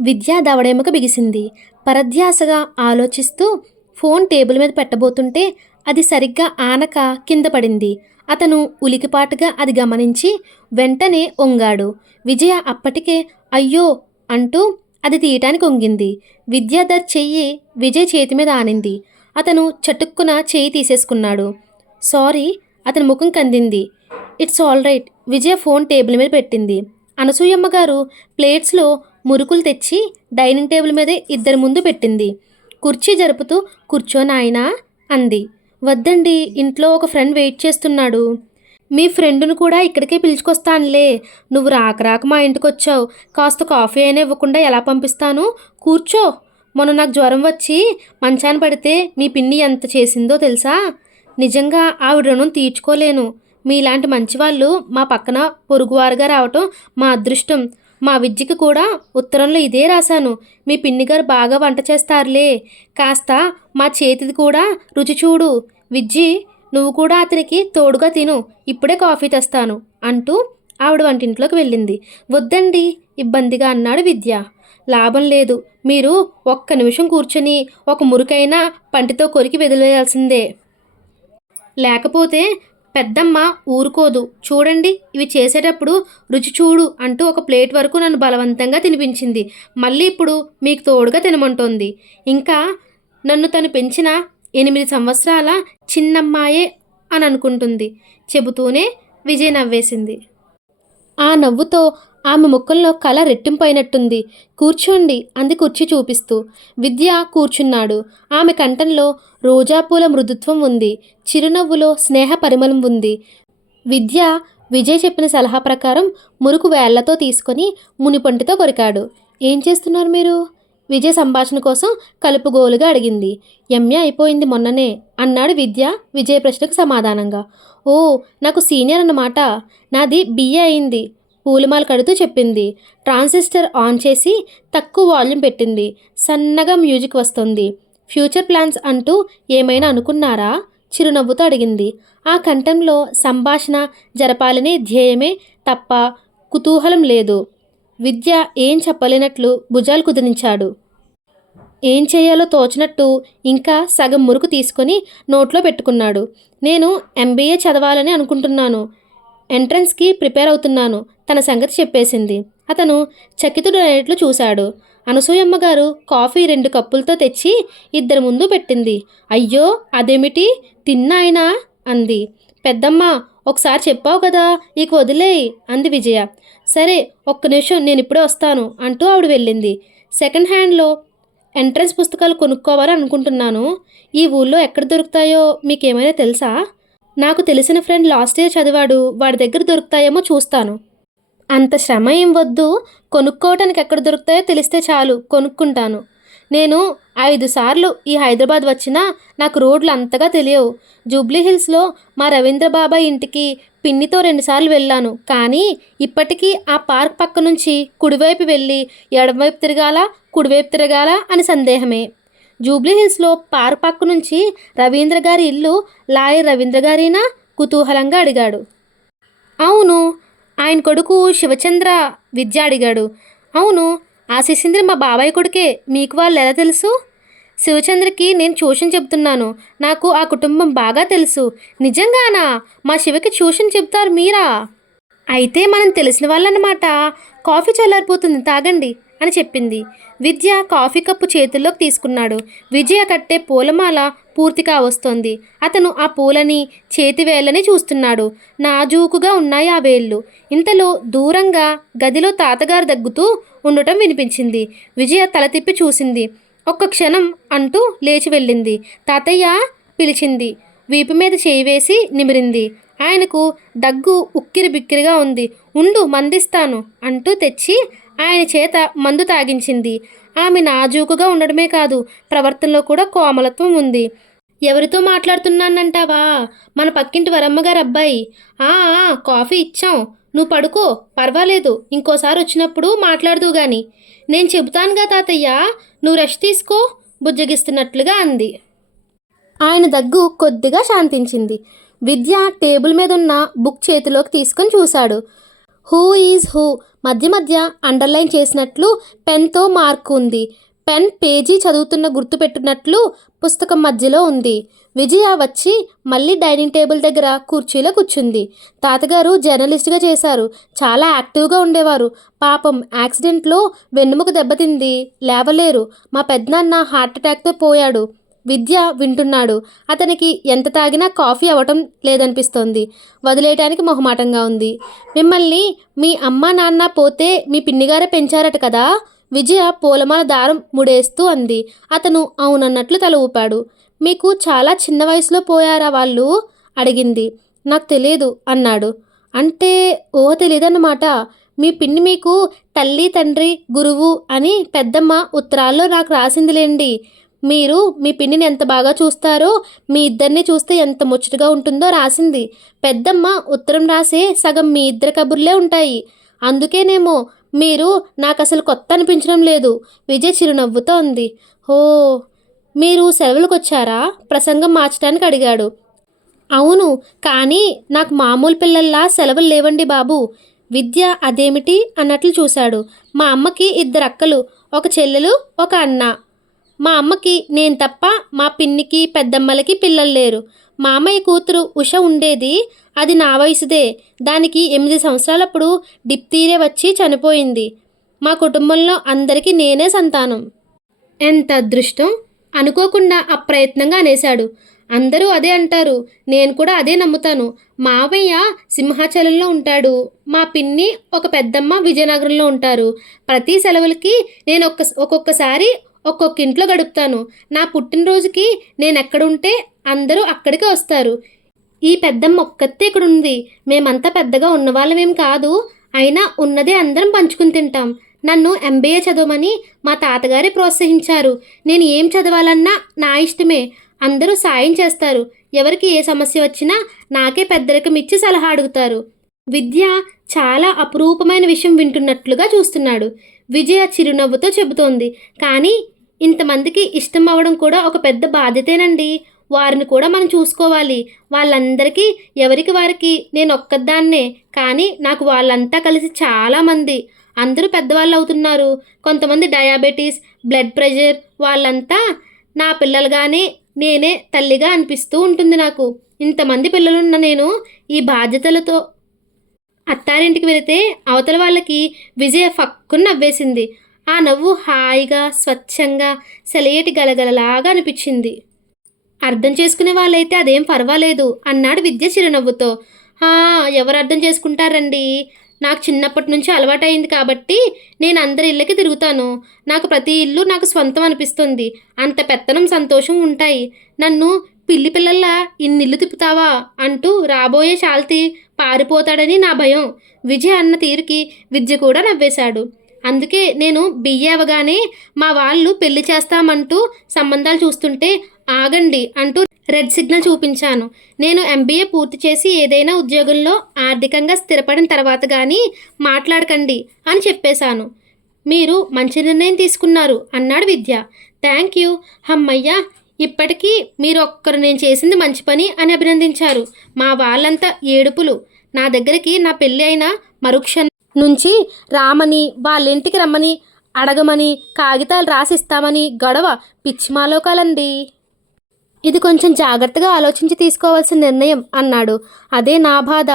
విద్య దవడెముక బిగిసింది. పరధ్యాసగా ఆలోచిస్తూ phone table మీద పెట్టబోతుంటే అది సరిగ్గా ఆనక కింద పడింది. అతను ఉలికిపాటుగా అది గమనించి వెంటనే ఒంగాడు. విజయ అప్పటికే అయ్యో అంటూ అది తీయటానికి ఒంగింది. విద్యాధర్ చెయ్యి విజయ్ చేతి మీద ఆనింది. అతను చటుక్కున చెయ్యి తీసేసుకున్నాడు. సారీ. అతని ముఖం కందింది. It's all right. Vijaya phone table మీద పెట్టింది. అనసూయమ్మ గారు ప్లేట్స్లో మురుకులు తెచ్చి డైనింగ్ టేబుల్ మీదే ఇద్దరి ముందు పెట్టింది. కుర్చీ జరుపుతూ కూర్చో నాయనా అంది. వద్దండి, ఇంట్లో ఒక ఫ్రెండ్ వెయిట్ చేస్తున్నాడు. మీ ఫ్రెండును కూడా ఇక్కడికే పిలుచుకొస్తానులే. నువ్వు రాక మా ఇంటికి వచ్చావు. కాస్త కాఫీ అయినా ఇవ్వకుండా ఎలా పంపిస్తాను? కూర్చో. మొన్న నాకు జ్వరం వచ్చి మంచాన పడితే మీ పిన్ని ఎంత చేసిందో తెలుసా? నిజంగా ఆవిడ రుణం తీర్చుకోలేను. మీలాంటి మంచివాళ్ళు మా పక్కన పొరుగువారుగా రావటం మా అదృష్టం. మా విద్యకి కూడా ఉత్తరంలో ఇదే రాశాను. మీ పిన్నిగారు బాగా వంట చేస్తారులే. కాస్త మా చేతిది కూడా రుచి చూడు. విజ్జి, నువ్వు కూడా అతనికి తోడుగా తిను. ఇప్పుడే కాఫీ తెస్తాను అంటూ ఆవిడ వంటింట్లోకి వెళ్ళింది. వద్దండి, ఇబ్బందిగా అన్నాడు విద్య. లాభం లేదు. మీరు ఒక్క నిమిషం కూర్చొని ఒక మురుకైనా పంటితో కొరికి వదిలేయాల్సిందే. లేకపోతే పెద్దమ్మ ఊరుకోదు. చూడండి, ఇవి చేసేటప్పుడు రుచి చూడు అంటూ ఒక ప్లేట్ వరకు నన్ను బలవంతంగా తినిపించింది. మళ్ళీ ఇప్పుడు మీకు తోడుగా తినమంటోంది. ఇంకా నన్ను తను పెంచిన 8 సంవత్సరాల చిన్నమ్మాయే అని అనుకుంటుంది. చెబుతూనే విజయ్ నవ్వేసింది. ఆ నవ్వుతో ఆమె ముఖంలో కళ రెట్టింపైనట్టుంది. కూర్చోండి అంది కుర్చీ చూపిస్తూ. విద్య కూర్చున్నాడు. ఆమె కంఠంలో రోజాపూల మృదుత్వం ఉంది. చిరునవ్వులో స్నేహ పరిమళం ఉంది. విద్య విజయ్ చెప్పిన సలహా ప్రకారం మురుకు వేళ్లతో తీసుకొని మునిపొంటితో కొరికాడు. ఏం చేస్తున్నారు మీరు? విజయ్ సంభాషణ కోసం కలుపుగోలుగా అడిగింది. ఎంఏ అయిపోయింది మొన్ననే అన్నాడు విద్య విజయ్ ప్రశ్నకు సమాధానంగా. ఓ, నాకు సీనియర్ అన్నమాట. నాది బిఏ అయింది. పూలమాల కడుతూ చెప్పింది. ట్రాన్సిస్టర్ ఆన్ చేసి తక్కువ వాల్యూమ్ పెట్టింది. సన్నగా మ్యూజిక్ వస్తుంది. ఫ్యూచర్ ప్లాన్స్ అంటూ ఏమైనా అనుకున్నారా? చిరునవ్వుతో అడిగింది. ఆ కంఠంలో సంభాషణ జరపాలనే ధ్యేయమే తప్ప కుతూహలం లేదు. విద్య ఏం చెప్పలేనట్లు భుజాలు కుదిరించాడు. ఏం చేయాలో తోచినట్టు ఇంకా సగం మురుకు తీసుకొని నోట్లో పెట్టుకున్నాడు. నేను ఎంబీఏ చదవాలని అనుకుంటున్నాను. ఎంట్రన్స్కి ప్రిపేర్ అవుతున్నాను. తన సంగతి చెప్పేసింది. అతను చకితుడైనట్లు చూశాడు. అనసూయమ్మ గారు కాఫీ 2 కప్పులతో తెచ్చి ఇద్దరి ముందు పెట్టింది. అయ్యో, అదేమిటి తిన్నాయనా అంది. పెద్దమ్మ, ఒకసారి చెప్పావు కదా, ఇక వదిలేయి అంది విజయ. సరే, ఒక్క నిమిషం, నేను ఇప్పుడే వస్తాను అంటూ ఆవిడ వెళ్ళింది. సెకండ్ హ్యాండ్లో ఎంట్రన్స్ పుస్తకాలు కొనుక్కోవాలని అనుకుంటున్నాను. ఈ ఊళ్ళో ఎక్కడ దొరుకుతాయో మీకేమైనా తెలుసా? నాకు తెలిసిన ఫ్రెండ్ లాస్ట్ ఇయర్ చదివాడు. వాడి దగ్గర దొరుకుతాయేమో చూస్తాను. అంత శ్రమ ఏం వద్దు. కొనుక్కోవటానికి ఎక్కడ దొరుకుతాయో తెలిస్తే చాలు, కొనుక్కుంటాను. నేను 5 సార్లు ఈ హైదరాబాద్ వచ్చినా నాకు రోడ్లు అంతగా తెలియవు. జూబ్లీ హిల్స్లో మా రవీంద్ర బాబాయ్ ఇంటికి పిన్నితో 2 సార్లు వెళ్ళాను. కానీ ఇప్పటికీ ఆ పార్క్ పక్క నుంచి కుడివైపు వెళ్ళి ఎడమవైపు తిరగాల, కుడివైపు తిరగాల అని సందేహమే. జూబ్లీ హిల్స్లో పార్క్ పక్క నుంచి రవీంద్ర గారి ఇల్లు లాయర్ రవీంద్ర గారినా? కుతూహలంగా అడిగాడు. అవును. ఆయన కొడుకు శివచంద్ర? విద్య అడిగాడు. అవును, ఆ శిశీంద్ర మా బాబాయ్ కొడుకే. మీకు వాళ్ళు ఎలా తెలుసు? శివచంద్రకి నేను ట్యూషన్ చెప్తున్నాను. నాకు ఆ కుటుంబం బాగా తెలుసు. నిజంగానా? మా శివకి ట్యూషన్ చెప్తారు మీరా? అయితే మనం తెలిసిన వాళ్ళన్నమాట. కాఫీ చల్లారిపోతుంది, తాగండి అని చెప్పింది. విద్య కాఫీ కప్పు చేతుల్లోకి తీసుకున్నాడు. విజయ కట్టే పూలమాల పూర్తిగా వస్తోంది. అతను ఆ పూలని చేతివేళ్ళని చూస్తున్నాడు. నాజూకుగా ఉన్నాయి ఆ వేళ్ళు. ఇంతలో దూరంగా గదిలో తాతగారు దగ్గుతూ ఉండటం వినిపించింది. విజయ తల తిప్పి చూసింది. ఒక్క క్షణం అంటూ లేచి వెళ్ళింది. తాతయ్య పిలిచింది. వీపు మీద చేయి వేసి నిమిరింది. ఆయనకు దగ్గు ఉక్కిరి బిక్కిరిగా ఉంది. ఉండు, మందిస్తాను అంటూ తెచ్చి ఆయన చేత మందు తాగించింది. ఆమె నాజూకుగా ఉండడమే కాదు, ప్రవర్తనలో కూడా కోమలత్వం ఉంది. ఎవరితో మాట్లాడుతున్నానంటావా? మన పక్కింటి వరమ్మగారు అబ్బాయి. ఆ కాఫీ ఇచ్చాం. నువ్వు పడుకో, పర్వాలేదు. ఇంకోసారి వచ్చినప్పుడు మాట్లాడుతూ గాని. నేను చెబుతానుగా తాతయ్య, నువ్వు రెస్ట్ తీసుకో బుజ్జగిస్తున్నట్లుగా అంది. ఆయన దగ్గు కొద్దిగా శాంతించింది. విద్య టేబుల్ మీద ఉన్న బుక్ చేతిలోకి తీసుకొని చూశాడు. హూ ఈజ్ హూ మధ్య మధ్య అండర్లైన్ చేసినట్లు పెన్తో మార్కు ఉంది. పెన్ పేజీ చదువుతున్న గుర్తుపెట్టినట్లు పుస్తకం మధ్యలో ఉంది. విజయ వచ్చి మళ్ళీ డైనింగ్ టేబుల్ దగ్గర కుర్చీలో కూర్చుంది. తాతగారు జర్నలిస్ట్గా చేశారు. చాలా యాక్టివ్గా ఉండేవారు. పాపం యాక్సిడెంట్లో వెన్నుముక దెబ్బతింది, లేవలేరు. మా పెద్దనాన్న హార్ట్అటాక్తో పోయాడు. విద్య వింటున్నాడు. అతనికి ఎంత తాగినా కాఫీ అవ్వటం లేదనిపిస్తోంది. వదిలేయటానికి మొహమాటంగా ఉంది. మిమ్మల్ని మీ అమ్మ నాన్న పోతే మీ పిన్నిగారే పెంచారట కదా? విజయ పూలమాల దారం ముడేస్తూ అంది. అతను అవునన్నట్లు తల ఊపాడు. మీకు చాలా చిన్న వయసులో పోయారా వాళ్ళు? అడిగింది. నాకు తెలియదు అన్నాడు. అంటే తెలీదన్నమాట. మీ పిన్ని మీకు తల్లి తండ్రి గురువు అని పెద్దమ్మ ఉత్తరాల్లో నాకు రాసిందిలేండి. మీరు మీ పిన్నిని ఎంత బాగా చూస్తారో, మీ ఇద్దరిని చూస్తే ఎంత ముచ్చటగా ఉంటుందో రాసింది. పెద్దమ్మ ఉత్తరం రాసే సగం మీ ఇద్దరి కబుర్లే ఉంటాయి. అందుకేనేమో మీరు నాకు అసలు కొత్త అనిపించడం లేదు. విజయ్ చిరునవ్వుతో ఉంది. ఓ, మీరు సెలవులకు వచ్చారా? ప్రసంగం మార్చడానికి అడిగాడు. అవును, కానీ నాకు మామూలు పిల్లల్లా సెలవులు లేవండి బాబు. విద్య అదేమిటి అన్నట్లు చూశాడు. మా అమ్మకి 2 అక్కలు, ఒక చెల్లెలు, ఒక అన్న. మా అమ్మకి నేను తప్ప మా పిన్నికి పెద్దమ్మలకి పిల్లలు లేరు. మామయ్య కూతురు ఉష ఉండేది, అది నా వయసుదే. దానికి 8 సంవత్సరాలప్పుడు డిప్తీరియా వచ్చి చనిపోయింది. మా కుటుంబంలో అందరికీ నేనే సంతానం. ఎంత అదృష్టం! అనుకోకుండా అప్రయత్నంగా అనేశాడు. అందరూ అదే అంటారు, నేను కూడా అదే నమ్ముతాను. మావయ్య సింహాచలంలో ఉంటాడు, మా పిన్ని ఒక పెద్దమ్మ విజయనగరంలో ఉంటారు. ప్రతి సెలవులకి నేను ఒక్కొక్కసారి ఒక్కొక్క ఇంట్లో గడుపుతాను. నా పుట్టినరోజుకి నేను ఎక్కడుంటే అందరూ అక్కడికి వస్తారు. ఈ పెద్దమ్మ ఒక్కతే ఇక్కడుంది. మేమంతా పెద్దగా ఉన్నవాళ్ళమేం కాదు, అయినా ఉన్నదే అందరం పంచుకుని తింటాం. నన్ను MBA చదవమని మా తాతగారే ప్రోత్సహించారు. నేను ఏం చదవాలన్నా నా ఇష్టమే. అందరూ సాయం చేస్తారు. ఎవరికి ఏ సమస్య వచ్చినా నాకే పెద్దరికం ఇచ్చి సలహా అడుగుతారు. విద్య చాలా అపురూపమైన విషయం వింటున్నట్లుగా చూస్తున్నాడు. విజయ చిరునవ్వుతో చెబుతోంది. కానీ ఇంతమందికి ఇష్టం అవ్వడం కూడా ఒక పెద్ద బాధ్యతేనండి. వారిని కూడా మనం చూసుకోవాలి. వాళ్ళందరికీ ఎవరికి వారికి నేను ఒక్కదాన్నే, కానీ నాకు వాళ్ళంతా కలిసి చాలామంది. అందరూ పెద్దవాళ్ళు అవుతున్నారు. కొంతమంది డయాబెటీస్, బ్లడ్ ప్రెషర్, వాళ్ళంతా నా పిల్లలుగానే నేనే తల్లిగా అనిపిస్తూ ఉంటుంది నాకు. ఇంతమంది పిల్లలున్న నేను ఈ బాధ్యతలతో అత్తారింటికి వెళితే అవతల వాళ్ళకి విజయ ఫక్కున నవ్వేసింది. ఆ నవ్వు హాయిగా, స్వచ్ఛంగా, సెలయేటి గలగలలాగా అనిపించింది. అర్థం చేసుకునే వాళ్ళైతే అదేం పర్వాలేదు అన్నాడు విద్య చిరునవ్వుతో. ఎవరు అర్థం చేసుకుంటారండి? నాకు చిన్నప్పటి నుంచి అలవాటైంది కాబట్టి నేను అందరి ఇళ్ళకి తిరుగుతాను. నాకు ప్రతి ఇల్లు నాకు స్వంతం అనిపిస్తుంది. అంత పెత్తనం, సంతోషం ఉంటాయి. నన్ను పిల్లి పిల్లల్లా ఇన్నిల్లు తిప్పుతావా అంటూ రాబోయే శాల్తీ పారిపోతాడని నా భయం. విజయ్ అన్న తీరుకి విద్య కూడా నవ్వేశాడు. అందుకే నేను బియ్య అవగానే మా వాళ్ళు పెళ్లి చేస్తామంటూ సంబంధాలు చూస్తుంటే ఆగండి అంటూ రెడ్ సిగ్నల్ చూపించాను. నేను MBA పూర్తి చేసి ఏదైనా ఉద్యోగంలో ఆర్థికంగా స్థిరపడిన తర్వాత కానీ మాట్లాడకండి అని చెప్పేశాను. మీరు మంచి నిర్ణయం తీసుకున్నారు అన్నాడు విద్య. Thank you. అమ్మయ్య, ఇప్పటికీ మీరు ఒక్కరు నేను చేసింది మంచి పని అని అభినందించారు. మా వాళ్ళంతా ఏడుపులు. నా దగ్గరికి నా పెళ్ళి అయిన మరుక్షణం నుంచి రామని, వాళ్ళింటికి రమ్మని, అడగమని, కాగితాలు రాసిస్తామని గొడవ. పిచ్చిమాలోకాలండి. ఇది కొంచెం జాగ్రత్తగా ఆలోచించి తీసుకోవాల్సిన నిర్ణయం అన్నాడు. అదే నా బాధ.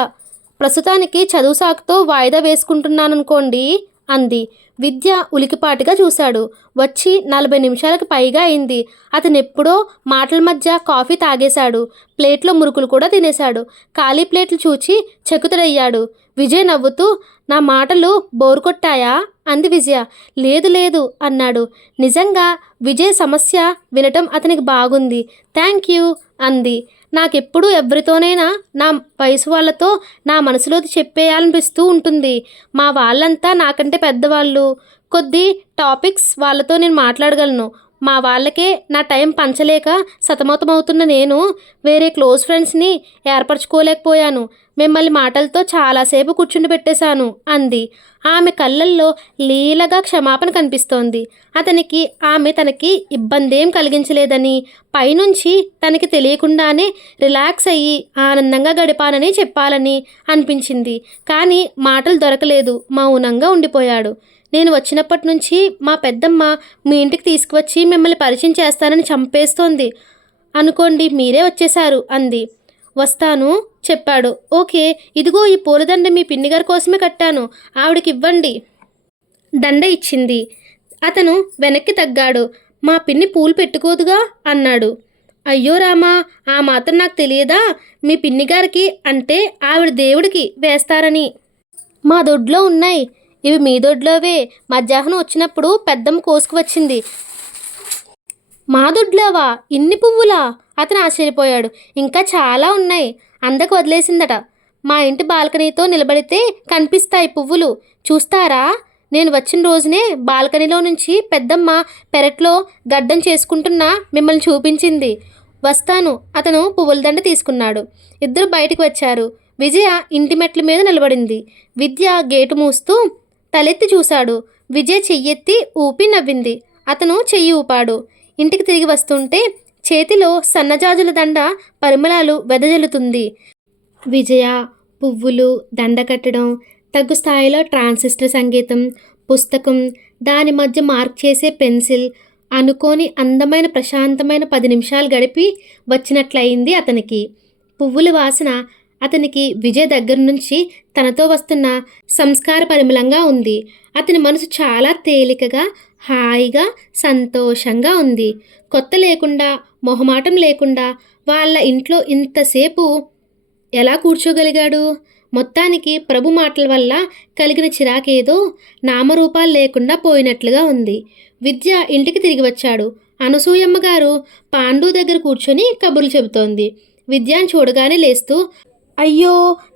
ప్రస్తుతానికి చదువు సాకుతో వాయిదా వేసుకుంటున్నాననుకోండి అంది. విద్య ఉలికిపాటుగా చూశాడు. వచ్చి 40 నిమిషాలకు పైగా అయింది. అతను ఎప్పుడో మాటల మధ్య కాఫీ తాగేశాడు. ప్లేట్లో మురుకులు కూడా తినేశాడు. ఖాళీ ప్లేట్లు చూచి చకుతుడయ్యాడు. విజయ్ నవ్వుతూ, నా మాటలు బోరు కొట్టాయా అంది విజయ. లేదు లేదు అన్నాడు. నిజంగా విజయ్ సమస్య వినటం అతనికి బాగుంది. థ్యాంక్ యూ అంది. నాకెప్పుడు ఎవరితోనైనా నా వయసు వాళ్ళతో నా మనసులోది చెప్పేయాలనిపిస్తూ ఉంటుంది. మా వాళ్ళంతా నాకంటే పెద్దవాళ్ళు. కొద్ది టాపిక్స్ వాళ్ళతో నేను మాట్లాడగలను. మా వాళ్ళకే నా టైం పంచలేక సతమతమవుతున్న నేను వేరే క్లోజ్ ఫ్రెండ్స్ని ఏర్పరచుకోలేకపోయాను. మిమ్మల్ని మాటలతో చాలాసేపు కూర్చుండి పెట్టేశాను అంది. ఆమె కళ్ళల్లో లీలగా క్షమాపణ కనిపిస్తోంది. అతనికి ఆమె తనకి ఇబ్బందేం కలిగించలేదని, పైనుంచి తనకి తెలియకుండానే రిలాక్స్ అయ్యి ఆనందంగా గడిపానని చెప్పాలని అనిపించింది. కానీ మాటలు దొరకలేదు. మౌనంగా ఉండిపోయాడు. నేను వచ్చినప్పటి నుంచి మా పెద్దమ్మ మీ ఇంటికి తీసుకువచ్చి మిమ్మల్ని పరిచయం చేస్తానని చంపేస్తోంది. అనుకోండి మీరే వచ్చేశారు అంది. వస్తాను చెప్పాడు. ఓకే, ఇదిగో ఈ పూలదండ మీ పిన్నిగారి కోసమే కట్టాను, ఆవిడకి ఇవ్వండి. దండ ఇచ్చింది. అతను వెనక్కి తగ్గాడు. మా పిన్ని పూలు పెట్టుకోదుగా అన్నాడు. అయ్యో రామా, ఆ మాత్రం నాకు తెలియదా? మీ పిన్నిగారికి అంటే ఆవిడ దేవుడికి వేస్తారని. మా దొడ్లో ఉన్నాయి. ఇవి మీ దొడ్లోవే. మధ్యాహ్నం వచ్చినప్పుడు పెద్దమ్మ కోసుకువచ్చింది. మా దొడ్లోవా? ఇన్ని పువ్వులా? అతను ఆశ్చర్యపోయాడు. ఇంకా చాలా ఉన్నాయి. అందకు వదిలేసిందట. మా ఇంటి బాల్కనీతో నిలబడితే కనిపిస్తాయి పువ్వులు. చూస్తారా? నేను వచ్చిన రోజునే బాల్కనీలో నుంచి పెద్దమ్మ పెరట్లో గడ్డం చేసుకుంటున్నా మిమ్మల్ని చూపించింది. వస్తాను. అతను పువ్వుల దండ తీసుకున్నాడు. ఇద్దరు బయటికి వచ్చారు. విజయ ఇంటి మెట్ల మీద నిలబడింది. విద్య గేటు మూస్తూ తలెత్తి చూశాడు. విజయ్ చెయ్యెత్తి ఊపి నవ్వింది. అతను చెయ్యి ఊపాడు. ఇంటికి తిరిగి వస్తుంటే చేతిలో సన్నజాజుల దండ పరిమళాలు వెదజల్లుతుంది. విజయ పువ్వులు, దండ కట్టడం, తగ్గు స్థాయిలో ట్రాన్సిస్టర్ సంగీతం, పుస్తకం, దాని మధ్య మార్క్ చేసే పెన్సిల్, అనుకోని అందమైన ప్రశాంతమైన 10 నిమిషాలు గడిపి వచ్చినట్లయింది అతనికి. పువ్వుల వాసన అతనికి విజయ్ దగ్గర నుంచి తనతో వస్తున్న సంస్కార పరిమళంగా ఉంది. అతని మనసు చాలా తేలికగా, హాయిగా, సంతోషంగా ఉంది. కొత్త లేకుండా, మొహమాటం లేకుండా వాళ్ళ ఇంట్లో ఇంతసేపు ఎలా కూర్చోగలిగాడు? మొత్తానికి ప్రభు మాటల వల్ల కలిగిన చిరాకేదో నామరూపాలు లేకుండా పోయినట్లుగా ఉంది. విద్య ఇంటికి తిరిగి వచ్చాడు. అనసూయమ్మ గారు పాండు దగ్గర కూర్చొని కబుర్లు చెబుతోంది. విద్యాన్ని చూడగానే లేస్తూ, అయ్యో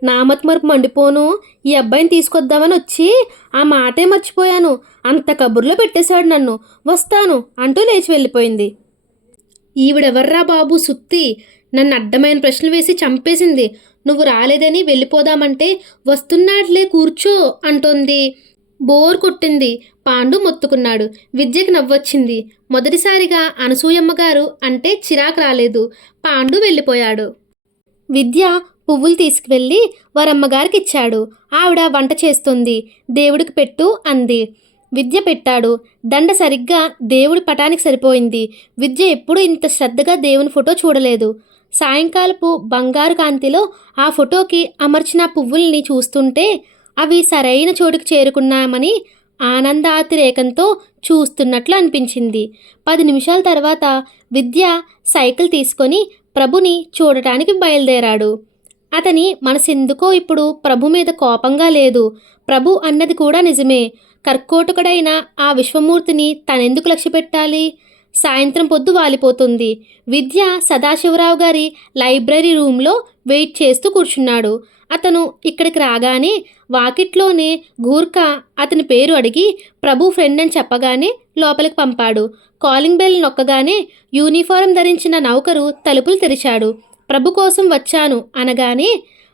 నామతిమరుపు మండిపోను, ఈ అబ్బాయిని తీసుకొద్దామని వచ్చి ఆ మాటే మర్చిపోయాను. అంత కబుర్లో పెట్టేశాడు నన్ను. వస్తాను అంటూ లేచి వెళ్ళిపోయింది. ఈవిడెవర్రా బాబు సుత్తి, నన్ను అడ్డమైన ప్రశ్నలు వేసి చంపేసింది. నువ్వు రాలేదని వెళ్ళిపోదామంటే వస్తున్నాడులే కూర్చో అంటోంది. బోర్ కొట్టింది. పాండు మొత్తుకున్నాడు. విద్యకి నవ్వొచ్చింది. మొదటిసారిగా అనసూయమ్మ గారు అంటే చిరాకు రాలేదు. పాండు వెళ్ళిపోయాడు. విద్య పువ్వులు తీసుకువెళ్ళి వారమ్మగారికి ఇచ్చాడు. ఆవిడ వంట చేస్తుంది. దేవుడికి పెట్టు అంది. విద్య పెట్టాడు. దండ సరిగ్గా దేవుడి పటానికి సరిపోయింది. విద్య ఎప్పుడూ ఇంత శ్రద్ధగా దేవుని ఫోటో చూడలేదు. సాయంకాలపు బంగారు కాంతిలో ఆ ఫోటోకి అమర్చిన పువ్వుల్ని చూస్తుంటే అవి సరైన చోటుకు చేరుకున్నామని ఆనందాతిరేకంతో చూస్తున్నట్లు అనిపించింది. 10 నిమిషాల తర్వాత విద్య సైకిల్ తీసుకొని ప్రభుని చూడటానికి బయలుదేరాడు. అతని మనసెందుకో ఇప్పుడు ప్రభు మీద కోపంగా లేదు. ప్రభు అన్నది కూడా నిజమే. కర్కోటకుడైన ఆ విశ్వమూర్తిని తనెందుకు లక్ష్యపెట్టాలి? సాయంత్రం పొద్దు వాలిపోతుంది. విద్య సదాశివరావు గారి లైబ్రరీ రూమ్లో వెయిట్ చేస్తూ కూర్చున్నాడు. అతను ఇక్కడికి రాగానే వాకిట్లోనే గూర్ఖా అతని పేరు అడిగి ప్రభు ఫ్రెండ్ అని చెప్పగానే లోపలికి పంపాడు. కాలింగ్ బెల్ నొక్కగానే యూనిఫారం ధరించిన నౌకరు తలుపులు తెరిచాడు. ప్రభు కోసం వచ్చాను అనగానే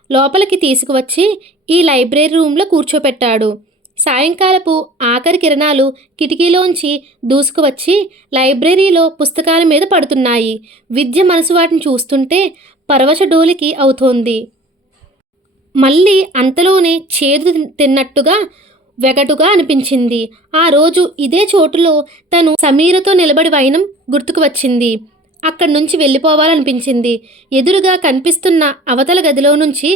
లోపలికి తీసుకువచ్చి ఈ లైబ్రరీ రూమ్లో కూర్చోపెట్టాడు. సాయంకాలపు ఆఖరి కిరణాలు కిటికీలోంచి దూసుకువచ్చి లైబ్రరీలో పుస్తకాల మీద పడుతున్నాయి. విద్య మనసు వాటిని చూస్తుంటే పరవశ డోలికి అవుతోంది. మళ్ళీ అంతలోనే చేదు తిన్నట్టుగా వెగటుగా అనిపించింది. ఆ రోజు ఇదే చోటులో తను సమీరతో నిలబడి వైనం గుర్తుకు వచ్చింది. అక్కడి నుంచి వెళ్ళిపోవాలనిపించింది. ఎదురుగా కనిపిస్తున్న అవతల గదిలో నుంచి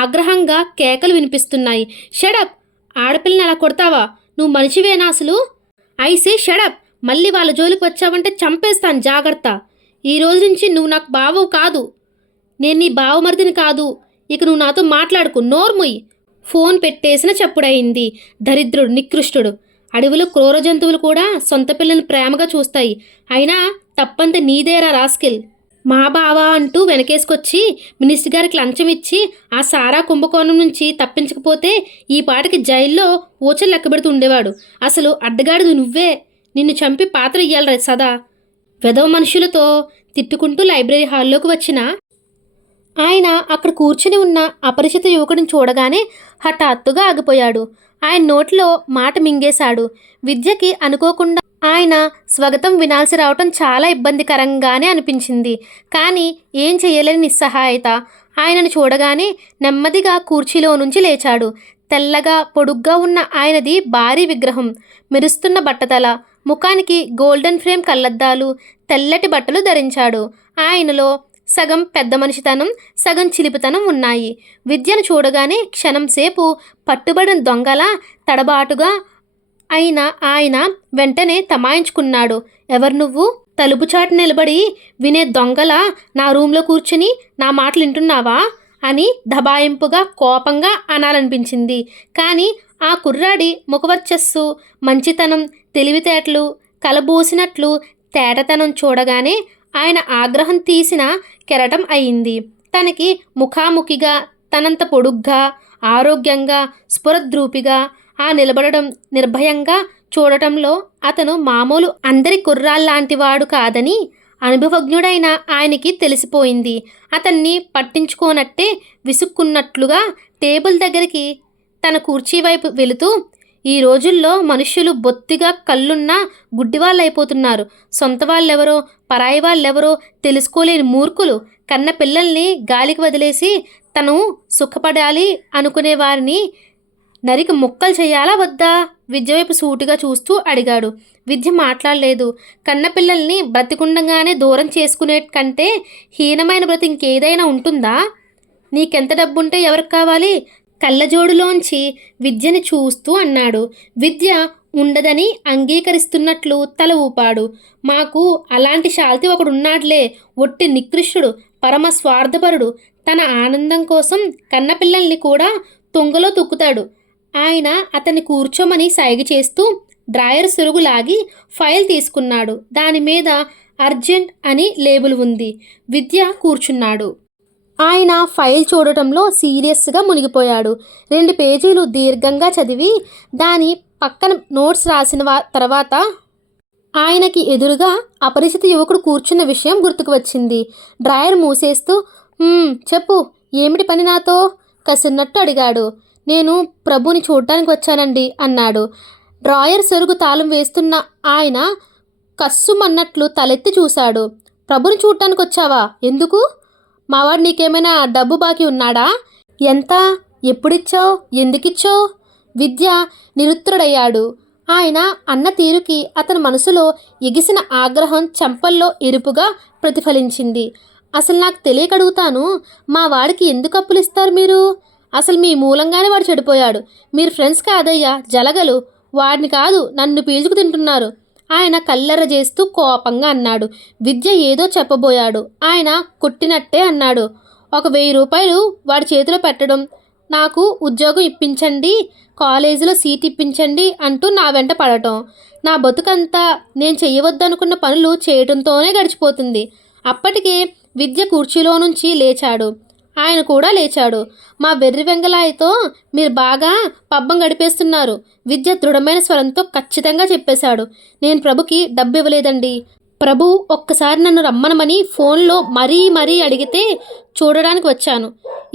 ఆగ్రహంగా కేకలు వినిపిస్తున్నాయి. షడప్! ఆడపిల్లని అలా కొడతావా? నువ్వు మనిషివేనా అసలు? ఐసే షడప్! మళ్ళీ వాళ్ళ జోలికి వచ్చావంటే చంపేస్తాను, జాగ్రత్త. ఈ రోజు నుంచి నువ్వు నాకు బావవు కాదు. నేను నీ బావమరిదిని కాదు. ఇక నువ్వు నాతో మాట్లాడుకు, నోర్ముయ్. ఫోన్ పెట్టేసిన చప్పుడయింది. దరిద్రుడు, నికృష్టుడు. అడవిలో క్రూర జంతువులు కూడా సొంత పిల్లల్ని ప్రేమగా చూస్తాయి. అయినా తప్పంత నీదేరా రాస్కిల్. మా బావా అంటూ వెనకేసుకొచ్చి మినిస్టర్ గారికి లంచం ఇచ్చి ఆ సారా కుంభకోణం నుంచి తప్పించకపోతే ఈ పాటకి జైల్లో ఊచలు లెక్కబెడుతూ ఉండేవాడు. అసలు అడ్డగాడిది నువ్వే. నిన్ను చంపి పాత్ర ఇయ్యాలరా సదా. వెధవ మనుషులతో తిట్టుకుంటూ లైబ్రరీ హాల్లోకి వచ్చిన ఆయన అక్కడ కూర్చుని ఉన్న అపరిచిత యువకుడిని చూడగానే హఠాత్తుగా ఆగిపోయాడు. ఆయన నోట్లో మాట మింగేశాడు. విద్యకి అనుకోకుండా ఆయన స్వాగతం వినాల్సి రావటం చాలా ఇబ్బందికరంగానే అనిపించింది. కానీ ఏం చేయలేని నిస్సహాయత. ఆయనను చూడగానే నెమ్మదిగా కుర్చీలో నుంచి లేచాడు. తెల్లగా పొడుగ్గా ఉన్న ఆయనది భారీ విగ్రహం, మెరుస్తున్న బట్టతల, ముఖానికి గోల్డెన్ ఫ్రేమ్ కళ్ళద్దాలు, తెల్లటి బట్టలు ధరించాడు. ఆయనలో సగం పెద్ద మనిషితనం, సగం చిలిపితనం ఉన్నాయి. విద్యను చూడగానే క్షణం సేపు పట్టుబడిన దొంగలా తడబాటుగా అయిన ఆయన వెంటనే తమాయించుకున్నాడు. ఎవరు నువ్వు? తలుపు చాటు నిలబడి వినే దొంగలా నా రూమ్లో కూర్చుని నా మాటలు వింటున్నావా అని దబాయింపుగా కోపంగా అనాలనిపించింది. కానీ ఆ కుర్రాడి ముఖవర్చస్సు, మంచితనం, తెలివితేటలు కలబోసినట్లు తేటతనం చూడగానే ఆయన ఆగ్రహం తీసిన కెరటం అయింది. తనకి ముఖాముఖిగా, తనంత పొడుగ్గా, ఆరోగ్యంగా, స్ఫురద్రూపిగా ఆ నిలబడడం, నిర్భయంగా చూడటంలో అతను మామూలు అందరి కుర్రాల్లాంటివాడు కాదని అనుభవజ్ఞుడైన ఆయనకి తెలిసిపోయింది. అతన్ని పట్టించుకోనట్టే విసుక్కున్నట్లుగా టేబుల్ దగ్గరికి తన కుర్చీ వైపు వెళుతూ, ఈ రోజుల్లో మనుష్యులు బొత్తిగా కళ్ళున్నా గుడ్డివాళ్ళైపోతున్నారు. సొంత వాళ్ళెవరో పరాయి వాళ్ళెవరో తెలుసుకోలేని మూర్ఖులు కన్న పిల్లల్ని గాలికి వదిలేసి తను సుఖపడాలి అనుకునే వారిని నరికి ముక్కలు చేయాలా వద్దా? విద్య వైపు సూటిగా చూస్తూ అడిగాడు. విద్య మాట్లాడలేదు. కన్నపిల్లల్ని బ్రతికుండగానే దూరం చేసుకునే కంటే హీనమైన బ్రతి ఇంకేదైనా ఉంటుందా? నీకెంత డబ్బుంటే ఎవరికి కావాలి? కళ్ళజోడులోంచి విద్యని చూస్తూ అన్నాడు. విద్య ఉండదని అంగీకరిస్తున్నట్లు తల ఊపాడు. మాకు అలాంటి శాల్తి ఒకడున్నాడులే, ఒట్టి నికృష్టుడు, పరమ స్వార్థపరుడు. తన ఆనందం కోసం కన్నపిల్లల్ని కూడా తొంగలో తొక్కుతాడు. ఆయన అతన్ని కూర్చోమని సైగ చేస్తూ డ్రాయర్ సొరుగు లాగి ఫైల్ తీసుకున్నాడు. దాని మీద అర్జెంట్ అని లేబుల్ ఉంది. విద్య కూర్చున్నాడు. ఆయన ఫైల్ చూడటంలో సీరియస్గా మునిగిపోయాడు. 2 పేజీలు దీర్ఘంగా చదివి దాని పక్కన నోట్స్ రాసిన తర్వాత ఆయనకి ఎదురుగా అపరిచిత యువకుడు కూర్చున్న విషయం గుర్తుకు వచ్చింది. డ్రాయర్ మూసేస్తూ చెప్పు, ఏమిటి పని నాతో? కసిరినట్టు అడిగాడు. నేను ప్రభుని చూడటానికి వచ్చానండి అన్నాడు. డ్రాయర్ సొరుగు తాళం వేస్తున్న ఆయన కస్సుమన్నట్లు తలెత్తి చూశాడు. ప్రభుని చూడటానికి వచ్చావా? ఎందుకు? మావాడు నీకేమైనా డబ్బు బాకీ ఉన్నాడా? ఎంత? ఎప్పుడిచ్చావు? ఎందుకిచ్చావు? విద్య నిరుత్తరుడయ్యాడు. ఆయన అన్న తీరుకి అతని మనసులో ఎగిసిన ఆగ్రహం చెంపల్లో ఎరుపుగా ప్రతిఫలించింది. అసలు నాకు తెలియక అడుగుతాను, మా వాడికి ఎందుకు అప్పులు ఇస్తారు మీరు? అసలు మీ మూలంగానే వాడు చెడిపోయాడు. మీరు ఫ్రెండ్స్ కాదయ్యా, జలగలు. వాడిని కాదు, నన్ను పీల్చుకు తింటున్నారు. ఆయన కల్లెర్ర చేస్తూ కోపంగా అన్నాడు. విద్య ఏదో చెప్పబోయాడు. ఆయన కొట్టినట్టే అన్నాడు. 1000 రూపాయలు వాడి చేతిలో పెట్టడం, నాకు ఉద్యోగం ఇప్పించండి, కాలేజీలో సీట్ ఇప్పించండి అంటూ నా వెంట పడటం, నా బతుకంతా నేను చేయవద్దనుకున్న పనులు చేయడంతోనే గడిచిపోతుంది. అప్పటికే విద్య కుర్చీలో నుంచి లేచాడు. ఆయన కూడా లేచాడు. మా వెర్రి వెంగళాయితో మీరు బాగా పబ్బం గడిపేస్తున్నారు. విద్య దృఢమైన స్వరంతో ఖచ్చితంగా చెప్పేశాడు. నేను ప్రభుకి డబ్బు ఇవ్వలేదండి. ప్రభు ఒక్కసారి నన్ను రమ్మనమని ఫోన్లో మరీ అడిగితే చూడడానికి వచ్చాను.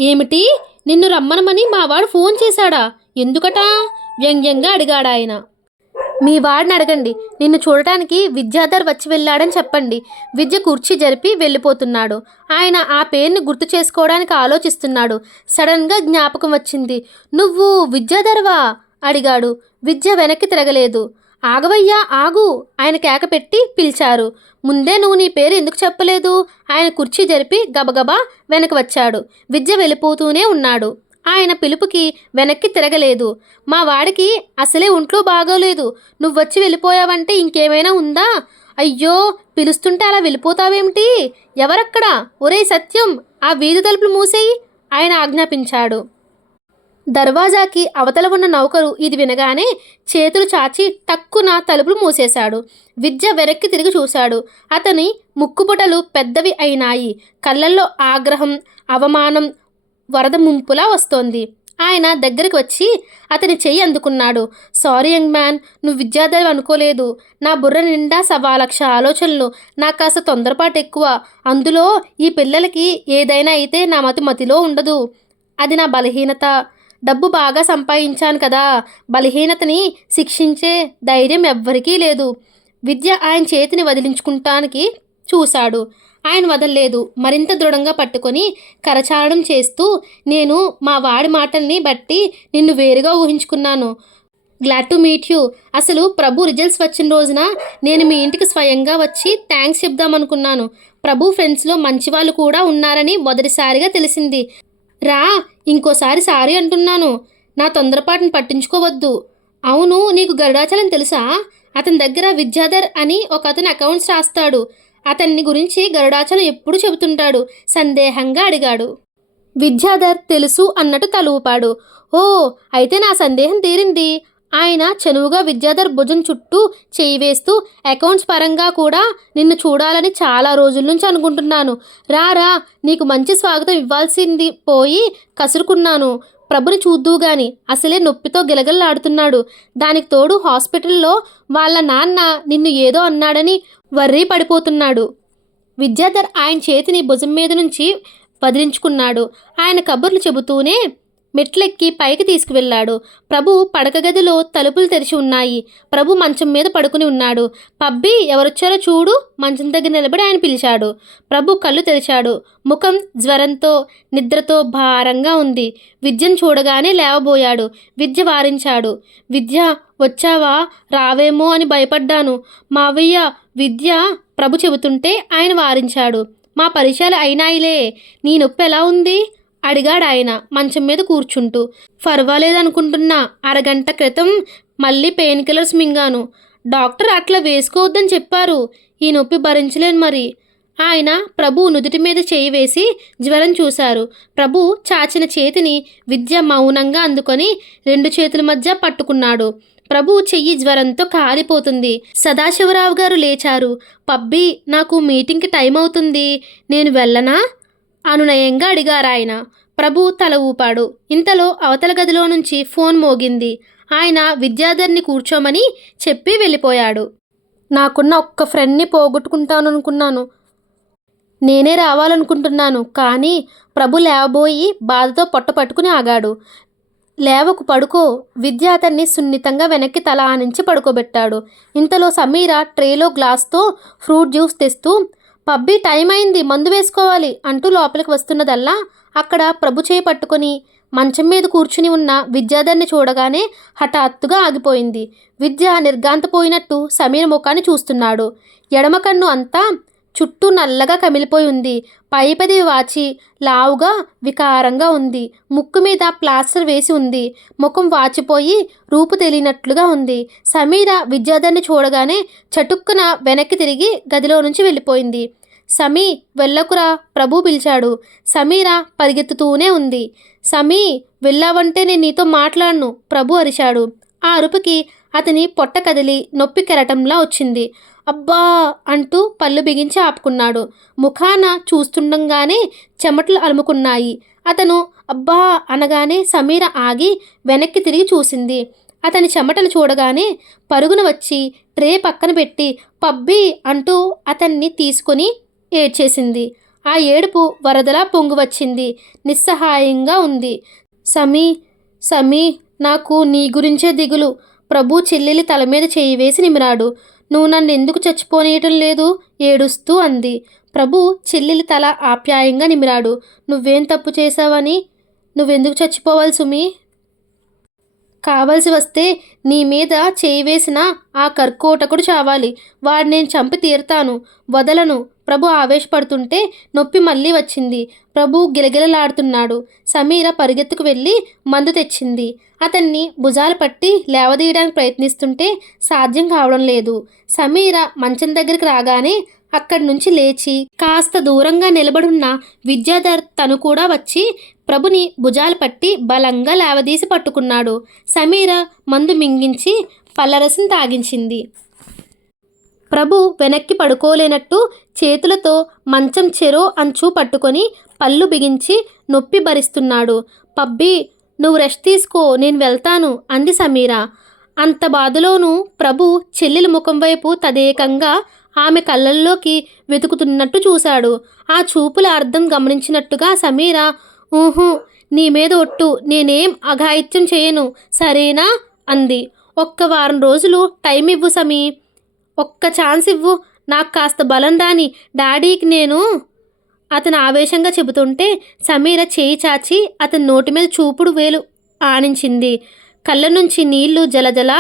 ఏమిటి? నిన్ను రమ్మనమని మా వాడు ఫోన్ చేశాడా? ఎందుకట? వ్యంగ్యంగా అడిగాడాయన. మీ వాడిని అడగండి. నిన్ను చూడటానికి విద్యాధర్ వచ్చి వెళ్ళాడని చెప్పండి. విద్య కుర్చీ జరిపి వెళ్ళిపోతున్నాడు. ఆయన ఆ పేరుని గుర్తు చేసుకోవడానికి ఆలోచిస్తున్నాడు. సడన్గా జ్ఞాపకం వచ్చింది. నువ్వు విద్యాధర్వా అడిగాడు. విద్య వెనక్కి తిరగలేదు. ఆగవయ్యా ఆగు, ఆయన కేక పెట్టి పిలిచారు. ముందే నువ్వు నీ పేరు ఎందుకు చెప్పలేదు? ఆయన కుర్చీ జరిపి గబగబా వెనక్కి వచ్చాడు. విద్య వెళ్ళిపోతూనే ఉన్నాడు. ఆయన పిలుపుకి వెనక్కి తిరగలేదు. మా వాడికి అసలే ఒంట్లో బాగోలేదు. నువ్వొచ్చి వెళ్ళిపోయావంటే ఇంకేమైనా ఉందా? అయ్యో, పిలుస్తుంటే అలా వెళ్ళిపోతావేమిటి? ఎవరక్కడా? ఒరే సత్యం, ఆ వీధి తలుపులు మూసేయి ఆయన ఆజ్ఞాపించాడు. దర్వాజాకి అవతల ఉన్న నౌకరు ఇది వినగానే చేతులు చాచి టక్కున తలుపులు మూసేశాడు. విద్య వెనక్కి తిరిగి చూశాడు. అతని ముక్కుపుటలు పెద్దవి అయినాయి. కళ్ళల్లో ఆగ్రహం, అవమానం వరద ముంపులా వస్తోంది. ఆయన దగ్గరికి వచ్చి అతని చెయ్యి అందుకున్నాడు. సారీ యంగ్ మ్యాన్, నువ్వు విద్యాధర్ అనుకోలేదు. నా బుర్ర నిండా 1,00,000 ఆలోచనలు. నాకు కాస్త తొందరపాటు ఎక్కువ. అందులో ఈ పిల్లలకి ఏదైనా అయితే నా మతిలో ఉండదు. అది నా బలహీనత. డబ్బు బాగా సంపాదించాను కదా, బలహీనతని శిక్షించే ధైర్యం ఎవ్వరికీ లేదు. విద్య ఆయన చేతిని వదిలించుకుంటానికి చూశాడు. ఆయన వదల్లేదు. మరింత దృఢంగా పట్టుకొని కరచాలనం చేస్తూ, నేను మా వాడి మాటల్ని బట్టి నిన్ను వేరుగా ఊహించుకున్నాను. Glad to meet you. అసలు ప్రభు రిజల్ట్స్ వచ్చిన రోజున నేను మీ ఇంటికి స్వయంగా వచ్చి థ్యాంక్స్ చెప్దామనుకున్నాను. ప్రభు ఫ్రెండ్స్లో మంచి వాళ్ళు కూడా ఉన్నారని మొదటిసారిగా తెలిసింది. రా, ఇంకోసారి సారీ అంటున్నాను. నా తొందరపాటును పట్టించుకోవద్దు. అవును, నీకు గరుడాచలం తెలుసా? అతని దగ్గర విద్యాధర్ అని ఒక అతను అకౌంట్స్ రాస్తాడు. అతన్ని గురించి గరుడాచలం ఎప్పుడు చెబుతుంటాడు. సందేహంగా అడిగాడు. విద్యాధర్ తెలుసు అన్నట్టు తల ఊపాడు. ఓ, అయితే నా సందేహం తీరింది. ఆయన చనువుగా విద్యాధర్ భుజం చుట్టూ చేయి వేస్తూ, అకౌంట్స్ పరంగా కూడా నిన్ను చూడాలని చాలా రోజుల నుంచి అనుకుంటున్నాను. రా, నీకు మంచి స్వాగతం ఇవ్వాల్సింది పోయి కసురుకున్నాను. ప్రభుని చూద్దూ గాని అసలే నొప్పితో గిలగల్లాడుతున్నాడు. దానికి తోడు హాస్పిటల్లో వాళ్ళ నాన్న నిన్ను ఏదో అన్నాడని వర్రీ పడిపోతున్నాడు. విద్యాధర్ ఆయన చేతిని భుజం మీద నుంచి వదిలించుకున్నాడు. ఆయన కబుర్లు చెబుతూనే మెట్లెక్కి పైకి తీసుకువెళ్ళాడు. ప్రభు పడక గదిలో తలుపులు తెరిచి ఉన్నాయి. ప్రభు మంచం మీద పడుకుని ఉన్నాడు. పబ్బి, ఎవరొచ్చారో చూడు. మంచం దగ్గర నిలబడి ఆయన పిలిచాడు. ప్రభు కళ్ళు తెరిచాడు. ముఖం జ్వరంతో నిద్రతో భారంగా ఉంది. విద్యను చూడగానే లేవబోయాడు. విద్య వారించాడు. విద్య, వచ్చావా? రావేమో అని భయపడ్డాను మావయ్య. విద్య ప్రభు చెబుతుంటే ఆయన వారించాడు. మా పరిచయాలు అయినాయిలే. నీ నొప్పి ఎలా ఉంది అడిగాడు ఆయన మంచం మీద కూర్చుంటూ. పర్వాలేదనుకుంటున్నా. అరగంట క్రితం మళ్ళీ పెయిన్ కిల్లర్స్ మింగాను. డాక్టర్ అట్లా వేసుకోవద్దని చెప్పారు. ఈ నొప్పి భరించలేను మరి. ఆయన ప్రభు నుదుటి మీద చేయి వేసి జ్వరం చూశారు. ప్రభు చాచిన చేతిని విద్య మౌనంగా అందుకొని 2 చేతుల మధ్య పట్టుకున్నాడు. ప్రభు చెయ్యి జ్వరంతో కాలిపోతుంది. సదాశివరావు గారు లేచారు. పబ్బి, నాకు మీటింగ్కి టైం అవుతుంది, నేను వెళ్ళనా అనునయంగా అడిగారాయన. ప్రభు తల ఊపాడు. ఇంతలో అవతల గదిలో నుంచి ఫోన్ మోగింది. ఆయన విద్యాధర్ని కూర్చోమని చెప్పి వెళ్ళిపోయాడు. నాకున్న ఒక్క ఫ్రెండ్ని పోగొట్టుకుంటాననుకున్నాను. నేనే రావాలనుకుంటున్నాను. కానీ ప్రభు లేవబోయి బాధతో పొట్ట పట్టుకుని ఆగాడు. లేవకు, పడుకో. విద్య అతన్ని సున్నితంగా వెనక్కి తల ఆనించి పడుకోబెట్టాడు. ఇంతలో సమీర ట్రేలో గ్లాస్తో ఫ్రూట్ జ్యూస్ తెస్తూ, పబ్బి, టైం అయింది, మందు వేసుకోవాలి అంటూ లోపలికి వస్తున్నదల్లా అక్కడ ప్రభు చేయి పట్టుకొని మంచం మీద కూర్చుని ఉన్న విద్యాధర్ని చూడగానే హఠాత్తుగా ఆగిపోయింది. విద్య నిర్గాంతపోయినట్టు సమీర ముఖాన్ని చూస్తున్నాడు. ఎడమ కన్ను అంతా చుట్టూ నల్లగా కమిలిపోయి ఉంది. పైపది వాచి లావుగా వికారంగా ఉంది. ముక్కు మీద ప్లాస్టర్ వేసి ఉంది. ముఖం వాచిపోయి రూపు తెలియనట్లుగా ఉంది. సమీర విద్యాధర్ని చూడగానే చటుక్కున వెనక్కి తిరిగి గదిలో నుంచి వెళ్ళిపోయింది. సమీ, వెళ్ళకురా, ప్రభు పిలిచాడు. సమీర పరిగెత్తుతూనే ఉంది. సమీ, వెళ్ళావంటే నేను నీతో మాట్లాడను, ప్రభు అరిచాడు. ఆ అరుపుకి అతని పొట్ట కదిలి నొప్పి కెరటంలా వచ్చింది. అబ్బా అంటూ పళ్ళు బిగించి ఆపుకున్నాడు. ముఖాన చూస్తుండగానే చెమటలు అలుముకున్నాయి. అతను అబ్బా అనగానే సమీర ఆగి వెనక్కి తిరిగి చూసింది. అతని చెమటలు చూడగానే పరుగున వచ్చి ట్రే పక్కన పెట్టి పబ్బి అంటూ అతన్ని తీసుకొని ఏడ్చేసింది. ఆ ఏడుపు వరదలా పొంగు వచ్చింది. నిస్సహాయంగా ఉంది. సమీ, నాకు నీ గురించే దిగులు. ప్రభు చెల్లెలి తల మీద చేయి వేసి నిమిరాడు. నువ్వు నన్ను ఎందుకు చచ్చిపోనీయటం లేదు ఏడుస్తూ అంది. ప్రభు చెల్లెలి తల ఆప్యాయంగా నిమిరాడు. నువ్వేం తప్పు చేశావని? నువ్వెందుకు చచ్చిపోవాలి సుమి? కావలసి వస్తే నీ మీద చేయి వేసిన ఆ కర్కోటకుడు చావాలి. వాడు నేను చంపి తీరుతాను, వదలను. ప్రభు ఆవేశపడుతుంటే నొప్పి మళ్ళీ వచ్చింది. ప్రభు గిలగిలలాడుతున్నాడు. సమీర పరిగెత్తుకు వెళ్ళి మందు తెచ్చింది. అతన్ని భుజాలు పట్టి లేవదీయడానికి ప్రయత్నిస్తుంటే సాధ్యం కావడం లేదు. సమీర మంచం దగ్గరికి రాగానే అక్కడి నుంచి లేచి కాస్త దూరంగా నిలబడున్న విద్యాధర్ తను కూడా వచ్చి ప్రభుని భుజాలు పట్టి బలంగా లేవదీసి పట్టుకున్నాడు. సమీర మందు మింగించి పళ్ళరసం తాగించింది. ప్రభు వెనక్కి పడుకోలేనట్టు చేతులతో మంచం చెరో అంచు పట్టుకొని పళ్ళు బిగించి నొప్పి భరిస్తున్నాడు. పబ్బి, నువ్వు రెస్ట్ తీసుకో, నేను వెళ్తాను అంది సమీర. అంత బాధలోనూ ప్రభు చెల్లెలి ముఖం వైపు తదేకంగా ఆమె కళ్ళల్లోకి వెతుకుతున్నట్టు చూశాడు. ఆ చూపుల అర్థం గమనించినట్టుగా సమీర, ఊహు, నీ మీద ఒట్టు, నేనేం అఘాయిత్యం చేయను, సరేనా అంది. ఒక్క వారం రోజులు టైం ఇవ్వు సమీ, ఒక్క ఛాన్స్ ఇవ్వు, నాకు కాస్త బలం రాని డాడీకి నేను. అతను ఆవేశంగా చెబుతుంటే సమీర చేయి చాచి అతని నోటి మీద చూపుడు వేలు ఆనించింది. కళ్ళ నుంచి నీళ్లు జలజల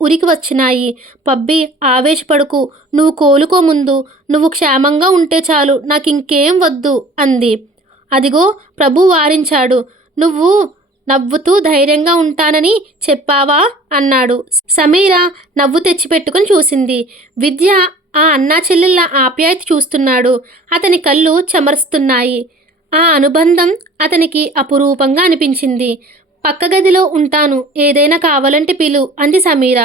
ఉరికి వచ్చినాయి. పబ్బి, ఆవేశపడుకు, నువ్వు కోలుకో ముందు, నువ్వు క్షేమంగా ఉంటే చాలు, నాకు ఇంకేం వద్దు అంది. అదిగో ప్రభు వారించాడు, నువ్వు నవ్వుతూ ధైర్యంగా ఉంటానని చెప్పావా అన్నాడు. సమీర నవ్వు తెచ్చిపెట్టుకుని చూసింది. విద్య ఆ అన్నా చెల్లెళ్ళ ఆప్యాయత చూస్తున్నాడు. అతని కళ్ళు చెమరుస్తున్నాయి. ఆ అనుబంధం అతనికి అపురూపంగా అనిపించింది. పక్క గదిలో ఉంటాను, ఏదైనా కావాలంటే పిలు అంది సమీర.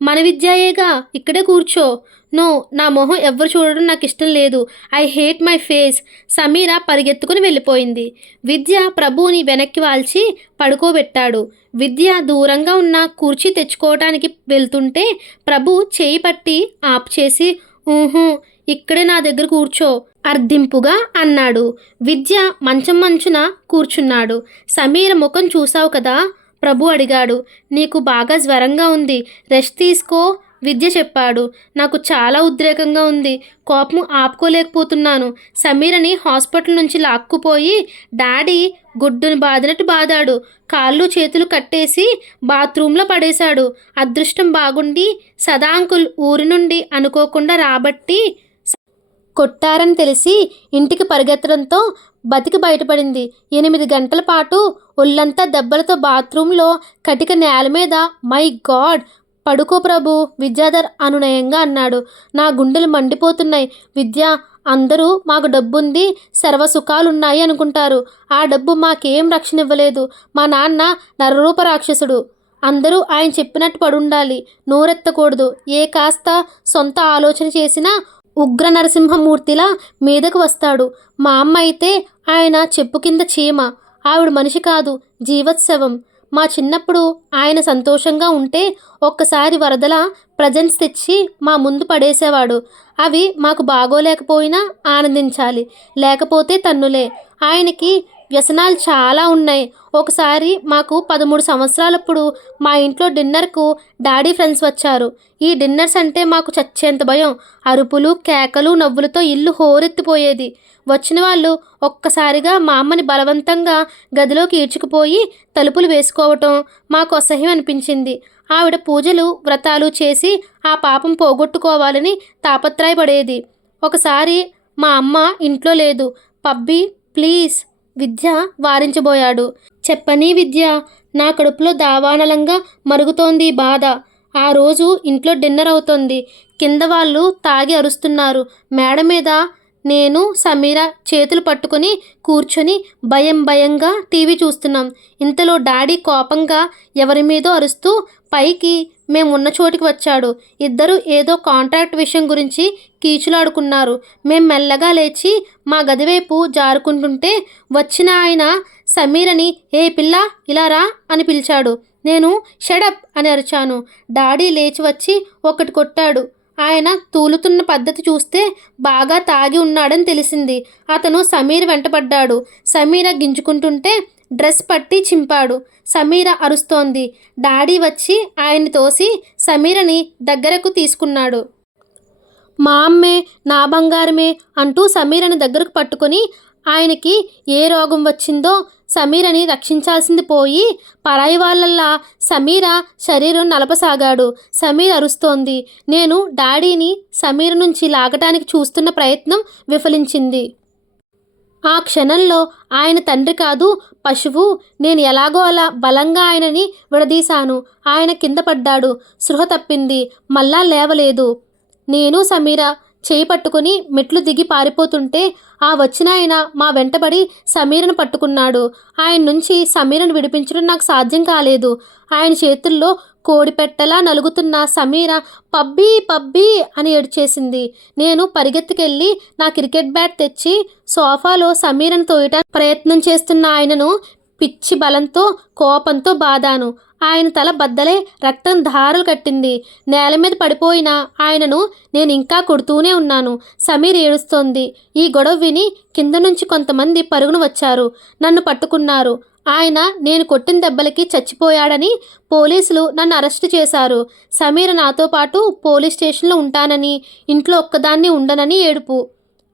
మన విద్యాయేగా, ఇక్కడే కూర్చో. నో, నా మొహం ఎవ్వరు చూడడం నాకు ఇష్టం లేదు, I hate my face. Sameera పరిగెత్తుకుని వెళ్ళిపోయింది. విద్య ప్రభువుని వెనక్కి వాల్చి పడుకోబెట్టాడు. విద్య దూరంగా ఉన్న కుర్చీ తెచ్చుకోవటానికి వెళ్తుంటే ప్రభు చేయి పట్టి ఆపు చేసి, ఊహూ, ఇక్కడే నా దగ్గర కూర్చో అర్ధింపుగా అన్నాడు. విద్య మంచం మంచున కూర్చున్నాడు. సమీర ముఖం చూసావు కదా ప్రభు అడిగాడు. నీకు బాగా జ్వరంగా ఉంది, రెస్ట్ తీసుకో విద్య చెప్పాడు. నాకు చాలా ఉద్రేకంగా ఉంది, కోపం ఆపుకోలేకపోతున్నాను. సమీరని హాస్పిటల్ నుంచి లాక్కుపోయి డాడీ గుడ్డుని బాదినట్టు బాదాడు. కాళ్ళు చేతులు కట్టేసి బాత్రూంలో పడేశాడు. అదృష్టం బాగుండి సదా అంకుల్ ఊరి నుండి అనుకోకుండా రాబట్టి కొట్టారని తెలిసి ఇంటికి పరిగెత్తడంతో బతికి బయటపడింది. 8 గంటల పాటు ఒళ్ళంతా దెబ్బలతో బాత్రూంలో కటిక నేల మీద. మై గాడ్, పడుకో ప్రభు విద్యాధర్ అనునయంగా అన్నాడు. నా గుండెలు మండిపోతున్నాయి. విద్య, అందరూ మాకు డబ్బుంది, సర్వసుఖాలున్నాయి అనుకుంటారు. ఆ డబ్బు మాకేం రక్షణ ఇవ్వలేదు. మా నాన్న నరరూప రాక్షసుడు. అందరూ ఆయన చెప్పినట్టు పడుండాలి, నోరెత్తకూడదు. ఏ కాస్త సొంత ఆలోచన చేసినా ఉగ్ర నరసింహమూర్తిలా మీదకు వస్తాడు. మా అమ్మ అయితే ఆయన చెప్పు కింద చీమ. ఆవిడ మనిషి కాదు, జీవోత్సవం. మా చిన్నప్పుడు ఆయన సంతోషంగా ఉంటే ఒక్కసారి వరదల ప్రజెంట్స్ తెచ్చి మా ముందు పడేసేవాడు. అవి మాకు బాగోలేకపోయినా ఆనందించాలి, లేకపోతే తన్నులే. ఆయనకి వ్యసనాలు చాలా ఉన్నాయి. ఒకసారి మాకు 13 సంవత్సరాలప్పుడు మా ఇంట్లో డిన్నర్కు డాడీ ఫ్రెండ్స్ వచ్చారు. ఈ డిన్నర్స్ అంటే మాకు చచ్చేంత భయం. అరుపులు, కేకలు, నవ్వులతో ఇల్లు హోరెత్తిపోయేది. వచ్చిన వాళ్ళు ఒక్కసారిగా మా అమ్మని బలవంతంగా గదిలోకి ఈడ్చుకుపోయి తలుపులు వేసుకోవటం మాకు అసహ్యం అనిపించింది. ఆవిడ పూజలు, వ్రతాలు చేసి ఆ పాపం పోగొట్టుకోవాలని తాపత్రయపడేది. ఒకసారి మా అమ్మ ఇంట్లో లేదు. పబ్బి, ప్లీజ్ విద్య వారించబోయాడు. చెప్పనీ విద్య, నా కడుపులో దావానలంగా మరుగుతోంది బాధ. ఆ రోజు ఇంట్లో డిన్నర్ అవుతోంది. కింద వాళ్ళు తాగి అరుస్తున్నారు. మేడ మీద నేను సమీర చేతులు పట్టుకొని కూర్చొని భయంగా టీవీ చూస్తున్నాం. ఇంతలో డాడీ కోపంగా ఎవరి మీదో అరుస్తూ పైకి మేమున్న చోటికి వచ్చాడు. ఇద్దరు ఏదో కాంట్రాక్ట్ విషయం గురించి కీచులాడుకున్నారు. మేం మెల్లగా లేచి మా గదివైపు జారుకుంటుంటే వచ్చిన ఆయన సమీరని, ఏ పిల్ల ఇలా రా అని పిలిచాడు. నేను షడప్ అని అరిచాను. డాడీ లేచి వచ్చి ఒకటి కొట్టాడు. ఆయన తూలుతున్న పద్ధతి చూస్తే బాగా తాగి ఉన్నాడని తెలిసింది. అతను సమీర వెంటపడ్డాడు. సమీర గింజుకుంటుంటే డ్రెస్ పట్టి చింపాడు. సమీర అరుస్తోంది. డాడీ వచ్చి ఆయన్ని తోసి సమీరని దగ్గరకు తీసుకున్నాడు. మా అమ్మే, నా బంగారమే అంటూ సమీరని దగ్గరకు పట్టుకొని ఆయనకి ఏ రోగం వచ్చిందో సమీరని రక్షించాల్సింది పోయి పరాయి వాళ్ళల్లా సమీర శరీరం నలపసాగాడు. సమీర అరుస్తోంది. నేను డాడీని సమీర నుంచి లాగటానికి చూస్తున్న ప్రయత్నం విఫలించింది. ఆ క్షణంలో ఆయన తండ్రి కాదు, పశువు. నేను ఎలాగో అలా బలంగా ఆయనని విడదీశాను. ఆయన కింద పడ్డాడు. స్పృహ తప్పింది. మళ్ళా లేవలేదు. నేను సమీర చేయి పట్టుకుని మెట్లు దిగి పారిపోతుంటే ఆ వచ్చిన ఆయన మా వెంటబడి సమీరను పట్టుకున్నాడు. ఆయన నుంచి సమీరను విడిపించడం నాకు సాధ్యం కాలేదు. ఆయన చేతుల్లో కోడిపెట్టలా నలుగుతున్న సమీర పబ్బీ పబ్బీ అని ఏడ్చేసింది. నేను పరిగెత్తుకెళ్ళి నా క్రికెట్ బ్యాట్ తెచ్చి సోఫాలో సమీరను తోయటానికి ప్రయత్నం చేస్తున్న ఆయనను పిచ్చి బలంతో కోపంతో బాదాను. ఆయన తల బద్దలై రక్తం ధారలు కట్టింది. నేల మీద పడిపోయిన ఆయనను నేను ఇంకా కొడుతూనే ఉన్నాను. సమీర్ ఏడుస్తోంది. ఈ గొడవ విని కింద నుంచి కొంతమంది పరుగున వచ్చారు. నన్ను పట్టుకున్నారు. ఆయన నేను కొట్టిన దెబ్బలకి చచ్చిపోయాడని పోలీసులు నన్ను అరెస్టు చేశారు. సమీర నాతో పాటు పోలీస్ స్టేషన్లో ఉంటానని, ఇంట్లో ఒక్కదాన్ని ఉండనని ఏడుపు.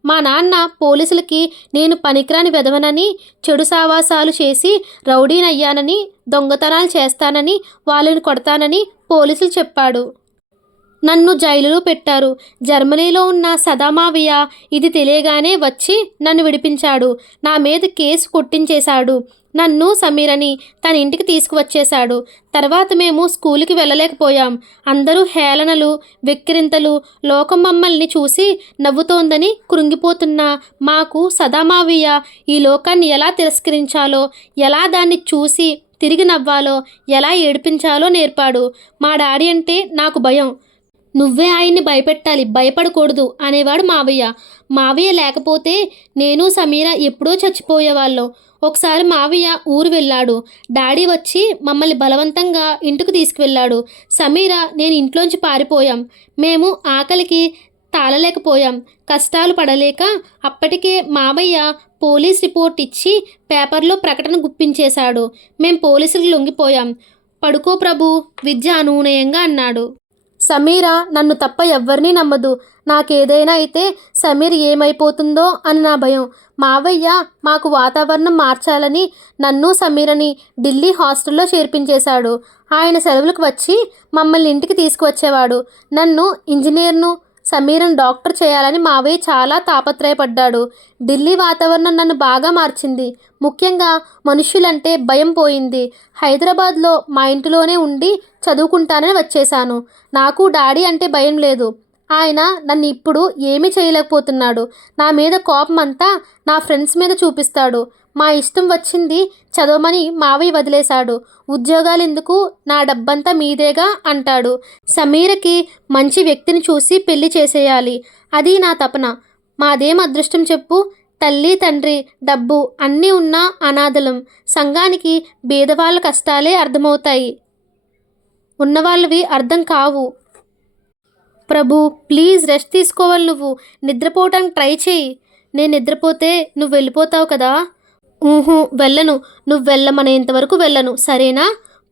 మా నాన్న పోలీసులకి నేను పనికిరాని వెధవనని, చెడు సావాసాలు చేసి రౌడీనయ్యానని, దొంగతనాలు చేస్తానని, వాళ్ళని కొడతానని పోలీసులు చెప్పాడు. నన్ను జైలులో పెట్టారు. జర్మనీలో ఉన్న సదామావియ ఇది తెలియగానే వచ్చి నన్ను విడిపించాడు. నా మీద కేసు కొట్టించేశాడు. నన్ను సమీరని తన ఇంటికి తీసుకువచ్చేశాడు. తర్వాత మేము స్కూల్కి వెళ్ళలేకపోయాం. అందరూ హేళనలు, వెక్కిరింతలు, లోకం మమ్మల్ని చూసి నవ్వుతోందని కృంగిపోతున్న మాకు సదామావియ ఈ లోకాన్ని ఎలా తిరస్కరించాలో, ఎలా దాన్ని చూసి తిరిగి నవ్వాలో, ఎలా ఏడిపించాలో నేర్పాడు. మా డాడీ అంటే నాకు భయం. నువ్వే ఆయన్ని భయపెట్టాలి, భయపడకూడదు అనేవాడు మావయ్య. మావయ్య లేకపోతే నేను సమీర ఎప్పుడో చచ్చిపోయేవాళ్ళం. ఒకసారి మావయ్య ఊరు వెళ్ళాడు. డాడీ వచ్చి మమ్మల్ని బలవంతంగా ఇంటికి తీసుకువెళ్ళాడు. సమీర నేను ఇంట్లోంచి పారిపోయాం. మేము ఆకలికి తాళలేకపోయాం. కష్టాలు పడలేక అప్పటికే మావయ్య పోలీస్ రిపోర్ట్ ఇచ్చి పేపర్లో ప్రకటన గుప్పించేశాడు. మేం పోలీసులకు లొంగిపోయాం. పడుకో ప్రభు, విద్య అనూనయంగా అన్నాడు. సమీర నన్ను తప్ప ఎవ్వరినీ నమ్మదు. నాకేదైనా అయితే సమీర్ ఏమైపోతుందో అని నా భయం. మావయ్య మాకు వాతావరణం మార్చాలని నన్ను సమీరని ఢిల్లీ హాస్టల్లో చేర్పించేశాడు. ఆయన సెలవులకు వచ్చి మమ్మల్ని ఇంటికి తీసుకువచ్చేవాడు. నన్ను ఇంజనీర్ను, సమీరను డాక్టర్ చేయాలని మావయ్య చాలా తాపత్రయపడ్డాడు. ఢిల్లీ వాతావరణం నన్ను బాగా మార్చింది. ముఖ్యంగా మనుష్యులంటే భయం పోయింది. హైదరాబాద్లో మా ఇంటిలోనే ఉండి చదువుకుంటానని వచ్చేశాను. నాకు డాడీ అంటే భయం లేదు. ఆయన నన్ను ఇప్పుడు ఏమీ చేయలేకపోతున్నాడు. నా మీద కోపం అంతా నా ఫ్రెండ్స్ మీద చూపిస్తాడు. మా ఇష్టం వచ్చింది చదవమని మావయ్య వదిలేశాడు. ఉద్యోగాలు ఎందుకు, నా డబ్బంతా మీదేగా అంటాడు. సమీరకి మంచి వ్యక్తిని చూసి పెళ్లి చేసేయాలి, అది నా తపన. మాదేం అదృష్టం చెప్పు. తల్లి తండ్రి డబ్బు అన్నీ ఉన్నా అనాథలం. సంఘానికి బీదవాళ్ళ కష్టాలే అర్థమవుతాయి, ఉన్నవాళ్ళవి అర్థం కావు. ప్రభు ప్లీజ్ రెస్ట్ తీసుకోవాలి. నువ్వు నిద్రపోవటానికి ట్రై చేయి. నేను నిద్రపోతే నువ్వు వెళ్ళిపోతావు కదా. వెళ్ళను. నువ్వు వెళ్ళమనేంతవరకు వెళ్ళను, సరేనా?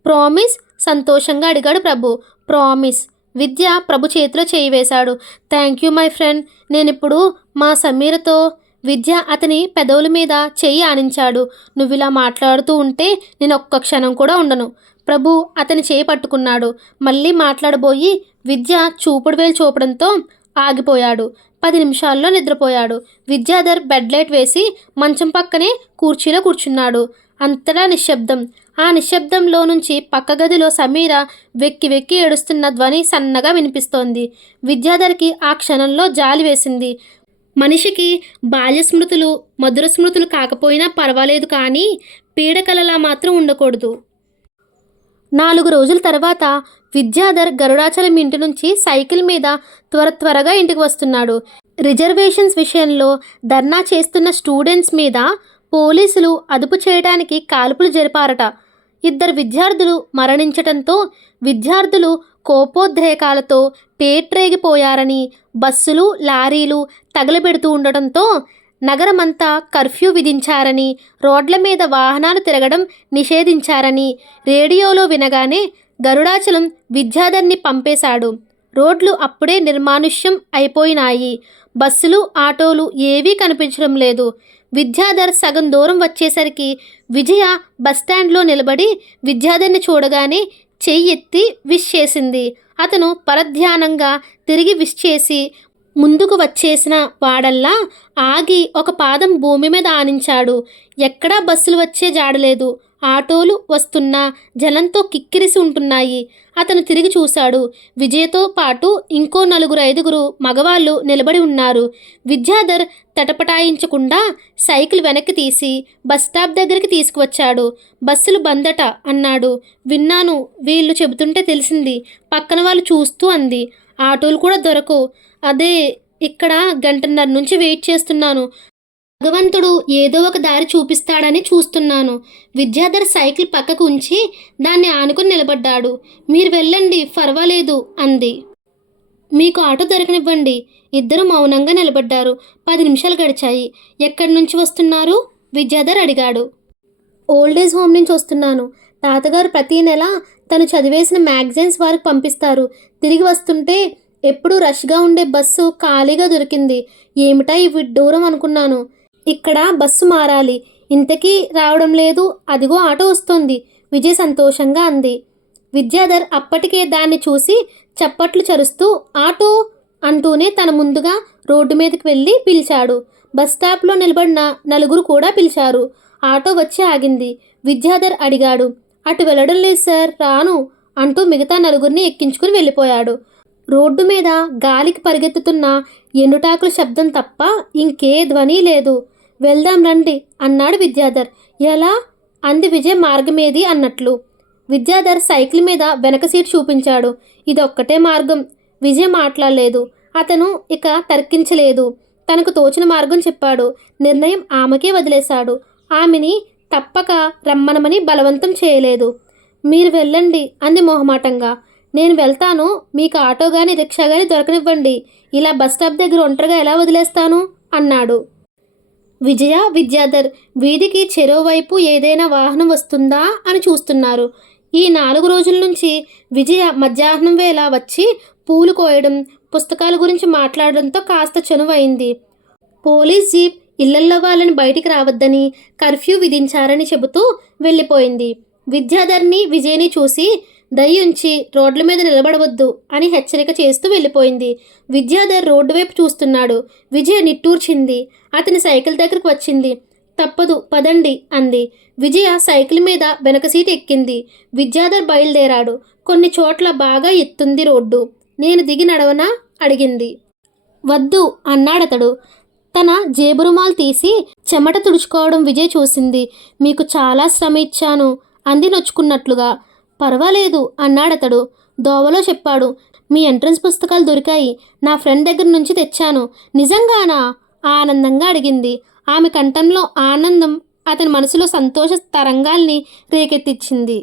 ప్రామిస్? సంతోషంగా అడిగాడు ప్రభు. ప్రామిస్. విద్య ప్రభు చేతిలో చేయి వేశాడు. Thank you my friend. నేనిప్పుడు మా సమీరతో. విద్య అతని పెదవుల మీద చెయ్యి ఆనించాడు. నువ్వు ఇలా మాట్లాడుతూ ఉంటే నేను ఒక్క క్షణం కూడా ఉండను. ప్రభు అతని చేయి పట్టుకున్నాడు. మళ్ళీ మాట్లాడబోయి విద్య చూపుడు వేలు చూపడంతో ఆగిపోయాడు. 10 నిమిషాల్లో నిద్రపోయాడు. విద్యాధర్ బెడ్ లైట్ వేసి మంచం పక్కనే కుర్చీలో కూర్చున్నాడు. అంతటా నిశ్శబ్దం. ఆ నిశ్శబ్దంలో నుంచి పక్క గదిలో సమీర వెక్కి వెక్కి ఏడుస్తున్న ధ్వని సన్నగా వినిపిస్తోంది. విద్యాధర్కి ఆ క్షణంలో జాలి వేసింది. మనిషికి బాల్య స్మృతులు మధుర స్మృతులు కాకపోయినా పర్వాలేదు, కానీ పీడకలలా మాత్రం ఉండకూడదు. 4 రోజుల తర్వాత విద్యాధర్ గరుడాచలం ఇంటి నుంచి సైకిల్ మీద త్వరగా ఇంటికి వస్తున్నాడు. రిజర్వేషన్స్ విషయంలో ధర్నా చేస్తున్న స్టూడెంట్స్ మీద పోలీసులు అదుపు చేయడానికి కాల్పులు జరిపారట. 2 విద్యార్థులు మరణించటంతో విద్యార్థులు కోపోద్రేకాలతో పేట్రేగిపోయారని, బస్సులు లారీలు తగలబెడుతూ ఉండటంతో నగరమంతా కర్ఫ్యూ విధించారని, రోడ్ల మీద వాహనాలు తిరగడం నిషేధించారని రేడియోలో వినగానే గరుడాచలం విద్యాధర్ని పంపేశాడు. రోడ్లు అప్పుడే నిర్మానుష్యం అయిపోయినాయి. బస్సులు ఆటోలు ఏవీ కనిపించడం లేదు. విద్యాధర్ సగం దూరం వచ్చేసరికి విజయ బస్టాండ్లో నిలబడి విద్యాధర్ని చూడగానే చెయ్యి ఎత్తి విష్ చేసింది. అతను పరధ్యానంగా తిరిగి విష్ చేసి ముందుకు వచ్చేసిన వాడల్లా ఆగి ఒక పాదం భూమి మీద ఆనించాడు. ఎక్కడా బస్సులు వచ్చే జాడలేదు. ఆటోలు వస్తున్నా జనంతో కిక్కిరిసి ఉంటున్నాయి. అతను తిరిగి చూశాడు. విజయ్తో పాటు ఇంకో 4-5 మగవాళ్ళు నిలబడి ఉన్నారు. విద్యాధర్ తటపటాయించకుండా సైకిల్ వెనక్కి తీసి బస్టాప్ దగ్గరికి తీసుకువచ్చాడు. బస్సులు బందట అన్నాడు. విన్నాను, వీళ్ళు చెబుతుంటే తెలిసింది, పక్కన వాళ్ళు చూస్తూ అంది. ఆటోలు కూడా దొరకవు. అదే ఇక్కడ 1:30 నుంచి వెయిట్ చేస్తున్నాను. భగవంతుడు ఏదో ఒక దారి చూపిస్తాడని చూస్తున్నాను. విద్యాధర్ సైకిల్ పక్కకు ఉంచి దాన్ని ఆనుకుని నిలబడ్డాడు. మీరు వెళ్ళండి, పర్వాలేదు అంది. మీకు ఆటో దొరకనివ్వండి. ఇద్దరు మౌనంగా నిలబడ్డారు. 10 నిమిషాలు గడిచాయి. ఎక్కడి నుంచి వస్తున్నారు? విద్యాధర్ అడిగాడు. ఓల్డేజ్ హోమ్ నుంచి వస్తున్నాను. తాతగారు ప్రతీ నెల తను చదివేసిన మ్యాగజైన్స్ వారికి పంపిస్తారు. తిరిగి వస్తుంటే ఎప్పుడూ రష్గా ఉండే బస్సు ఖాళీగా దొరికింది. ఏమిటా ఈ విడ్డూరం అనుకున్నాను. ఇక్కడ బస్సు మారాలి. ఇంతకీ రావడం లేదు. అదిగో ఆటో వస్తోంది. విజయ్ సంతోషంగా అంది. విద్యాధర్ అప్పటికే దాన్ని చూసి చప్పట్లు చరుస్తూ ఆటో అంటూనే తన ముందుగా రోడ్డు మీదకి వెళ్ళి పిలిచాడు. బస్ స్టాప్లో నిలబడిన నలుగురు కూడా పిలిచారు. ఆటో వచ్చి ఆగింది. విద్యాధర్ అడిగాడు. అటు వెళ్ళడం లేదు సార్, రాను అంటూ మిగతా నలుగురిని ఎక్కించుకుని వెళ్ళిపోయాడు. రోడ్డు మీద గాలికి పరిగెత్తుతున్న ఎండుటాకుల శబ్దం తప్ప ఇంకే ధ్వని లేదు. వెళ్దాం రండి అన్నాడు విద్యాధర్. ఎలా అంది విజయ్ మార్గమేది అన్నట్లు. విద్యాధర్ సైకిల్ మీద వెనక సీటు చూపించాడు. ఇదొక్కటే మార్గం. విజయ్ మాట్లాడలేదు. అతను ఇక తర్కించలేదు. తనకు తోచిన మార్గం చెప్పాడు. నిర్ణయం ఆమెకే వదిలేశాడు. ఆమెని తప్పక రమ్మనమని బలవంతం చేయలేదు. మీరు వెళ్ళండి అంది మొహమాటంగా. నేను వెళ్తాను, మీకు ఆటో కానీ రిక్షా కానీ దొరకనివ్వండి. ఇలా బస్ స్టాప్ దగ్గర ఒంటరిగా ఎలా వదిలేస్తాను అన్నాడు. విజయ, విద్యాధర్ వీధికి చెరోవైపు ఏదైనా వాహనం వస్తుందా అని చూస్తున్నారు. ఈ 4 రోజుల నుంచి విజయ మధ్యాహ్నం వేళ వచ్చి పూలు కోయడం, పుస్తకాల గురించి మాట్లాడడంతో కాస్త చనువైంది. పోలీస్ జీప్ ఇళ్లల్లో వాళ్ళని బయటికి రావద్దని కర్ఫ్యూ విధించారని చెబుతూ వెళ్ళిపోయింది. విద్యాధర్ని విజయ్ని చూసి దయ్యుంచి రోడ్ల మీద నిలబడవద్దు అని హెచ్చరిక చేస్తూ వెళ్ళిపోయింది. విద్యాధర్ రోడ్డు వైపు చూస్తున్నాడు. విజయ నిట్టూర్చింది. అతని సైకిల్ దగ్గరకు వచ్చింది. తప్పదు, పదండి అంది. విజయ సైకిల్ మీద వెనక సీటు ఎక్కింది. విద్యాధర్ బయలుదేరాడు. కొన్ని చోట్ల బాగా ఎత్తుంది రోడ్డు. నేను దిగి నడవనా అడిగింది. వద్దు అన్నాడతడు. తన జేబు రుమాలు తీసి చెమట తుడుచుకోవడం విజయ్ చూసింది. మీకు చాలా శ్రమ ఇచ్చాను అంది నొచ్చుకున్నట్లుగా. పర్వాలేదు అన్నాడతడు. దోవలో చెప్పాడు. మీ ఎంట్రన్స్ పుస్తకాలు దొరికాయి. నా ఫ్రెండ్ దగ్గర నుంచి తెచ్చాను. నిజంగానా ఆనందంగా అడిగింది. ఆమె కంఠంలో ఆనందం అతని మనసులో సంతోష తరంగాల్ని రేకెత్తించింది.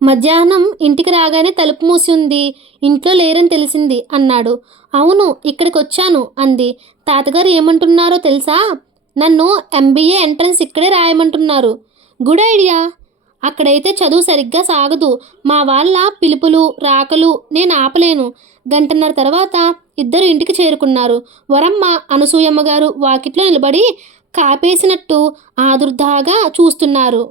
మధ్యాహ్నం ఇంటికి రాగానే తలుపు మూసి ఉంది. ఇంట్లో లేరని తెలిసింది అన్నాడు. అవును, ఇక్కడికి వచ్చాను అంది. తాతగారు ఏమంటున్నారో తెలుసా? నన్ను MBA ఎంట్రన్స్ ఇక్కడే రాయమంటున్నారు. Good idea. అక్కడైతే చదువు సరిగ్గా సాగదు. మా వాళ్ళ పిలుపులు రాకలు నేను ఆపలేను. 1.5 గంట తర్వాత ఇద్దరు ఇంటికి చేరుకున్నారు. వరమ్మ, అనసూయమ్మ గారు వాకిట్లో నిలబడి కాపేసినట్టు ఆదుర్దాగా చూస్తున్నారు.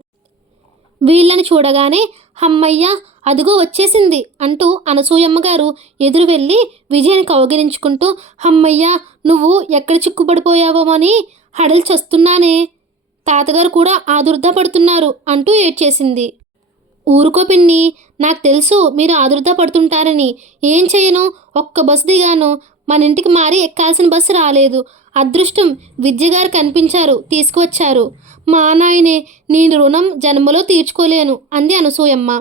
వీళ్ళని చూడగానే హమ్మయ్య, అదిగో వచ్చేసింది అంటూ అనసూయమ్మ గారు ఎదురు వెళ్ళి విజయని కౌగిలించుకుంటూ, హమ్మయ్య, నువ్వు ఎక్కడ చిక్కుపడిపోయావో అని హడలు చస్తున్నానే. తాతగారు కూడా ఆదుర్దా పడుతున్నారు అంటూ ఏడ్చేసింది. ఊరుకో పిన్ని, నాకు తెలుసు మీరు ఆదుర్దా పడుతుంటారని. ఏం చేయను, ఒక్క బస్సు దిగాను. మన ఇంటికి మారి ఎక్కాల్సిన బస్సు రాలేదు. అదృష్టం విద్యగారు కనిపించారు, తీసుకువచ్చారు. మా నాయనే, నేను రుణం జన్మలో తీర్చుకోలేను అంది అనసూయమ్మ.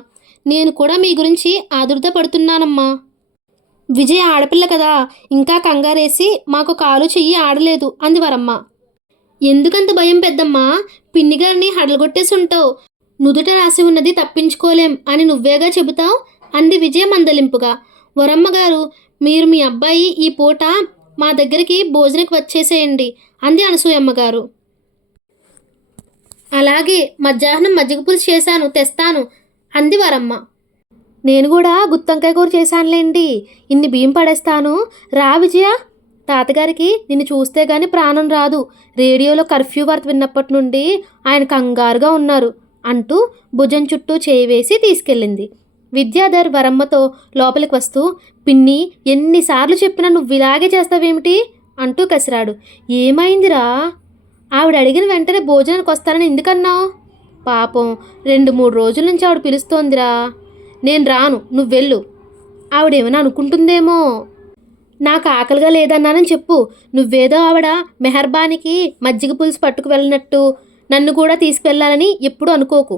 నేను కూడా మీ గురించి ఆదుర్దా పడుతున్నానమ్మా. విజయ ఆడపిల్ల కదా, ఇంకా కంగారేసి మాకు కాలు చెయ్యి ఆడలేదు అంది వరమ్మ. ఎందుకంత భయం పెద్దమ్మా? పిన్నిగారిని హడలగొట్టేసి ఉంటావు. నుదుట రాసి ఉన్నది తప్పించుకోలేం అని నువ్వేగా చెబుతావు అంది విజయ మందలింపుగా. వరమ్మగారు, మీరు మీ అబ్బాయి ఈ పూట మా దగ్గరికి భోజనకి వచ్చేసేయండి అంది అనసూయమ్మగారు. అలాగే, మధ్యాహ్నం మజ్జిగ పులుసు చేశాను, తెస్తాను అంది వరమ్మ. నేను కూడా గుత్తొంకాయ కూర చేశానులేండి. ఇన్ని బియ్యం పడేస్తాను, రా విజయ. తాతగారికి నిన్ను చూస్తే గాని ప్రాణం రాదు. రేడియోలో కర్ఫ్యూ వార్త విన్నప్పటి నుండి ఆయన కంగారుగా ఉన్నారు అంటూ భుజం చుట్టూ చేయి వేసి తీసుకెళ్ళింది. విద్యాధర్ వరమ్మతో లోపలికి వస్తూ, పిన్ని, ఎన్నిసార్లు చెప్పినా నువ్వు ఇలాగే చేస్తావేమిటి అంటూ కసిరాడు. ఏమైందిరా? ఆవిడ అడిగిన వెంటనే భోజనానికి వస్తానని ఎందుకన్నావు? పాపం 2-3 రోజుల నుంచి ఆవిడ పిలుస్తోందిరా. నేను రాను, నువ్వెళ్ళు. ఆవిడేమైనా అనుకుంటుందేమో. నాకు ఆకలిగా లేదన్నానని చెప్పు. నువ్వేదో ఆవిడ మెహర్బానికి మజ్జిగ పులుసు పట్టుకు వెళ్ళినట్టు నన్ను కూడా తీసుకువెళ్ళాలని ఎప్పుడూ అనుకోకు.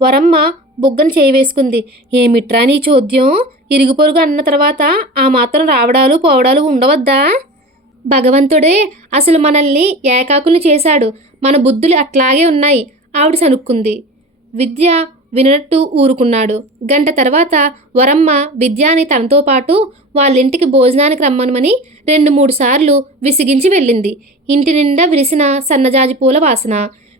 వరమ్మ బుగ్గను చేయి వేసుకుంది. ఏమిట్రా నీ చోద్యం? ఇరుగు పొరుగు అన్న తర్వాత ఆ మాత్రం రావడాలు పోవడాలు ఉండవద్దా? భగవంతుడే అసలు మనల్ని ఏకాకులు చేశాడు. మన బుద్ధులు అట్లాగే ఉన్నాయి ఆవిడ సనుక్కుంది. విద్య వినట్టు ఊరుకున్నాడు. గంట తర్వాత వరమ్మ విద్యాని తనతో పాటు వాళ్ళింటికి భోజనానికి రమ్మనమని 2-3 సార్లు విసిగించి వెళ్ళింది. ఇంటి నిండా విరిసిన సన్నజాజి పూల వాసన.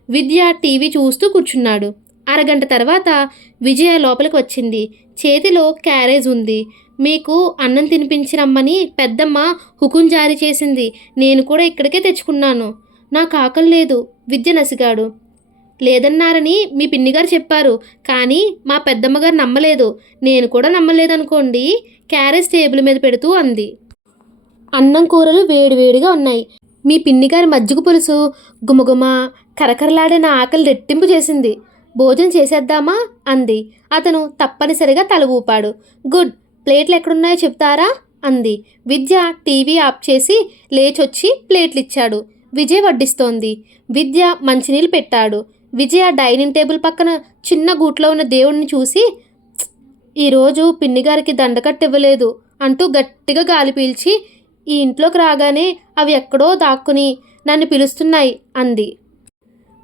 విద్య టీవీ చూస్తూ కూర్చున్నాడు. అరగంట తర్వాత విజయ లోపలికి వచ్చింది. చేతిలో క్యారేజ్ ఉంది. మీకు అన్నం తినిపించి రమ్మని పెద్దమ్మ హుకుం జారీ చేసింది. నేను కూడా ఇక్కడికే తెచ్చుకున్నాను. నాకు ఆకలి లేదు విద్య నసిగాడు. లేదన్నారని మీ పిన్నిగారు చెప్పారు, కానీ మా పెద్దమ్మగారు నమ్మలేదు. నేను కూడా నమ్మలేదనుకోండి క్యారేజ్ టేబుల్ మీద పెడుతూ అంది. అన్నం కూరలు వేడివేడిగా ఉన్నాయి. మీ పిన్నిగారి మజ్జిగ పులుసు గుమగుమ కరకరలాడే నా ఆకలి రెట్టింపు చేసింది. భోజనం చేసేద్దామా అంది. అతను తప్పనిసరిగా తల ఊపాడు. గుడ్, ప్లేట్లు ఎక్కడున్నాయో చెప్తారా అంది. విద్య టీవీ ఆఫ్ చేసి లేచొచ్చి ప్లేట్లు ఇచ్చాడు. విజయ్ వడ్డిస్తోంది. విద్య మంచినీళ్ళు పెట్టాడు. విజయ డైనింగ్ టేబుల్ పక్కన చిన్న గూట్లో ఉన్న దేవుడిని చూసి, ఈరోజు పిన్నిగారికి దండకట్టు ఇవ్వలేదు అంటూ గట్టిగా గాలి పీల్చి, ఈ ఇంట్లోకి రాగానే అవి ఎక్కడో దాక్కుని నన్ను పిలుస్తున్నాయి అంది.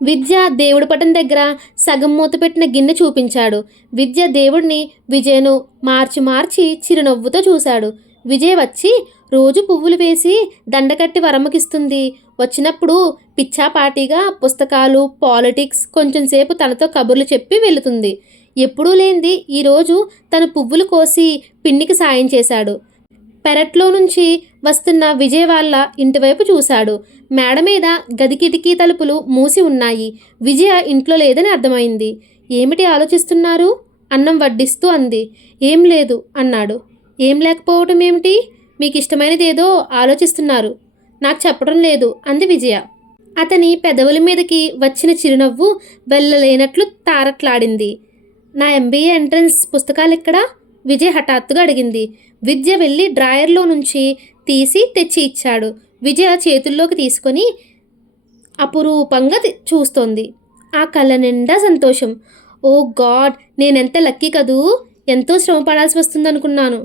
విద్య దేవుడి పటం దగ్గర సగం మూత పెట్టిన గిన్నె చూపించాడు. విద్య దేవుడిని విజయను మార్చి మార్చి చిరునవ్వుతో చూశాడు. విజయ్ వచ్చి రోజు పువ్వులు వేసి దండకట్టి వరమ్మకిస్తుంది. వచ్చినప్పుడు పిచ్చాపాటిగా పుస్తకాలు, పాలిటిక్స్, కొంచెం సేపు తనతో కబుర్లు చెప్పి వెళుతుంది. ఎప్పుడూ లేనిది ఈరోజు తను పువ్వులు కోసి పిన్నికి సాయం చేశాడు. పెరట్లో నుంచి వస్తున్న విజయ్ వాళ్ళ ఇంటివైపు చూశాడు. మేడ మీద గది కిటికీ తలుపులు మూసి ఉన్నాయి. విజయ ఇంట్లో లేదని అర్థమైంది. ఏమిటి ఆలోచిస్తున్నారు? అన్నం వడ్డిస్తూ అంది. ఏం లేదు అన్నాడు. ఏం లేకపోవటం ఏమిటి? మీకు ఇష్టమైనది ఏదో ఆలోచిస్తున్నారు, నాకు చెప్పడం లేదు అంది విజయ. అతని పెదవుల మీదకి వచ్చిన చిరునవ్వు వెళ్ళలేనట్లు తారట్లాడింది. నా ఎంబీఏ ఎంట్రన్స్ పుస్తకాలు ఎక్కడా? విజయ్ హఠాత్తుగా అడిగింది. విద్య వెళ్ళి డ్రాయర్లో నుంచి తీసి తెచ్చి ఇచ్చాడు. విజయ చేతుల్లోకి తీసుకొని అపురూపంగా చూస్తోంది. ఆ కళ్ళ నిండా సంతోషం. ఓ గాడ్, నేనెంత లక్కీ కదూ! ఎంతో శ్రమ పడాల్సి వస్తుందనుకున్నాను.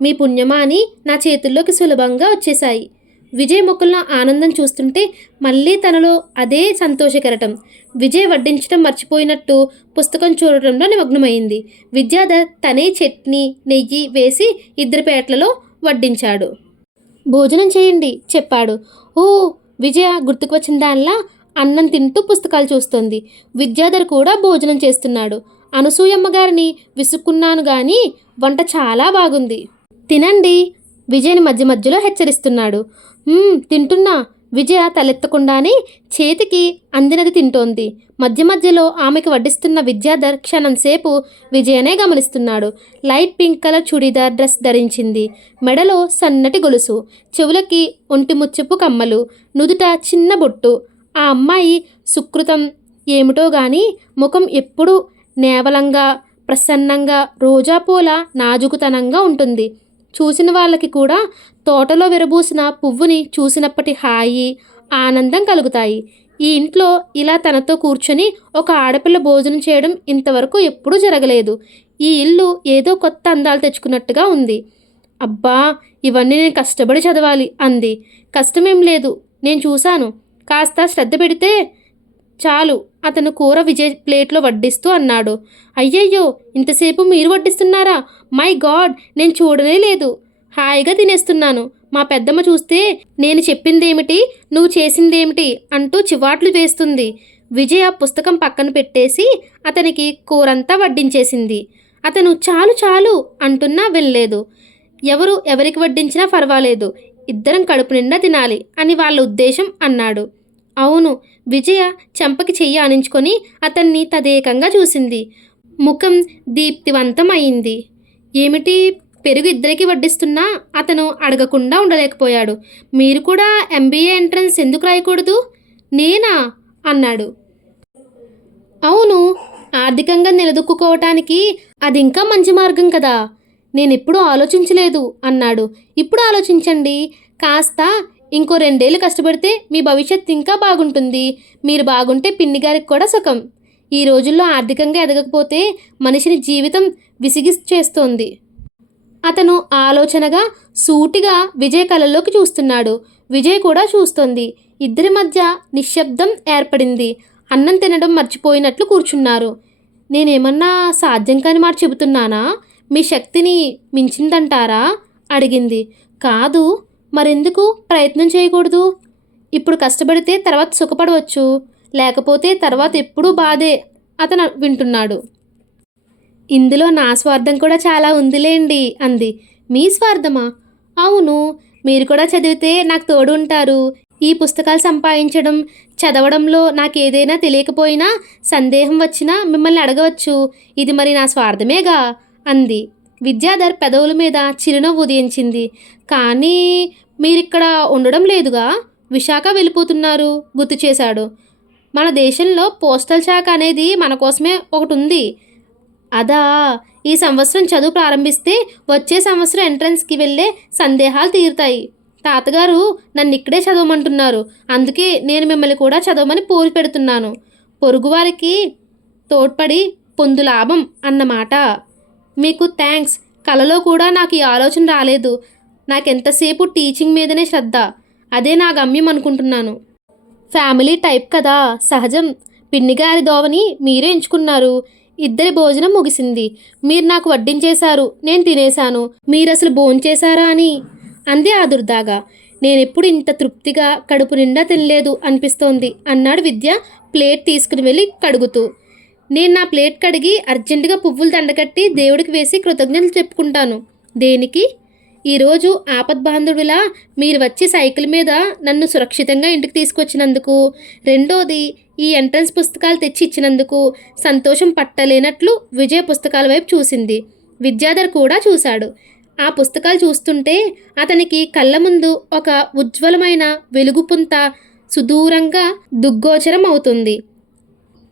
మీ పుణ్యమా అని నా చేతుల్లోకి సులభంగా వచ్చేశాయి. విజయ్ ముఖంలో ఆనందం చూస్తుంటే మళ్ళీ తనలో అదే సంతోషకెరటం. విజయ్ వడ్డించడం మర్చిపోయినట్టు పుస్తకం చూడటంలో నిమగ్నమైంది. విద్యాధర్ తనే చట్నీ, నెయ్యి వేసి 2 పేట్లలో వడ్డించాడు. భోజనం చేయండి చెప్పాడు. ఓ, విజయ గుర్తుకు వచ్చిన దానిలా అన్నం తింటూ పుస్తకాలు చూస్తోంది. విద్యాధర్ కూడా భోజనం చేస్తున్నాడు. అనసూయమ్మ గారిని విసుక్కున్నాను కానీ వంట చాలా బాగుంది, తినండి విజయ్ని మధ్య మధ్యలో హెచ్చరిస్తున్నాడు. తింటున్నా. విజయ తలెత్తకుండానే చేతికి అందినది తింటోంది. మధ్య మధ్యలో ఆమెకు వడ్డిస్తున్న విద్యాధర్ క్షణంసేపు విజయనే గమనిస్తున్నాడు. Light pink colour churidar dress ధరించింది. మెడలో సన్నటి గొలుసు, చెవులకి ఒంటి ముచ్చపు కమ్మలు, నుదుట చిన్న బొట్టు. ఆ అమ్మాయి సుకృతం ఏమిటో గాని ముఖం ఎప్పుడూ నేవలంగా, ప్రసన్నంగా, రోజాపూల నాజుకుతనంగా ఉంటుంది. చూసిన వాళ్ళకి కూడా తోటలో విరబూసిన పువ్వుని చూసినప్పటి హాయి, ఆనందం కలుగుతాయి. ఈ ఇంట్లో ఇలా తనతో కూర్చొని ఒక ఆడపిల్ల భోజనం చేయడం ఇంతవరకు ఎప్పుడూ జరగలేదు. ఈ ఇల్లు ఏదో కొత్త అందాలు తెచ్చుకున్నట్టుగా ఉంది. అబ్బా, ఇవన్నీ నేను కష్టపడి చదవాలి అంది. కష్టమేం లేదు, నేను చూశాను. కాస్త శ్రద్ధ పెడితే చాలు అతను కూర విజయ్ ప్లేట్లో వడ్డిస్తూ అన్నాడు. అయ్యయ్యో, ఇంతసేపు మీరు వడ్డిస్తున్నారా? మై గాడ్, నేను చూడనే లేదు. హాయిగా తినేస్తున్నాను. మా పెద్దమ్మ చూస్తే నేను చెప్పిందేమిటి, నువ్వు చేసిందేమిటి అంటూ చివాట్లు వేస్తుంది. విజయ పుస్తకం పక్కన పెట్టేసి అతనికి కూరంతా వడ్డించేసింది. అతను చాలు చాలు అంటున్నా వినలేదు. ఎవరికి వడ్డించినా పర్వాలేదు, ఇద్దరం కడుపు నిండా తినాలి అని వాళ్ళ ఉద్దేశం అన్నాడు. అవును. విజయ చెంపకి చెయ్యి ఆనించుకొని అతన్ని తదేకంగా చూసింది. ముఖం దీప్తివంతం అయింది. ఏమిటి, పెరుగు ఇద్దరికి వడ్డిస్తున్నా అతను అడగకుండా ఉండలేకపోయాడు. మీరు కూడా ఎంబీఏ ఎంట్రన్స్ ఎందుకు రాయకూడదు? నేనా అన్నాడు. అవును, ఆర్థికంగా నిలదొక్కుకోవటానికి అది ఇంకా మంచి మార్గం కదా. నేనెప్పుడూ ఆలోచించలేదు అన్నాడు. ఇప్పుడు ఆలోచించండి. కాస్త ఇంకో 2 ఏళ్ళు కష్టపడితే మీ భవిష్యత్తు ఇంకా బాగుంటుంది. మీరు బాగుంటే పిన్ని గారికి కూడా సుఖం. ఈ రోజుల్లో ఆర్థికంగా ఎదగకపోతే మనిషిని జీవితం విసిగిచ్చేస్తోంది. అతను ఆలోచనగా సూటిగా విజయ్ కళ్ళల్లోకి చూస్తున్నాడు. విజయ్ కూడా చూస్తోంది. ఇద్దరి మధ్య నిశ్శబ్దం ఏర్పడింది. అన్నం తినడం మర్చిపోయినట్లు కూర్చున్నారు. నేనేమన్నా సాధ్యం కాని మాట చెబుతున్నానా? మీ శక్తిని మించిందంటారా? అడిగింది. కాదు, మరెందుకు ప్రయత్నం చేయకూడదు? ఇప్పుడు కష్టపడితే తర్వాత సుఖపడవచ్చు, లేకపోతే తర్వాత ఎప్పుడూ బాధే. అతను వింటున్నాడు. ఇందులో నా స్వార్థం కూడా చాలా ఉందిలేండి అంది. మీ స్వార్థమా? అవును, మీరు కూడా చదివితే నాకు తోడు ఉంటారు. ఈ పుస్తకాలు సంపాదించడం, చదవడంలో నాకేదైనా తెలియకపోయినా, సందేహం వచ్చినా మిమ్మల్ని అడగవచ్చు. ఇది మరి నా స్వార్థమేగా అంది. విద్యాధర్ పెదవుల మీద చిరునవ్వు ఉదయించింది. కానీ మీరిక్కడ ఉండడం లేదుగా, విశాఖ వెళ్ళిపోతున్నారు గుర్తు చేశాడు. మన దేశంలో పోస్టల్ శాఖ అనేది మన కోసమే ఒకటి ఉంది. అదా, ఈ సంవత్సరం చదువు ప్రారంభిస్తే వచ్చే సంవత్సరం ఎంట్రన్స్కి వెళ్ళే సందేహాలు తీరుతాయి. తాతగారు నన్ను ఇక్కడే చదవమంటున్నారు. అందుకే నేను మిమ్మల్ని కూడా చదవమని పోరు పెడుతున్నాను. పొరుగువారికి తోడ్పడి పొందు లాభం అన్నమాట. మీకు థ్యాంక్స్. కలలో కూడా నాకు ఈ ఆలోచన రాలేదు. నాకెంతసేపు టీచింగ్ మీదనే శ్రద్ధ. అదే నా గమ్యం అనుకుంటున్నాను. ఫ్యామిలీ టైప్ కదా, సహజం. పిన్నిగారి దోవని మీరే ఎంచుకున్నారు. ఇద్దరి భోజనం ముగిసింది. మీరు నాకు వడ్డించేశారు, నేను తినేశాను. మీరసలు భోంచేశారా అని అంది ఆదుర్దాగా. నేనెప్పుడు ఇంత తృప్తిగా కడుపు నిండా తినలేదు అనిపిస్తోంది అన్నాడు విద్య ప్లేట్ తీసుకుని వెళ్ళి కడుగుతూ. నేను నా ప్లేట్ కడిగి అర్జెంటుగా పువ్వులు దండకట్టి దేవుడికి వేసి కృతజ్ఞతలు చెప్పుకుంటాను. దేనికి? ఈరోజు ఆపద్బాంధుడిలా మీరు వచ్చి సైకిల్ మీద నన్ను సురక్షితంగా ఇంటికి తీసుకొచ్చినందుకు, రెండోది ఈ ఎంట్రన్స్ పుస్తకాలు తెచ్చి ఇచ్చినందుకు. సంతోషం పట్టలేనట్లు విజయ పుస్తకాల వైపు చూసింది. విద్యాధర్ కూడా చూశాడు. ఆ పుస్తకాలు చూస్తుంటే అతనికి కళ్ళ ముందు ఒక ఉజ్వలమైన వెలుగుపుంత సుదూరంగా దుగ్గోచరం అవుతుంది.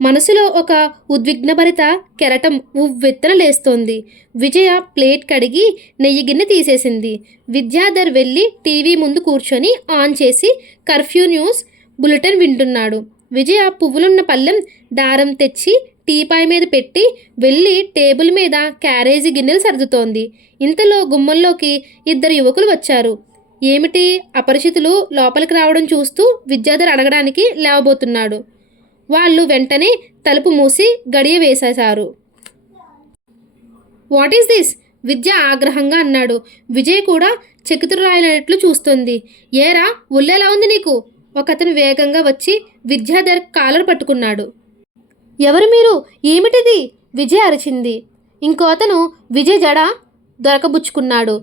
మనసులో ఒక ఉద్విగ్నభరిత కెరటం ఉవ్వెత్తున లేస్తోంది. విజయ ప్లేట్ కడిగి నెయ్యి గిన్నె తీసేసింది. విద్యాధర్ వెళ్ళి టీవీ ముందు కూర్చొని ఆన్ చేసి కర్ఫ్యూ న్యూస్ బులెటిన్ వింటున్నాడు. విజయ పువ్వులున్న పళ్ళెం దారం తెచ్చి టీపాయ్ మీద పెట్టి వెళ్ళి టేబుల్ మీద క్యారేజీ గిన్నెలు సర్దుతోంది. ఇంతలో గుమ్మంలోకి ఇద్దరు యువకులు వచ్చారు. ఏమిటి అపరిచితులు లోపలికి రావడం చూస్తూ విద్యాధర్ అడగడానికి లేవబోతున్నాడు. వాళ్ళు వెంటనే తలుపు మూసి గడియ వేసేశారు. What is this? విద్య ఆగ్రహంగా అన్నాడు. విజయ్ కూడా చకితురాయినట్లు చూస్తుంది. ఏరా, ఒళ్ళెలా ఉంది నీకు? ఒకతను వేగంగా వచ్చి విద్యాధర్ కాలర్ పట్టుకున్నాడు. ఎవరు మీరు? ఏమిటిది? విజయ్ అరిచింది. ఇంకో అతను విజయ్ జడ దొరకబుచ్చుకున్నాడు.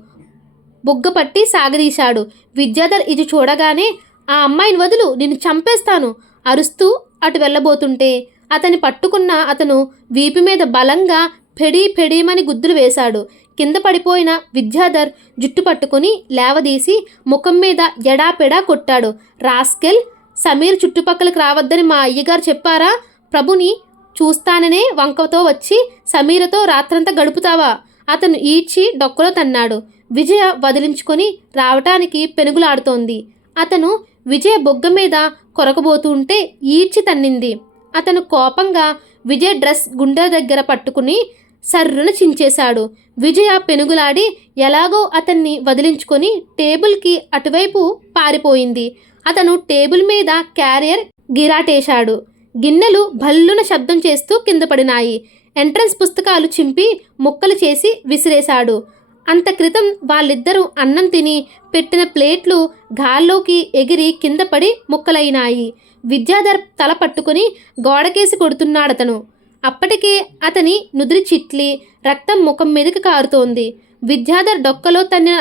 బుగ్గపట్టి సాగదీశాడు. విద్యాధర్ ఇది చూడగానే, ఆ అమ్మాయిని వదులు, నిన్ను చంపేస్తాను అరుస్తూ అటు వెళ్ళబోతుంటే అతని పట్టుకున్న అతను వీపు మీద బలంగా ఫెడీ ఫెడీమని గుద్దులు వేశాడు. కింద పడిపోయిన విద్యాధర్ జుట్టు పట్టుకుని లేవదీసి ముఖం మీద ఎడాపెడా కొట్టాడు. రాస్కెల్, సమీర్ చుట్టుపక్కలకు రావద్దని మా అయ్యగారు చెప్పారా? ప్రభుని చూస్తాననే వంకతో వచ్చి సమీరతో రాత్రంతా గడుపుతావా? అతను ఈడ్చి డొక్కలో తన్నాడు. విజయ వదిలించుకొని రావటానికి పెనుగులాడుతోంది. అతను విజయ బొగ్గ మీద కొరకబోతుంటే ఈడ్చి తన్నింది. అతను కోపంగా విజయ్ డ్రెస్ గుండెల దగ్గర పట్టుకుని సర్రున చించేశాడు. విజయ పెనుగులాడి ఎలాగో అతన్ని వదిలించుకొని టేబుల్కి అటువైపు పారిపోయింది. అతను టేబుల్ మీద క్యారియర్ గిరాటేశాడు. గిన్నెలు భల్లున శబ్దం చేస్తూ కింద పడినాయి. ఎంట్రన్స్ పుస్తకాలు చింపి ముక్కలు చేసి విసిరేశాడు. అంత క్రితం వాళ్ళిద్దరూ అన్నం తిని పెట్టిన ప్లేట్లు గాల్లోకి ఎగిరి కింద పడి ముక్కలైనాయి. విద్యాధర్ తల పట్టుకుని గోడకేసి కొడుతున్నాడతను. అప్పటికే అతని నుదిరి చిట్లి రక్తం ముఖం మీదకి కారుతోంది. విద్యాధర్ డొక్కలో తన్నిన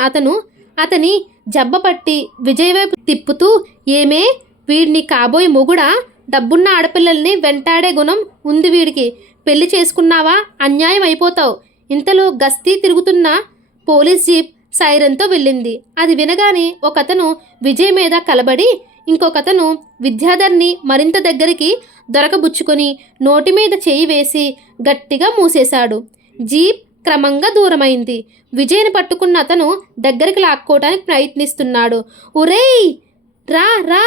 అతని జబ్బ పట్టి విజయ్ వైపు తిప్పుతూ, ఏమే, వీడిని కాబోయే మొగుడా? డబ్బున్న ఆడపిల్లల్ని వెంటాడే గుణం ఉంది వీడికి. పెళ్లి చేసుకున్నావా అన్యాయం అయిపోతావు. ఇంతలో గస్తీ తిరుగుతున్న పోలీస్ జీప్ సైరన్తో వెళ్ళింది. అది వినగానే ఒకతను విజయ్ మీద కలబడి ఇంకొకతను విద్యాధర్ని మరింత దగ్గరికి దొరకబుచ్చుకొని నోటి మీద చేయి వేసి గట్టిగా మూసేశాడు. జీప్ క్రమంగా దూరమైంది. విజయ్ని పట్టుకున్న అతను దగ్గరికి లాక్కోవడానికి ప్రయత్నిస్తున్నాడు. ఒరేయ్, రా రా!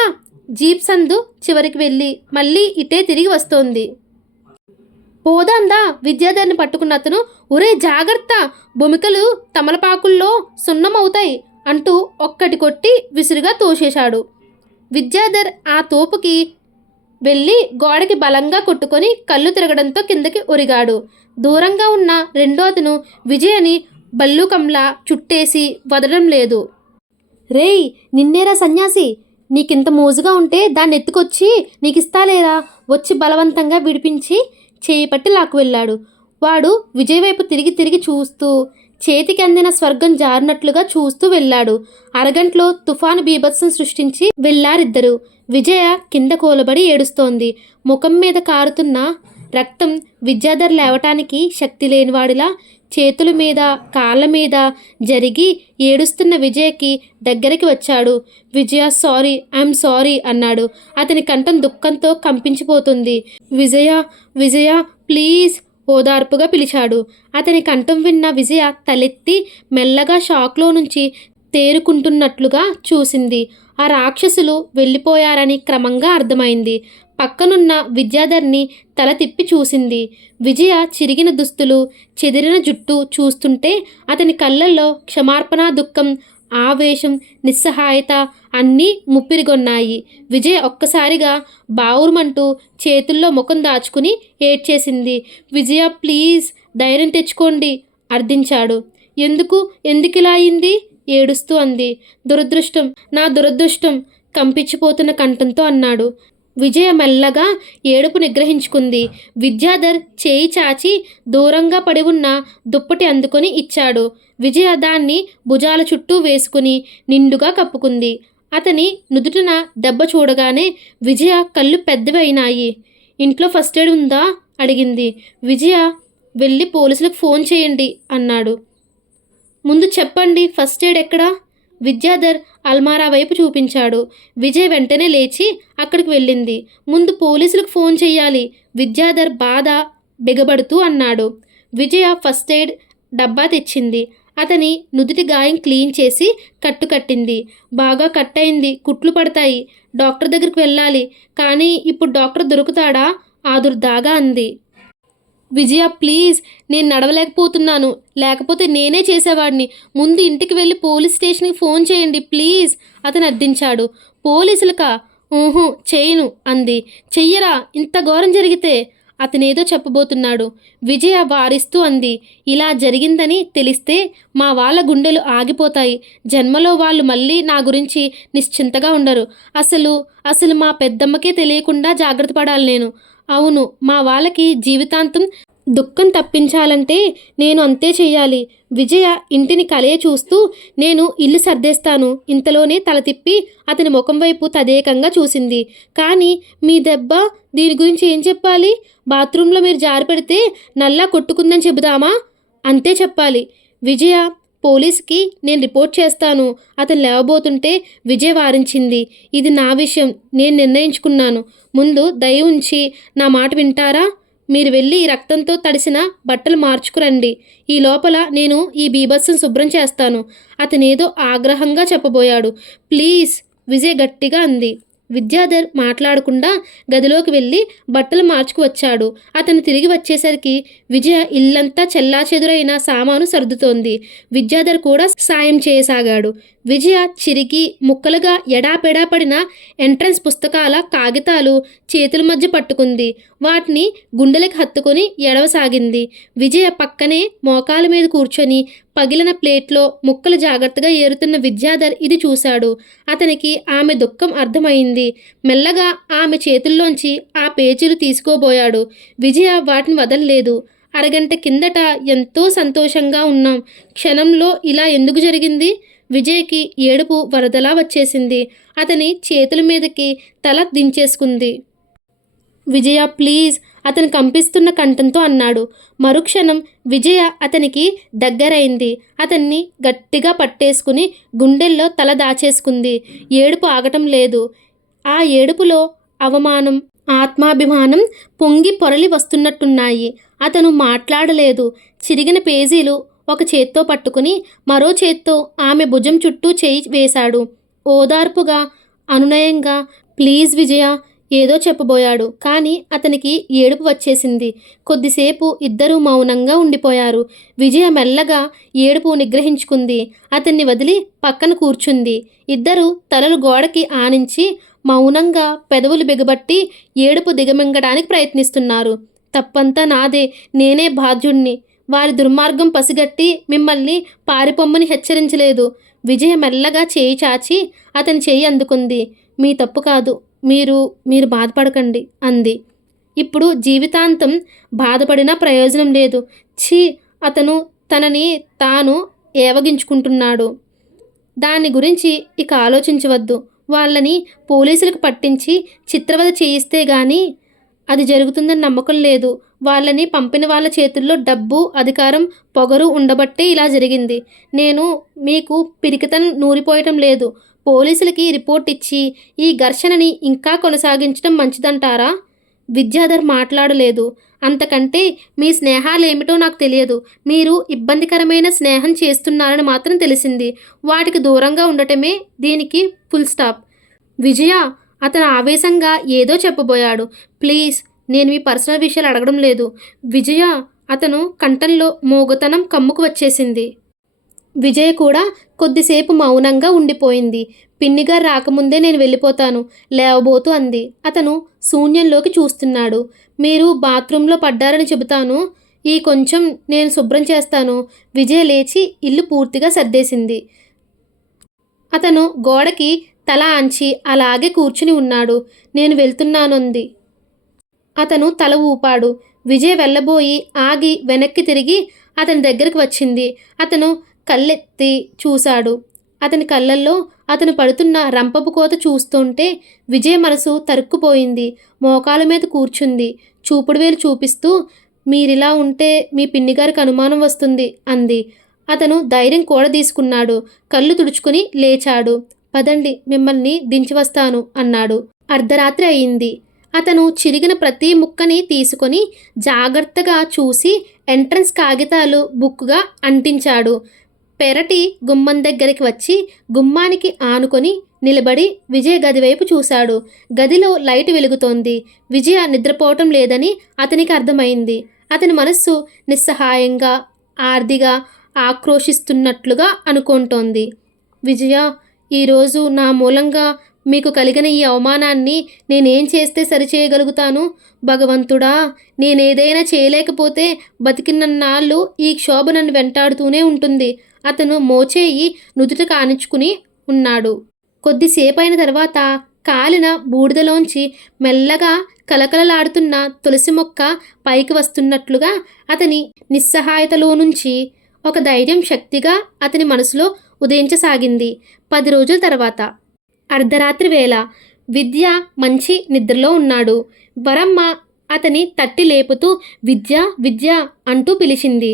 జీప్ సందు చివరికి వెళ్ళి మళ్ళీ ఇటే తిరిగి వస్తోంది. పోదాందా విద్యాధర్ని పట్టుకున్న అతను, ఒరే జాగ్రత్త, బొమికలు తమలపాకుల్లో సున్నమవుతాయి అంటూ ఒక్కటి కొట్టి విసురుగా తోసేశాడు. విద్యాధర్ ఆ తోపుకి వెళ్ళి గోడకి బలంగా కొట్టుకొని కళ్ళు తిరగడంతో కిందకి ఒరిగాడు. దూరంగా ఉన్న రెండో అతను విజయని బల్లూకంలా చుట్టేసి వదలడం లేదు. రేయ్ నిన్నేరా సన్యాసి, నీకింత మోజుగా ఉంటే దాన్ని ఎత్తుకొచ్చి నీకిస్తాలేరా, వచ్చి బలవంతంగా విడిపించి చేయి పట్టి లాక్కు వెళ్ళాడు. వాడు విజయ్ వైపు తిరిగి తిరిగి చూస్తూ చేతికి అందిన స్వర్గం జారినట్లుగా చూస్తూ వెళ్ళాడు. అరగంటలో తుఫాను బీభత్సం సృష్టించి వెళ్ళారిద్దరు. విజయ కింద కూలబడి ఏడుస్తోంది. ముఖం మీద కారుతున్న రక్తం విద్యాధర్ లేవటానికి శక్తి లేనివాడిలా చేతుల మీద కాళ్ళ మీద జరిగి ఏడుస్తున్న విజయకి దగ్గరికి వచ్చాడు. విజయ సారీ, ఐఎమ్ సారీ అన్నాడు. అతని కంఠం దుఃఖంతో కంపించిపోతుంది. విజయ విజయ ప్లీజ్ ఓదార్పుగా పిలిచాడు. అతని కంఠం విన్న విజయ తలెత్తి మెల్లగా షాక్లో నుంచి తేరుకుంటున్నట్లుగా చూసింది. ఆ రాక్షసులు వెళ్ళిపోయారని క్రమంగా అర్థమైంది. పక్కనున్న విద్యాధర్ని తల తిప్పి చూసింది. విజయ చిరిగిన దుస్తులు, చెదిరిన జుట్టు చూస్తుంటే అతని కళ్ళల్లో క్షమార్పణ, దుఃఖం, ఆవేశం, నిస్సహాయత అన్నీ ముప్పిరిగొన్నాయి. విజయ ఒక్కసారిగా బావురుమంటూ చేతుల్లో ముఖం దాచుకుని ఏడ్చేసింది. విజయ ప్లీజ్ ధైర్యం తెచ్చుకోండి అర్థించాడు. ఎందుకిలా అయింది ఏడుస్తూ అంది. దురదృష్టం, నా దురదృష్టం కంపించిపోతున్న కంఠంతో అన్నాడు. విజయ మెల్లగా ఏడుపు నిగ్రహించుకుంది. విద్యాధర్ చేయి చాచి దూరంగా పడి ఉన్న దుప్పటి అందుకొని ఇచ్చాడు. విజయ దాన్ని భుజాల చుట్టూ వేసుకుని నిండుగా కప్పుకుంది. అతని నుదుటిన దెబ్బ చూడగానే విజయ కళ్ళు పెద్దవి అయినాయి. ఇంట్లో ఫస్ట్ ఎయిడ్ ఉందా అడిగింది. విజయ వెళ్ళి పోలీసులకు ఫోన్ చేయండి అన్నాడు. ముందు చెప్పండి ఫస్ట్ ఎయిడ్ ఎక్కడా? విద్యాధర్ అల్మారా వైపు చూపించాడు. విజయ్ వెంటనే లేచి అక్కడికి వెళ్ళింది. ముందు పోలీసులకు ఫోన్ చెయ్యాలి విద్యాధర్ బాధ బిగబడుతూ అన్నాడు. విజయ ఫస్ట్ ఎయిడ్ డబ్బా తెచ్చింది. అతని నుదుటి గాయం క్లీన్ చేసి కట్టింది. బాగా కట్టయింది, కుట్లు పడతాయి. డాక్టర్ దగ్గరికి వెళ్ళాలి, కానీ ఇప్పుడు డాక్టర్ దొరుకుతాడా ఆదుర్దాగా అంది. విజయ ప్లీజ్, నేను నడవలేకపోతున్నాను, లేకపోతే నేనే చేసేవాడిని. ముందు ఇంటికి వెళ్ళి పోలీస్ స్టేషన్కి ఫోన్ చేయండి ప్లీజ్ అతను అర్థించాడు. పోలీసులకా? చేయను అంది. చెయ్యరా, ఇంత ఘోరం జరిగితే అతనేదో చెప్పబోతున్నాడు. విజయ వారిస్తూ అంది. ఇలా జరిగిందని తెలిస్తే మా వాళ్ళ గుండెలు ఆగిపోతాయి. జన్మలో వాళ్ళు మళ్ళీ నా గురించి నిశ్చింతగా ఉండరు. అసలు మా పెద్దమ్మకే తెలియకుండా జాగ్రత్త పడాలి నేను. అవును, మా వాళ్ళకి జీవితాంతం దుఃఖం తప్పించాలంటే నేను అంతే చెయ్యాలి. విజయ ఇంటిని కలయ చూస్తూ నేను ఇల్లు సర్దేస్తాను. ఇంతలోనే తల తిప్పి అతని ముఖం వైపు తదేకంగా చూసింది. కానీ మీ దెబ్బ, దీని గురించి ఏం చెప్పాలి? బాత్రూంలో మీరు జారి పెడితే నల్లా కొట్టుకుందని చెబుదామా? అంతే చెప్పాలి. విజయ పోలీస్కి నేను రిపోర్ట్ చేస్తాను అతను లేవబోతుంటే విజయ్ వారించింది. ఇది నా విషయం, నేను నిర్ణయించుకున్నాను. ముందు దయ ఉంచి నా మాట వింటారా? మీరు వెళ్ళి రక్తంతో తడిసిన బట్టలు మార్చుకురండి. ఈ లోపల నేను ఈ బీభత్సం శుభ్రం చేస్తాను అతనేదో ఆగ్రహంగా చెప్పబోయాడు. ప్లీజ్ విజయ్ గట్టిగా అంది. విద్యాధర్ మాట్లాడకుండా గదిలోకి వెళ్ళి బట్టలు మార్చుకు వచ్చాడు. అతను తిరిగి వచ్చేసరికి విజయ ఇల్లంతా చెల్లాచెదురైన సామాను సర్దుతోంది. విద్యాధర్ కూడా సాయం చేయసాగాడు. విజయ చిరిగి ముక్కలుగా ఎడాపెడా పడిన ఎంట్రన్స్ పుస్తకాల కాగితాలు చేతుల మధ్య పట్టుకుంది. వాటిని గుండెలకు హత్తుకొని ఎడవసాగింది. విజయ పక్కనే మోకాల మీద కూర్చొని పగిలిన ప్లేట్లో ముక్కలు జాగ్రత్తగా ఏరుతున్న విద్యాధర్ ఇది చూశాడు. అతనికి ఆమె దుఃఖం అర్థమైంది. మెల్లగా ఆమె చేతుల్లోంచి ఆ పేజీలు తీసుకోబోయాడు. విజయ వాటిని వదలలేదు. అరగంట కిందట ఎంతో సంతోషంగా ఉన్నాం, క్షణంలో ఇలా ఎందుకు జరిగింది? విజయ్కి ఏడుపు వరదలా వచ్చేసింది. అతని చేతుల మీదకి తల దించేసుకుంది. విజయ ప్లీజ్ అతను కంపిస్తున్న కంఠంతో అన్నాడు. మరుక్షణం విజయ అతనికి దగ్గరైంది. అతన్ని గట్టిగా పట్టేసుకుని గుండెల్లో తల దాచేసుకుంది. ఏడుపు ఆగటం లేదు. ఆ ఏడుపులో అవమానం, ఆత్మాభిమానం పొంగి పొరలి వస్తున్నట్టున్నాయి. అతను మాట్లాడలేదు. చిరిగిన పేజీలు ఒక చేత్తో పట్టుకుని మరో చేత్తో ఆమె భుజం చుట్టూ చేయి వేశాడు. ఓదార్పుగా, అనునయంగా, ప్లీజ్ విజయ, ఏదో చెప్పబోయాడు, కానీ అతనికి ఏడుపు వచ్చేసింది. కొద్దిసేపు ఇద్దరూ మౌనంగా ఉండిపోయారు. విజయ మెల్లగా ఏడుపు నిగ్రహించుకుంది. అతన్ని వదిలి పక్కన కూర్చుంది. ఇద్దరూ తలలు గోడకి ఆనించి మౌనంగా పెదవులు బిగబట్టి ఏడుపు దిగమింగడానికి ప్రయత్నిస్తున్నారు. తప్పంతా నాదే, నేనే బాధ్యుణ్ణి. వారి దుర్మార్గం పసిగట్టి మిమ్మల్ని పారిపొమ్మని హెచ్చరించలేదు. విజయ మెల్లగా చేయి చాచి అతని చేయి అందుకుంది. మీ తప్పు కాదు, మీరు బాధపడకండి అంది. ఇప్పుడు జీవితాంతం బాధపడినా ప్రయోజనం లేదు. ఛీ, అతను తనని తాను ఏవగించుకుంటున్నాడు. దాని గురించి ఇక ఆలోచించవద్దు. వాళ్ళని పోలీసులకు పట్టించి చిత్రవద చేయిస్తే గానీ అది జరుగుతుందని నమ్మకం లేదు. వాళ్ళని పంపిన వాళ్ళ చేతుల్లో డబ్బు, అధికారం, పొగరు ఉండబట్టే ఇలా జరిగింది. నేను మీకు పిరికితనం నూరిపోయటం లేదు. పోలీసులకి రిపోర్ట్ ఇచ్చి ఈ ఘర్షణని ఇంకా కొనసాగించడం మంచిదంటారా? విద్యాధర్ మాట్లాడలేదు. అంతకంటే మీ స్నేహాలేమిటో నాకు తెలియదు. మీరు ఇబ్బందికరమైన స్నేహం చేస్తున్నారని మాత్రం తెలిసింది. వాటికి దూరంగా ఉండటమే దీనికి ఫుల్ స్టాప్. విజయ, అతను ఆవేశంగా ఏదో చెప్పబోయాడు. ప్లీజ్, నేను మీ పర్సనల్ విషయాలు అడగడం లేదు. విజయ, అతను కంఠంలో మోగుతనం కమ్ముకు వచ్చేసింది. విజయ కూడా కొద్దిసేపు మౌనంగా ఉండిపోయింది. పిన్నిగారు రాకముందే నేను వెళ్ళిపోతాను లేవబోతూ అంది. అతను శూన్యంలోకి చూస్తున్నాడు. మీరు బాత్రూంలో పడ్డారని చెబుతాను. ఈ కొంచెం నేను శుభ్రం చేస్తాను. విజయ లేచి ఇల్లు పూర్తిగా సర్దేసింది. అతను గోడకి తల ఆంచి అలాగే కూర్చుని ఉన్నాడు. నేను వెళ్తున్నానుంది. అతను తల ఊపాడు. విజయ్ వెళ్ళబోయి ఆగి వెనక్కి తిరిగి అతని దగ్గరికి వచ్చింది. అతను కళ్ళెత్తి చూశాడు. అతని కళ్ళల్లో అతను పడుతున్న రంపపు కోత చూస్తుంటే విజయ్ మనసు తరుక్కుపోయింది. మోకాల మీద కూర్చుంది. చూపుడు వేలు చూపిస్తూ, మీరిలా ఉంటే మీ పిన్నిగారికి అనుమానం వస్తుంది అంది. అతను ధైర్యం కూడా తీసుకున్నాడు. కళ్ళు తుడుచుకుని లేచాడు. పదండి, మిమ్మల్ని దించి వస్తాను అన్నాడు. అర్ధరాత్రి అయింది. అతను చిరిగిన ప్రతి ముక్కని తీసుకొని జాగ్రత్తగా చూసి ఎంట్రన్స్ కాగితాలు బుక్గా అంటించాడు. పెరటి గుమ్మం దగ్గరికి వచ్చి గుమ్మానికి ఆనుకొని నిలబడి విజయ గది వైపు చూశాడు. గదిలో లైట్ వెలుగుతోంది. విజయ నిద్రపోవటం లేదని అతనికి అర్థమైంది. అతని మనస్సు నిస్సహాయంగా, ఆర్దిగా ఆక్రోశిస్తున్నట్లుగా అనుకుంటోంది. విజయ, ఈరోజు నా మూలంగా మీకు కలిగిన ఈ అవమానాన్ని నేనేం చేస్తే సరిచేయగలుగుతాను? భగవంతుడా, నేనేదైనా చేయలేకపోతే బతికినన్నాళ్ళు ఈ క్షోభ నన్ను వెంటాడుతూనే ఉంటుంది. అతను మోచేయి నుదుట కానించుకుని ఉన్నాడు. కొద్దిసేపైన తర్వాత కాలిన బూడిదలోంచి మెల్లగా కలకలలాడుతున్న తులసి మొక్క పైకి వస్తున్నట్లుగా అతని నిస్సహాయతలో నుంచి ఒక ధైర్యం శక్తిగా అతని మనసులో ఉదయించసాగింది. 10 రోజుల తర్వాత అర్ధరాత్రి వేళ విద్య మంచి నిద్రలో ఉన్నాడు. వరమ్మ అతని తట్టి లేపుతూ విద్య విద్య అంటూ పిలిచింది.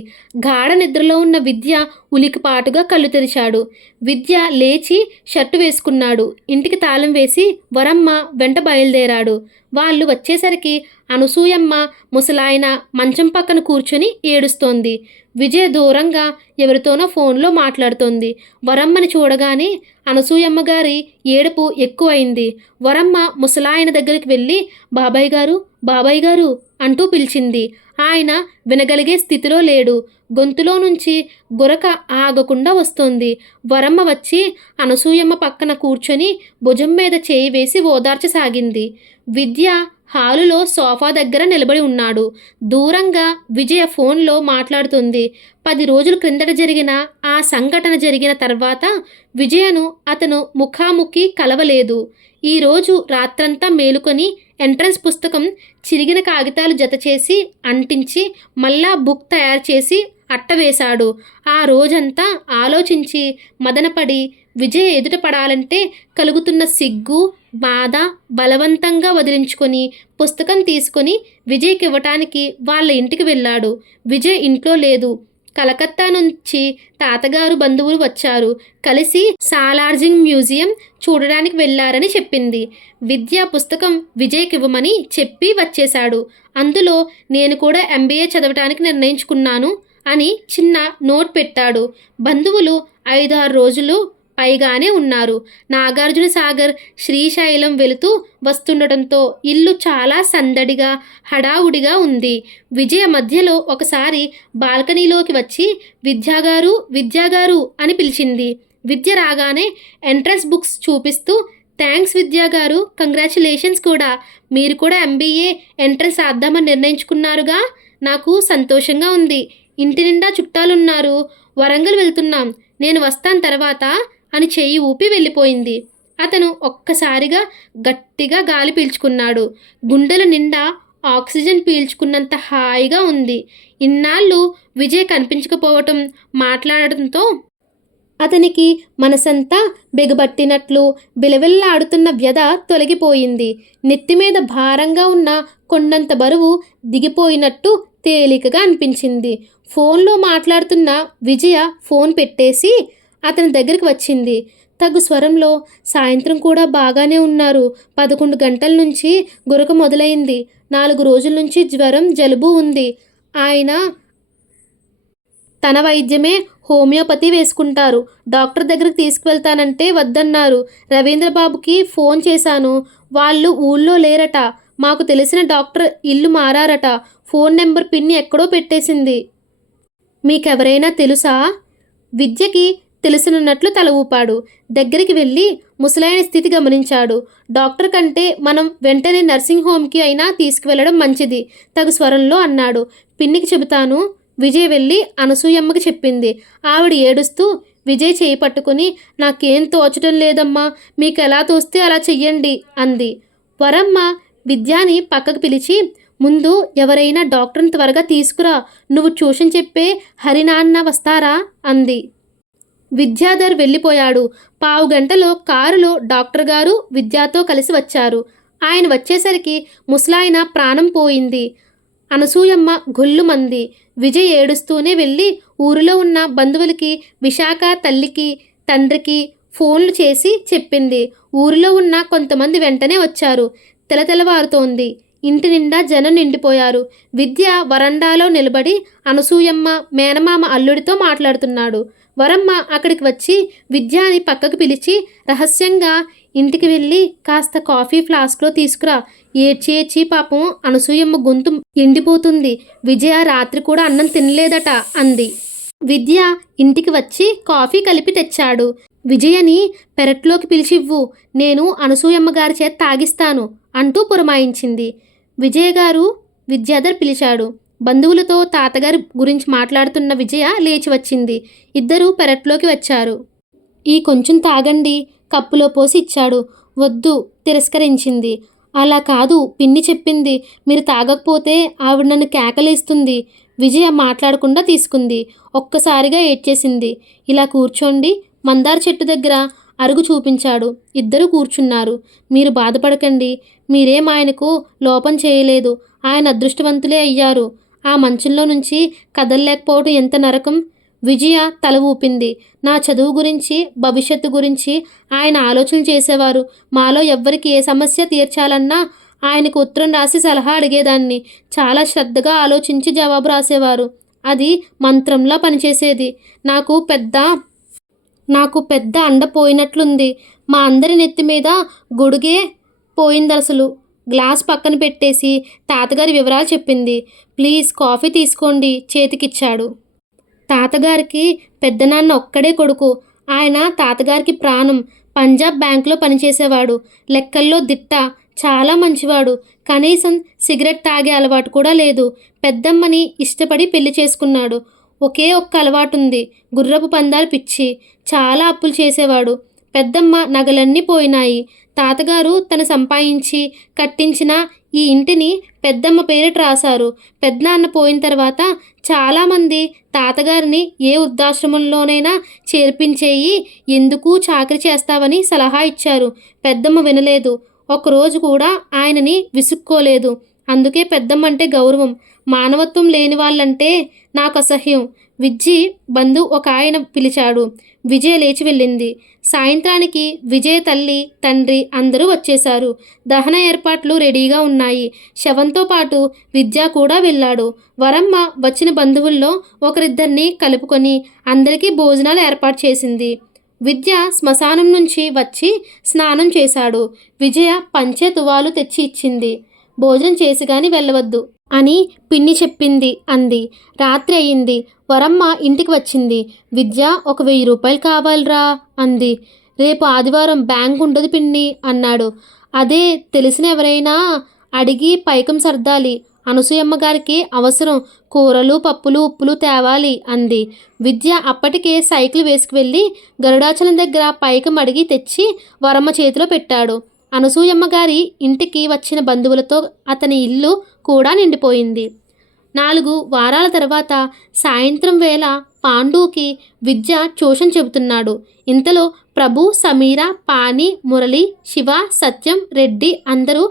గాఢ నిద్రలో ఉన్న విద్య ఉలికిపాటుగా కళ్ళు తెరిచాడు. విద్య లేచి షర్టు వేసుకున్నాడు. ఇంటికి తాళం వేసి వరమ్మ వెంట బయలుదేరాడు. వాళ్ళు వచ్చేసరికి అనసూయమ్మ ముసలాయన మంచం పక్కన కూర్చొని ఏడుస్తోంది. విజయ దూరంగా ఎవరితోనో ఫోన్లో మాట్లాడుతోంది. వరమ్మని చూడగానే అనసూయమ్మ గారి ఏడుపు ఎక్కువైంది. వరమ్మ ముసలాయన దగ్గరికి వెళ్ళి బాబాయ్ గారు, బాబాయ్ గారు అంటూ పిలిచింది. ఆయన వినగలిగే స్థితిలో లేడు. గొంతులో నుంచి గురక ఆగకుండా వస్తోంది. వరమ్మ వచ్చి అనసూయమ్మ పక్కన కూర్చొని భుజం మీద చేయి వేసి ఓదార్చసాగింది. విద్య హాలులో సోఫా దగ్గర నిలబడి ఉన్నాడు. దూరంగా విజయ ఫోన్లో మాట్లాడుతుంది. 10 రోజుల క్రిందట జరిగిన ఆ సంఘటన జరిగిన తర్వాత విజయను అతను ముఖాముఖి కలవలేదు. ఈరోజు రాత్రంతా మేలుకొని ఎంట్రన్స్ పుస్తకం చిరిగిన కాగితాలు జతచేసి అంటించి మళ్ళా బుక్ తయారు చేసి అట్టవేశాడు. ఆ రోజంతా ఆలోచించి మదనపడి విజయ ఎదుట పడాలంటే కలుగుతున్న సిగ్గు, బాధ బలవంతంగా వదిలించుకొని పుస్తకం తీసుకొని విజయ్కి ఇవ్వటానికి వాళ్ళ ఇంటికి వెళ్ళాడు. విజయ్ ఇంట్లో లేదు. కలకత్తా నుంచి తాతగారు బంధువులు వచ్చారు. కలిసి సాలార్జింగ్ మ్యూజియం చూడడానికి వెళ్ళారని చెప్పింది. విద్య పుస్తకం విజయ్కి ఇవ్వమని చెప్పి వచ్చేశాడు. అందులో నేను కూడా MBA చదవటానికి నిర్ణయించుకున్నాను అని చిన్న నోట్ పెట్టాడు. బంధువులు 5-6 రోజులు పైగానే ఉన్నారు. నాగార్జున సాగర్ శ్రీశైలం వెళుతూ వస్తుండటంతో ఇల్లు చాలా సందడిగా హడావుడిగా ఉంది. విజయ మధ్యలో ఒకసారి బాల్కనీలోకి వచ్చి విద్యాగారు విద్యాగారు అని పిలిచింది. విద్య రాగానే ఎంట్రన్స్ బుక్స్ చూపిస్తూ థ్యాంక్స్ విద్యా గారు, కంగ్రాచులేషన్స్ కూడా. మీరు కూడా ఎంబీఏ ఎంట్రన్స్ రాద్దామని నిర్ణయించుకున్నారుగా. నాకు సంతోషంగా ఉంది. ఇంటి నిండా చుట్టాలున్నారు. వరంగల్ వెళ్తున్నాం. నేను వస్తాను తర్వాత అని చెయ్యి ఊపి వెళ్ళిపోయింది. అతను ఒక్కసారిగా గట్టిగా గాలి పీల్చుకున్నాడు. గుండెల నిండా ఆక్సిజన్ పీల్చుకున్నంత హాయిగా ఉంది. ఇన్నాళ్ళు విజయ్ కనిపించకపోవటం, మాట్లాడటంతో అతనికి మనసంతా బెగబట్టినట్లు బిలవిల్లాడుతున్న వ్యధ తొలగిపోయింది. నెత్తిమీద భారంగా ఉన్న కొండంత బరువు దిగిపోయినట్టు తేలికగా అనిపించింది. ఫోన్లో మాట్లాడుతున్న విజయ ఫోన్ పెట్టేసి అతని దగ్గరికి వచ్చింది. తగు స్వరంలో, సాయంత్రం కూడా బాగానే ఉన్నారు. 11 గంటల నుంచి గురక మొదలైంది. 4 రోజుల నుంచి జ్వరం, జలుబు ఉంది. ఆయన తన వైద్యమే హోమియోపతి వేసుకుంటారు. డాక్టర్ దగ్గరికి తీసుకువెళ్తానంటే వద్దన్నారు. రవీంద్రబాబుకి ఫోన్ చేశాను. వాళ్ళు ఊళ్ళో లేరట. మాకు తెలిసిన డాక్టర్ ఇల్లు మారారట. ఫోన్ నెంబర్ పిన్ని ఎక్కడో పెట్టేసింది. మీకెవరైనా తెలుసా? విద్యకి తెలుసునన్నట్లు తల ఊపాడు. దగ్గరికి వెళ్ళి ముసలాయన స్థితి గమనించాడు. డాక్టర్ కంటే మనం వెంటనే నర్సింగ్ హోమ్కి అయినా తీసుకువెళ్ళడం మంచిది తగు స్వరంలో అన్నాడు. పిన్నికి చెబుతాను. విజయ్ వెళ్ళి అనసూయమ్మకి చెప్పింది. ఆవిడ ఏడుస్తూ విజయ్ చేయి పట్టుకుని నాకేం తోచటం లేదమ్మా, మీకు ఎలా తోస్తే అలా చెయ్యండి అంది. వరమ్మ విద్యాని పక్కకు పిలిచి ముందు ఎవరైనా డాక్టర్ని త్వరగా తీసుకురా, నువ్వు ట్యూషన్ చెప్పే హరినాన్న వస్తారా అంది. విద్యాధర్ వెళ్ళిపోయాడు. 15 గంటలో కారులో డాక్టర్ గారు విద్యాతో కలిసి వచ్చారు. ఆయన వచ్చేసరికి ముసలాయన ప్రాణం పోయింది. అనసూయమ్మ గొల్లుమంది. విజయ్ ఏడుస్తూనే వెళ్ళి ఊరిలో ఉన్న బంధువులకి, విశాఖ తల్లికి, తండ్రికి ఫోన్లు చేసి చెప్పింది. ఊరిలో ఉన్న కొంతమంది వెంటనే వచ్చారు. తెల్లవారుతోంది. ఇంటి నిండా జనం నిండిపోయారు. విద్య వరండాలో నిలబడి అనసూయమ్మ మేనమామ అల్లుడితో మాట్లాడుతున్నాడు. వరమ్మ అక్కడికి వచ్చి విద్యాని పక్కకు పిలిచి రహస్యంగా ఇంటికి వెళ్ళి కాస్త కాఫీ ఫ్లాస్క్లో తీసుకురా. ఏడ్చి ఏడ్చి పాపం అనసూయమ్మ గొంతు ఎండిపోతుంది. విజయ రాత్రి కూడా అన్నం తినలేదట అంది. విద్య ఇంటికి వచ్చి కాఫీ కలిపి తెచ్చాడు. విజయని పెరట్లోకి పిలిచివ్వు, నేను అనసూయమ్మ గారి చేత తాగిస్తాను అంటూ పురమాయించింది. విజయ గారు విద్యాధర్ పిలిచాడు. బంధువులతో తాతగారి గురించి మాట్లాడుతున్న విజయ లేచి వచ్చింది. ఇద్దరూ పెరట్లోకి వచ్చారు. ఈ కొంచెం తాగండి కప్పులో పోసి ఇచ్చాడు. వద్దు తిరస్కరించింది. అలా కాదు, పిన్ని చెప్పింది, మీరు తాగకపోతే ఆవిడ నన్ను కేకలేస్తుంది. విజయ మాట్లాడకుండా తీసుకుంది. ఒక్కసారిగా ఏడ్చేసింది. ఇలా కూర్చోండి. మందార చెట్టు దగ్గర అరుగు చూపించాడు. ఇద్దరు కూర్చున్నారు. మీరు బాధపడకండి, మీరేం ఆయనకు లోపం చేయలేదు. ఆయన అదృష్టవంతులే అయ్యారు. ఆ మంచంలో నుంచి కదలలేకపోవడం ఎంత నరకం. విజయ తల ఊపింది. నా చదువు గురించి, భవిష్యత్తు గురించి ఆయన ఆలోచన చేసేవారు. మాలో ఎవ్వరికి ఏ సమస్య తీర్చాలన్నా ఆయనకు ఉత్తరం రాసి సలహా అడిగేదాన్ని. చాలా శ్రద్ధగా ఆలోచించి జవాబు రాసేవారు. అది మంత్రంలా పనిచేసేది. నాకు పెద్ద అండ పోయినట్లుంది. మా అందరి నెత్తి మీద గొడుగే పోయిందసలు. గ్లాస్ పక్కన పెట్టేసి తాతగారి వివరాలు చెప్పింది. ప్లీజ్ కాఫీ తీసుకోండి చేతికిచ్చాడు. తాతగారికి పెద్దనాన్న ఒక్కడే కొడుకు. ఆయన తాతగారికి ప్రాణం. పంజాబ్ బ్యాంకులో పనిచేసేవాడు. లెక్కల్లో దిట్ట. చాలా మంచివాడు. కనీసం సిగరెట్ తాగే అలవాటు కూడా లేదు. పెద్దమ్మని ఇష్టపడి పెళ్లి చేసుకున్నాడు. ఒకే ఒక్క అలవాటుంది, గుర్రపు పందాలు పిచ్చి. చాలా అప్పులు చేసేవాడు. పెద్దమ్మ నగలన్నీ పోయినాయి. తాతగారు తను సంపాదించి కట్టించిన ఈ ఇంటిని పెద్దమ్మ పేరిట రాశారు. పెద్దనాన్న పోయిన తర్వాత చాలామంది తాతగారిని ఏ వృద్ధాశ్రమంలోనైనా చేర్పించేయి, ఎందుకు చాకరీ చేస్తావని సలహా ఇచ్చారు. పెద్దమ్మ వినలేదు. ఒకరోజు కూడా ఆయనని విసుక్కోలేదు. అందుకే పెద్దమ్మంటే గౌరవం. మానవత్వం లేని వాళ్ళంటే నాకు అసహ్యం. విజ్జి బంధు ఒక ఆయన పిలిచాడు. విజయ లేచి వెళ్ళింది. సాయంత్రానికి విజయ తల్లి, తండ్రి అందరూ వచ్చేశారు. దహన ఏర్పాట్లు రెడీగా ఉన్నాయి. శవంతో పాటు విద్య కూడా వెళ్ళాడు. వరమ్మ వచ్చిన బంధువుల్లో ఒకరిద్దరిని కలుపుకొని అందరికీ భోజనాలు ఏర్పాటు చేసింది. విద్య శ్మశానం నుంచి వచ్చి స్నానం చేశాడు. విజయ పంచె తువాలు తెచ్చి ఇచ్చింది. భోజనం చేసి గాని వెళ్ళవద్దు అని పిన్ని చెప్పింది అంది. రాత్రి అయింది. వరమ్మ ఇంటికి వచ్చింది. విద్య ఒక 1000 రూపాయలు కావాలిరా అంది. రేపు ఆదివారం బ్యాంక్ ఉండదు పిన్ని అన్నాడు. అదే తెలిసిన ఎవరైనా అడిగి పైకం సర్దాలి. అనసూయమ్మ గారికి అవసరం. కూరలు పప్పులు ఉప్పులు తేవాలి అంది. విద్య అప్పటికే సైకిల్ వేసుకువెళ్ళి గరుడాచలం దగ్గర పైకం అడిగి తెచ్చి వరమ్మ చేతిలో పెట్టాడు. అనసూయమ్మ గారి ఇంటికి వచ్చిన బంధువులతో అతని ఇల్లు కూడా నిండిపోయింది. 4 వారాల తర్వాత సాయంత్రం వేళ పాండుకి విద్య ట్యూషన్ చెబుతున్నాడు. ఇంతలో ప్రభు, సమీర, పాని, మురళి, శివ, సత్యం, రెడ్డి అందరూ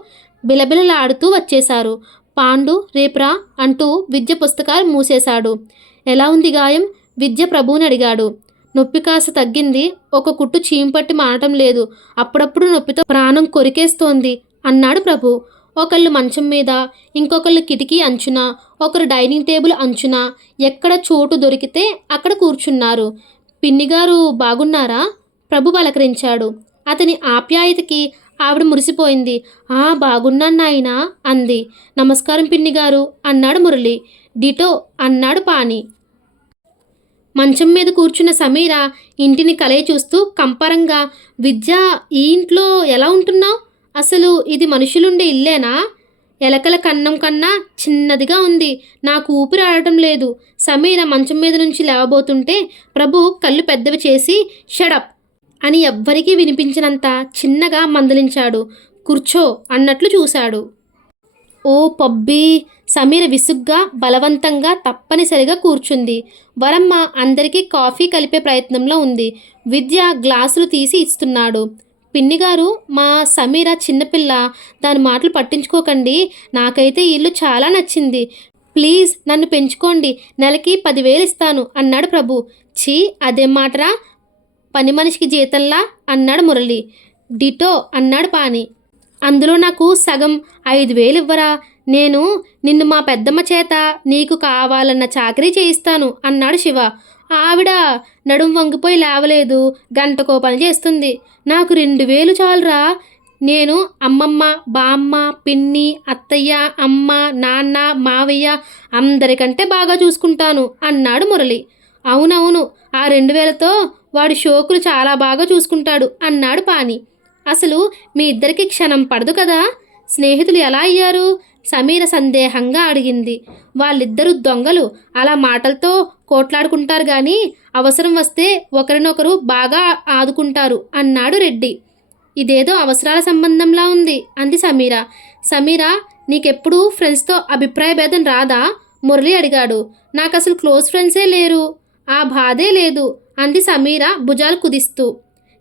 బిలబిలలాడుతూ వచ్చేశారు. పాండు రేపురా అంటూ విద్య పుస్తకాలు మూసేశాడు. ఎలా ఉంది గాయం? విద్య ప్రభువుని అడిగాడు. నొప్పి కాస్త తగ్గింది. ఒక కుట్టు చీంపట్టి మానటం లేదు. అప్పుడప్పుడు నొప్పితో ప్రాణం కొరికేస్తోంది అన్నాడు ప్రభు. ఒకళ్ళు మంచం మీద, ఇంకొకళ్ళు కిటికీ అంచున, ఒకరు డైనింగ్ టేబుల్ అంచున ఎక్కడ చోటు దొరికితే అక్కడ కూర్చున్నారు. పిన్నిగారు బాగున్నారా? ప్రభు పలకరించాడు. అతని ఆప్యాయతకి ఆవిడ మురిసిపోయింది. బాగున్నాను నాయనా అంది. నమస్కారం పిన్నిగారు అన్నాడు మురళి. డిటో అన్నాడు పాని. మంచం మీద కూర్చున్న సమీర ఇంటిని కలయి చూస్తూ కంపరంగా, విద్య ఈ ఇంట్లో ఎలా ఉంటున్నావు? అసలు ఇది మనుషులుండే ఇల్లేనా? ఎలకల కన్నం కన్నా చిన్నదిగా ఉంది. నాకు ఊపిరి ఆడటం లేదు. సమీర మంచం మీద నుంచి లేవబోతుంటే ప్రభు కళ్ళు పెద్దవి చేసి షడప్ అని ఎవ్వరికీ వినిపించినంత చిన్నగా మందలించాడు. కూర్చో అన్నట్లు చూశాడు. ఓ పబ్బీ! సమీర విసుగ్గా బలవంతంగా తప్పనిసరిగా కూర్చుంది. వరమ్మ అందరికీ కాఫీ కలిపే ప్రయత్నంలో ఉంది. విద్య గ్లాసులు తీసి ఇస్తున్నాడు. పిన్నిగారు, మా సమీర చిన్నపిల్ల, దాని మాటలు పట్టించుకోకండి. నాకైతే ఇల్లు చాలా నచ్చింది. ప్లీజ్ నన్ను పెంచుకోండి. నెలకి 10,000 ఇస్తాను అన్నాడు ప్రభు. ఛీ, అదేం మాటరా? పని మనిషికి జీతంలా అన్నాడు మురళి. డిటో అన్నాడు పాని. అందులో నాకు సగం 5,000 ఇవ్వరా? నేను నిన్ను మా పెద్దమ్మ చేత నీకు కావాలన్న చాకరీ చేయిస్తాను అన్నాడు శివ. ఆవిడ నడుం వంగిపోయి లేవలేదు. గంటకో పని చేస్తుంది. నాకు 2,000 చాలురా. నేను అమ్మమ్మ, బామ్మ, పిన్ని, అత్తయ్య, అమ్మ, నాన్న, మావయ్య అందరికంటే బాగా చూసుకుంటాను అన్నాడు మురళి. అవునవును, ఆ 2,000తో వాడి షోకులు చాలా బాగా చూసుకుంటాడు అన్నాడు పాని. అసలు మీ ఇద్దరికి క్షణం పడదు కదా? స్నేహితులు ఎలా అయ్యారు? సమీర సందేహంగా అడిగింది. వాళ్ళిద్దరూ దొంగలు. అలా మాటలతో కోట్లాడుకుంటారు కానీ అవసరం వస్తే ఒకరినొకరు బాగా ఆదుకుంటారు అన్నాడు రెడ్డి. ఇదేదో అవసరాల సంబంధంలా ఉంది అంది సమీర. సమీర, నీకెప్పుడు ఫ్రెండ్స్తో అభిప్రాయ భేదం రాదా? మురళి అడిగాడు. నాకు అసలు క్లోజ్ ఫ్రెండ్సే లేరు. ఆ బాధే లేదు అంది సమీర భుజాలు కుదిస్తూ.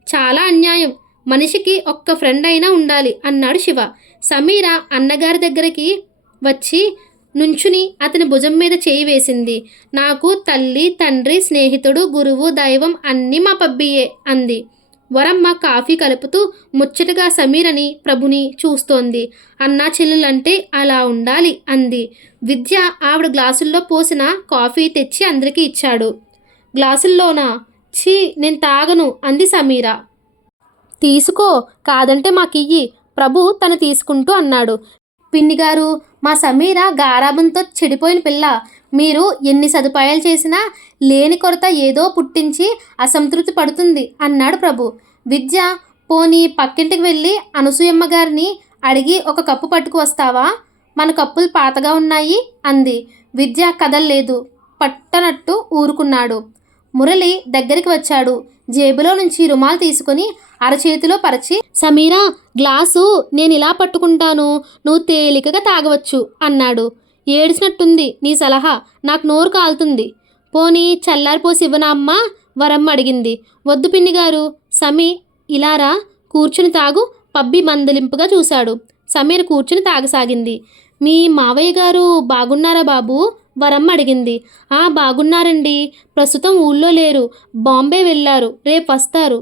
చాలా అన్యాయం. మనిషికి ఒక్క ఫ్రెండ్ అయినా ఉండాలి అన్నాడు శివ. సమీర అన్నగారి దగ్గరికి వచ్చి నుంచుని అతని భుజం మీద చేయి వేసింది. నాకు తల్లి, తండ్రి, స్నేహితుడు, గురువు, దైవం అన్నీ మా పబ్బియే అంది. వరమ్మ కాఫీ కలుపుతూ ముచ్చటగా సమీరని, ప్రభుని చూస్తోంది. అన్నా చెల్లెలంటే అలా ఉండాలి అంది. విద్య ఆవిడ గ్లాసుల్లో పోసిన కాఫీ తెచ్చి అందరికీ ఇచ్చాడు. గ్లాసుల్లోనా? ఛీ, నేను తాగను అంది సమీర. తీసుకో, కాదంటే మాకియ్యి ప్రభు తను తీసుకుంటూ అన్నాడు. పిన్నిగారు, మా సమీర గారాబంతో చెడిపోయిన పిల్ల. మీరు ఎన్ని సదుపాయాలు చేసినా లేని కొరత ఏదో పుట్టించి అసంతృప్తి పడుతుంది అన్నాడు ప్రభు. విద్య, పోనీ పక్కింటికి వెళ్ళి అనసూయమ్మ గారిని అడిగి ఒక కప్పు పట్టుకు వస్తావా? మన కప్పులు పాతగా ఉన్నాయి అంది. విద్య కదల్లేదు. పట్టనట్టు ఊరుకున్నాడు. మురళి దగ్గరికి వచ్చాడు. జేబులో నుంచి రుమాలు తీసుకుని అరచేతిలో పరిచి, సమీరా, గ్లాసు నేనిలా పట్టుకుంటాను, నువ్వు తేలికగా తాగవచ్చు అన్నాడు. ఏడిసినట్టుంది నీ సలహా. నాకు నోరు కాలుతుంది. పోనీ చల్లారిపోసి ఇవ్వనా అమ్మా? వరమ్మ అడిగింది. వద్దు పిన్నిగారు. సమీ, ఇలారా, కూర్చుని తాగు. పబ్బి మందలింపుగా చూశాడు. సమీర కూర్చుని తాగసాగింది. మీ మావయ్య గారు బాగున్నారా బాబు? వరమ్మ అడిగింది. బాగున్నారండి. ప్రస్తుతం ఊళ్ళో లేరు. బాంబే వెళ్ళారు. రేపు వస్తారు.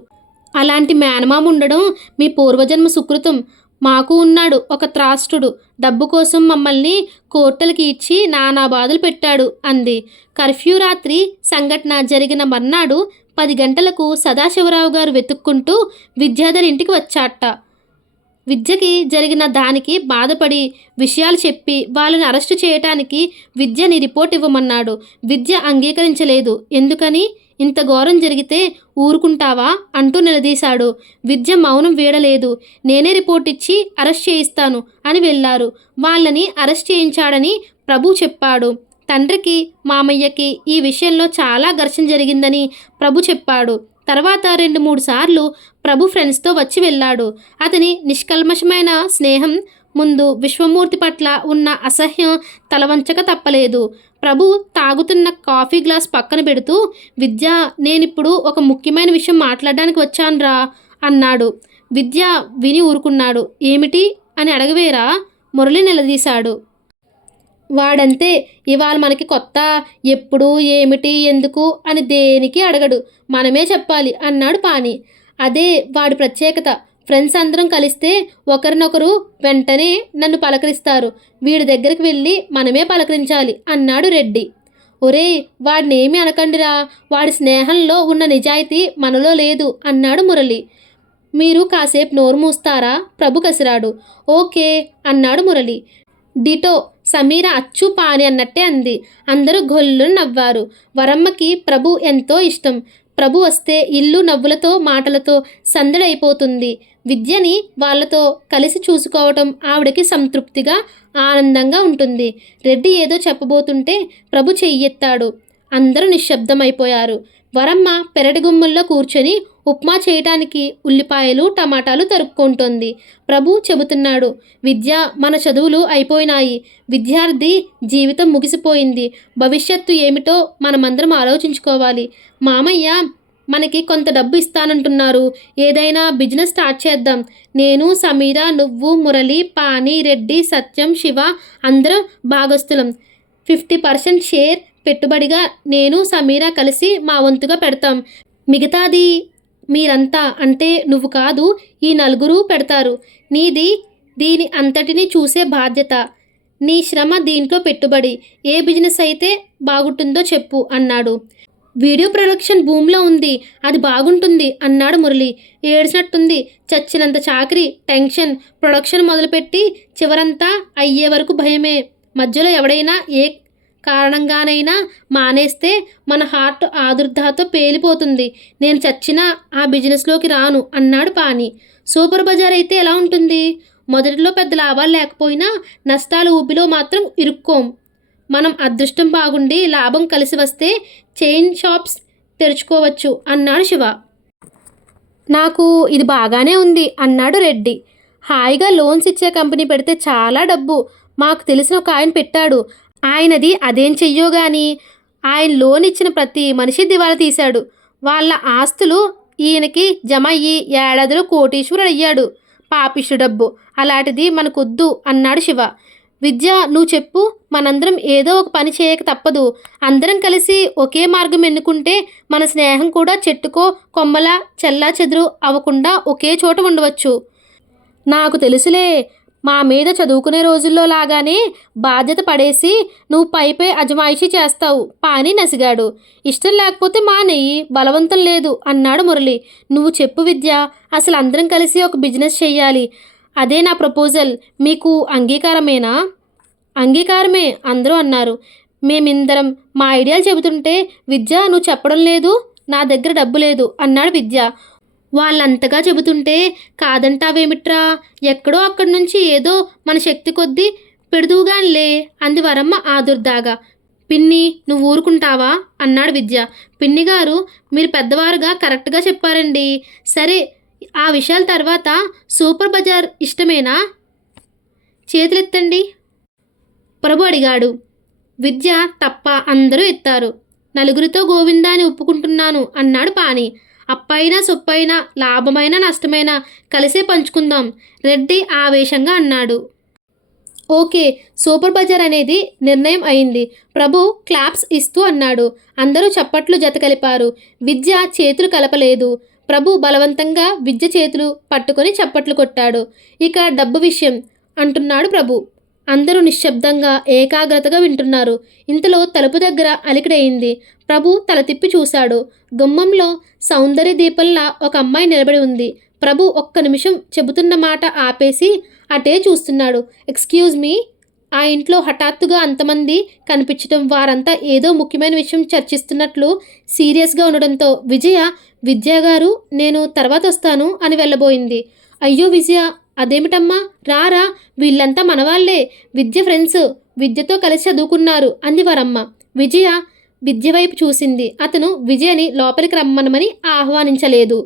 అలాంటి మేనమామ ఉండడం మీ పూర్వజన్మ సుకృతం. మాకు ఉన్నాడు ఒక త్రాష్టుడు. డబ్బు కోసం మమ్మల్ని కోర్టులకి ఇచ్చి నానా బాధలు పెట్టాడు అంది. కర్ఫ్యూ రాత్రి సంఘటన జరిగిన మర్నాడు 10 గంటలకు సదాశివరావు గారు వెతుక్కుంటూ విద్యాధర్ ఇంటికి వచ్చాట. విద్యకి జరిగిన దానికి బాధపడి విషయాలు చెప్పి వాళ్ళని అరెస్టు చేయటానికి విద్యని రిపోర్ట్ ఇవ్వమన్నాడు. విద్య అంగీకరించలేదు. ఎందుకని? ఇంత ఘోరం జరిగితే ఊరుకుంటావా అంటూ నిలదీశాడు. విద్య మౌనం వీడలేదు. నేనే రిపోర్ట్ ఇచ్చి అరెస్ట్ చేయిస్తాను అని వెళ్ళారు. వాళ్ళని అరెస్ట్ చేయించాడని ప్రభు చెప్పాడు. తండ్రికి మామయ్యకి ఈ విషయంలో చాలా ఘర్షణ జరిగిందని ప్రభు చెప్పాడు. తర్వాత 2-3 సార్లు ప్రభు ఫ్రెండ్స్తో వచ్చి వెళ్ళాడు. అతని నిష్కల్మషమైన స్నేహం ముందు విశ్వమూర్తి పట్ల ఉన్న అసహ్యం తలవంచక తప్పలేదు. ప్రభు తాగుతున్న కాఫీ గ్లాస్ పక్కన పెడుతూ, విద్య, నేనిప్పుడు ఒక ముఖ్యమైన విషయం మాట్లాడడానికి వచ్చానురా అన్నాడు. విద్య విని ఊరుకున్నాడు. ఏమిటి అని అడగవేరా? మురళి నిలదీశాడు. వాడంతే, ఇవాళ మనకి కొత్త, ఎప్పుడు, ఏమిటి, ఎందుకు అని దేనికి అడగడు, మనమే చెప్పాలి అన్నాడు పాని. అదే వాడి ప్రత్యేకత. ఫ్రెండ్స్ అందరం కలిస్తే ఒకరినొకరు వెంటనే నన్ను పలకరిస్తారు. వీడి దగ్గరికి వెళ్ళి మనమే పలకరించాలి అన్నాడు రెడ్డి. ఒరేయ్, వాడినేమీ అనకండిరా, వాడి స్నేహంలో ఉన్న నిజాయితీ మనలో లేదు అన్నాడు మురళి. మీరు కాసేపు నోరు మూస్తారా? ప్రభు కసిరాడు. ఓకే అన్నాడు మురళి. డిటో సమీర అచ్చు పాని అన్నట్టే అంది. అందరూ గొల్లును నవ్వారు. వరమ్మకి ప్రభు ఎంతో ఇష్టం. ప్రభు వస్తే ఇల్లు నవ్వులతో మాటలతో సందడైపోతుంది. విద్యని వాళ్లతో కలిసి చూసుకోవటం ఆవిడకి సంతృప్తిగా ఆనందంగా ఉంటుంది. రెడ్డి ఏదో చెప్పబోతుంటే ప్రభు చెయ్యెత్తాడు. అందరూ నిశ్శబ్దమైపోయారు. వరమ్మ పెరటి గుమ్మల్లో కూర్చొని ఉప్మా చేయటానికి ఉల్లిపాయలు టమాటాలు తరుక్కుంటోంది. ప్రభు చెబుతున్నాడు. విద్య, మన చదువులు అయిపోయినాయి. విద్యార్థి జీవితం ముగిసిపోయింది. భవిష్యత్తు ఏమిటో మనమందరం ఆలోచించుకోవాలి. మామయ్య మనకి కొంత డబ్బు ఇస్తానంటున్నారు. ఏదైనా బిజినెస్ స్టార్ట్ చేద్దాం. నేను, సమీర, నువ్వు, మురళి, పాని, రెడ్డి, సత్యం, శివ అందరం భాగస్తులం. 50% షేర్ పెట్టుబడిగా నేను, సమీర కలిసి మా వంతుగా పెడతాం. మిగతాది మీరంతా, అంటే నువ్వు కాదు, ఈ 4 పెడతారు. నీది దీని అంతటినీ చూసే బాధ్యత. నీ శ్రమ దీంట్లో పెట్టుబడి. ఏ బిజినెస్ అయితే బాగుంటుందో చెప్పు అన్నాడు. వీడియో ప్రొడక్షన్ భూమిలో ఉంది, అది బాగుంటుంది అన్నాడు మురళి. ఏడ్చినట్టుంది. చచ్చినంత చాకరీ, టెన్షన్. ప్రొడక్షన్ మొదలుపెట్టి చివరంతా అయ్యే వరకు భయమే. మధ్యలో ఎవడైనా ఏ కారణంగానైనా మానేస్తే మన హార్ట్ ఆదుర్దాతో పేలిపోతుంది. నేను చచ్చినా ఆ బిజినెస్లోకి రాను అన్నాడు పాని. సూపర్ బజార్ అయితే ఎలా ఉంటుంది? మొదటిలో పెద్ద లాభాలు లేకపోయినా నష్టాల ఊపిలో మాత్రం ఇరుక్కోం. మనం అదృష్టం బాగుండి లాభం కలిసి వస్తే చైన్ షాప్స్ తెరుచుకోవచ్చు అన్నాడు శివ. నాకు ఇది బాగానే ఉంది అన్నాడు రెడ్డి. హాయిగా లోన్స్ ఇచ్చే కంపెనీ పెడితే చాలా డబ్బు. మాకు తెలిసిన ఒక ఆయన పెట్టాడు. ఆయనది అదేం చెయ్యో గాని ఆయన లోన్ ఇచ్చిన ప్రతి మనిషి దివాలా తీశాడు. వాళ్ళ ఆస్తులు ఈయనకి జమ అయ్యి ఏడాదిలో కోటీశ్వరుడు అయ్యాడు. పాపిష్టి డబ్బు. అలాంటిది మనకొద్దు అన్నాడు శివ. విద్య, నువ్వు చెప్పు. మనందరం ఏదో ఒక పని చేయక తప్పదు. అందరం కలిసి ఒకే మార్గం ఎన్నుకుంటే మన స్నేహం కూడా చెట్టుకో కొమ్మలా చెల్లా చెదురు అవ్వకుండా ఒకే చోట ఉండవచ్చు. నాకు తెలుసులే, మా మీద చదువుకునే రోజుల్లో లాగానే బాధ్యత పడేసి నువ్వు పైపై అజమాయిషీ చేస్తావు. పాని నసిగాడు. ఇష్టం లేకపోతే మానేయి, బలవంతం లేదు అన్నాడు మురళి. నువ్వు చెప్పు విద్య, అసలు అందరం కలిసి ఒక బిజినెస్ చెయ్యాలి. అదే నా ప్రపోజల్. మీకు అంగీకారమేనా? అంగీకారమే అందరూ అన్నారు. మేమిందరం మా ఐడియాలు చెబుతుంటే, విద్య నువ్వు చెప్పడం లేదు, నా దగ్గర డబ్బు లేదు అన్నాడు విద్య. వాళ్ళంతగా చెబుతుంటే కాదంటావేమిట్రా? ఎక్కడో అక్కడి నుంచి ఏదో మన శక్తి కొద్దీ పెడుదూగానిలే అంది వరమ్మ ఆదుర్దాగా. పిన్ని, నువ్వు ఊరుకుంటావా అన్నాడు విద్య. పిన్నిగారు, మీరు పెద్దవారుగా కరెక్ట్గా చెప్పారండి. సరే, ఆ విషయాల తర్వాత సూపర్ బజార్ ఇష్టమేనా? చేతులెత్తండి ప్రభు అడిగాడు. విద్య తప్ప అందరూ ఎత్తారు. 4 గోవిందాన్ని ఒప్పుకుంటున్నాను అన్నాడు పాని. అప్పైనా సొప్పైనా లాభమైనా నష్టమైనా కలిసే పంచుకుందాం రెడ్డి ఆవేశంగా అన్నాడు. ఓకే, సూపర్ బజార్ అనేది నిర్ణయం అయింది. ప్రభు క్లాప్స్ ఇస్తూ అన్నాడు. అందరూ చప్పట్లు జత కలిపారు. విద్య చేతులు కలపలేదు. ప్రభు బలవంతంగా విద్య చేతులు పట్టుకొని చప్పట్లు కొట్టాడు. ఇక డబ్బు విషయం అంటున్నాడు ప్రభు. అందరూ నిశ్శబ్దంగా ఏకాగ్రతగా వింటున్నారు. ఇంతలో తలుపు దగ్గర అలికిడయింది. ప్రభు తల తిప్పి చూశాడు. గుమ్మంలో సౌందర్య దీపంలా ఒక అమ్మాయి నిలబడి ఉంది. ప్రభు ఒక్క నిమిషం చెబుతున్న మాట ఆపేసి అటే చూస్తున్నాడు. Excuse me. ఆ ఇంట్లో హఠాత్తుగా అంతమంది కనిపించడం, వారంతా ఏదో ముఖ్యమైన విషయం చర్చిస్తున్నట్లు సీరియస్గా ఉండడంతో విద్యా గారు, నేను తర్వాత వస్తాను అని వెళ్ళబోయింది. అయ్యో విజయ, అదేమిటమ్మా, రారా, వీళ్ళంతా మనవాళ్లే, విద్య ఫ్రెండ్స్, విద్యతో కలిసి చదువుకున్నారు అంది వారమ్మ. విద్య వైపు చూసింది. అతను విజయని లోపలికి రమ్మనమని ఆహ్వానించలేదు.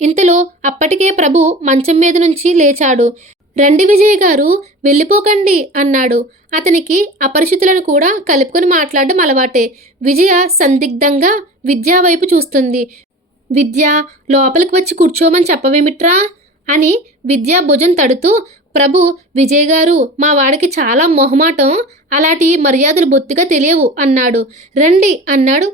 ఇంతలో అప్పటికే ప్రభు మంచం మీద నుంచి లేచాడు. రండి విజయ్ గారు, వెళ్ళిపోకండి అన్నాడు. అతనికి అపరిచితులను కూడా కలుపుకొని మాట్లాడడం అలవాటే. విజయ సందిగ్ధంగా విద్యా వైపు చూస్తుంది. విద్య, లోపలికి వచ్చి కూర్చోమని చెప్పవేమిట్రా అని విద్యా భుజం తడుతూ, ప్రభు, విజయ్ గారు, మా వాడికి చాలా మొహమాటం, అలాంటి మర్యాదలు బొత్తిగా తెలియవు అన్నాడు. రండి అన్నాడు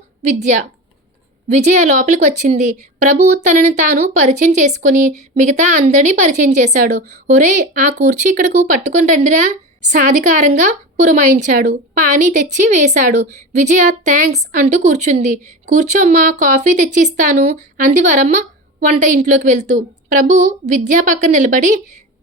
విజయ లోపలికి వచ్చింది. ప్రభు తనని తాను పరిచయం చేసుకుని మిగతా అందరినీ పరిచయం చేశాడు. ఒరే, ఆ కుర్చీ ఇక్కడకు పట్టుకొని రండిరా సాధికారంగా పురమాయించాడు. పానీ తెచ్చి వేశాడు. విజయ థ్యాంక్స్ అంటూ కూర్చుంది. కూర్చోమ్మా, కాఫీ తెచ్చిస్తాను అంది వరమ్మ వంట ఇంట్లోకి వెళ్తూ. ప్రభు విద్యా పక్కన నిలబడి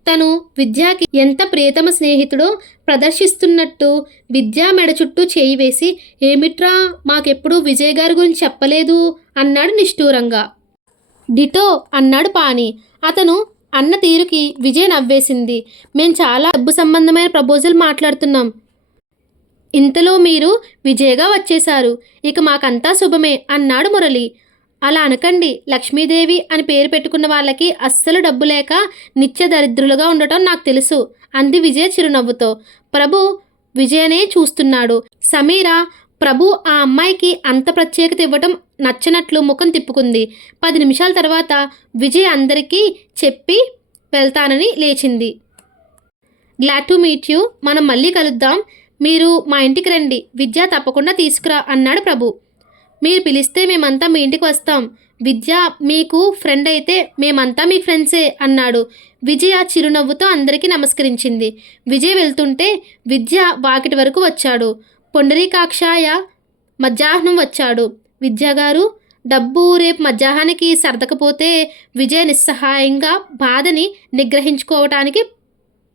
తను విద్యాకి ఎంత ప్రియతమ స్నేహితుడో ప్రదర్శిస్తున్నట్టు విద్యా మెడ చుట్టూ చేయి వేసి, ఏమిట్రా, మాకెప్పుడు విజయ్ గారి గురించి చెప్పలేదు అన్నాడు నిష్ఠూరంగా. డిటో అన్నాడు పాని. అతను అన్న తీరుకి విజయ్ నవ్వేసింది. మేం చాలా డబ్బు సంబంధమైన ప్రపోజల్ మాట్లాడుతున్నాం. ఇంతలో మీరు విజయ్గా వచ్చేశారు. ఇక మాకంతా శుభమే అన్నాడు మురళి. అలా అనకండి, లక్ష్మీదేవి అని పేరు పెట్టుకున్న వాళ్ళకి అస్సలు డబ్బు లేక నిత్య దరిద్రులుగా ఉండటం నాకు తెలుసు అంది విజయ చిరునవ్వుతో. ప్రభు విజయనే చూస్తున్నాడు. సమీర, ప్రభు ఆ అమ్మాయికి అంత ప్రత్యేకత ఇవ్వటం నచ్చనట్లు ముఖం తిప్పుకుంది. 10 నిమిషాల తర్వాత విజయ్ అందరికీ చెప్పి వెళ్తానని లేచింది. గ్లాడ్ టు మీట్ యూ, మనం మళ్ళీ కలుద్దాం, మీరు మా ఇంటికి రండి, విద్య తప్పకుండా తీసుకురా అన్నాడు ప్రభు. మీరు పిలిస్తే మేమంతా మీ ఇంటికి వస్తాం. విద్య మీకు ఫ్రెండ్ అయితే మేమంతా మీ ఫ్రెండ్సే అన్నాడు. విజయ చిరునవ్వుతో అందరికీ నమస్కరించింది. విజయ్ వెళ్తుంటే విద్య వాకిటి వరకు వచ్చాడు. పొండరీకాక్షాయ మధ్యాహ్నం వచ్చాడు. విద్యాగారు, డబ్బు రేపు మధ్యాహ్నానికి సర్దకపోతే విజయ నిస్సహాయంగా బాధని నిగ్రహించుకోవటానికి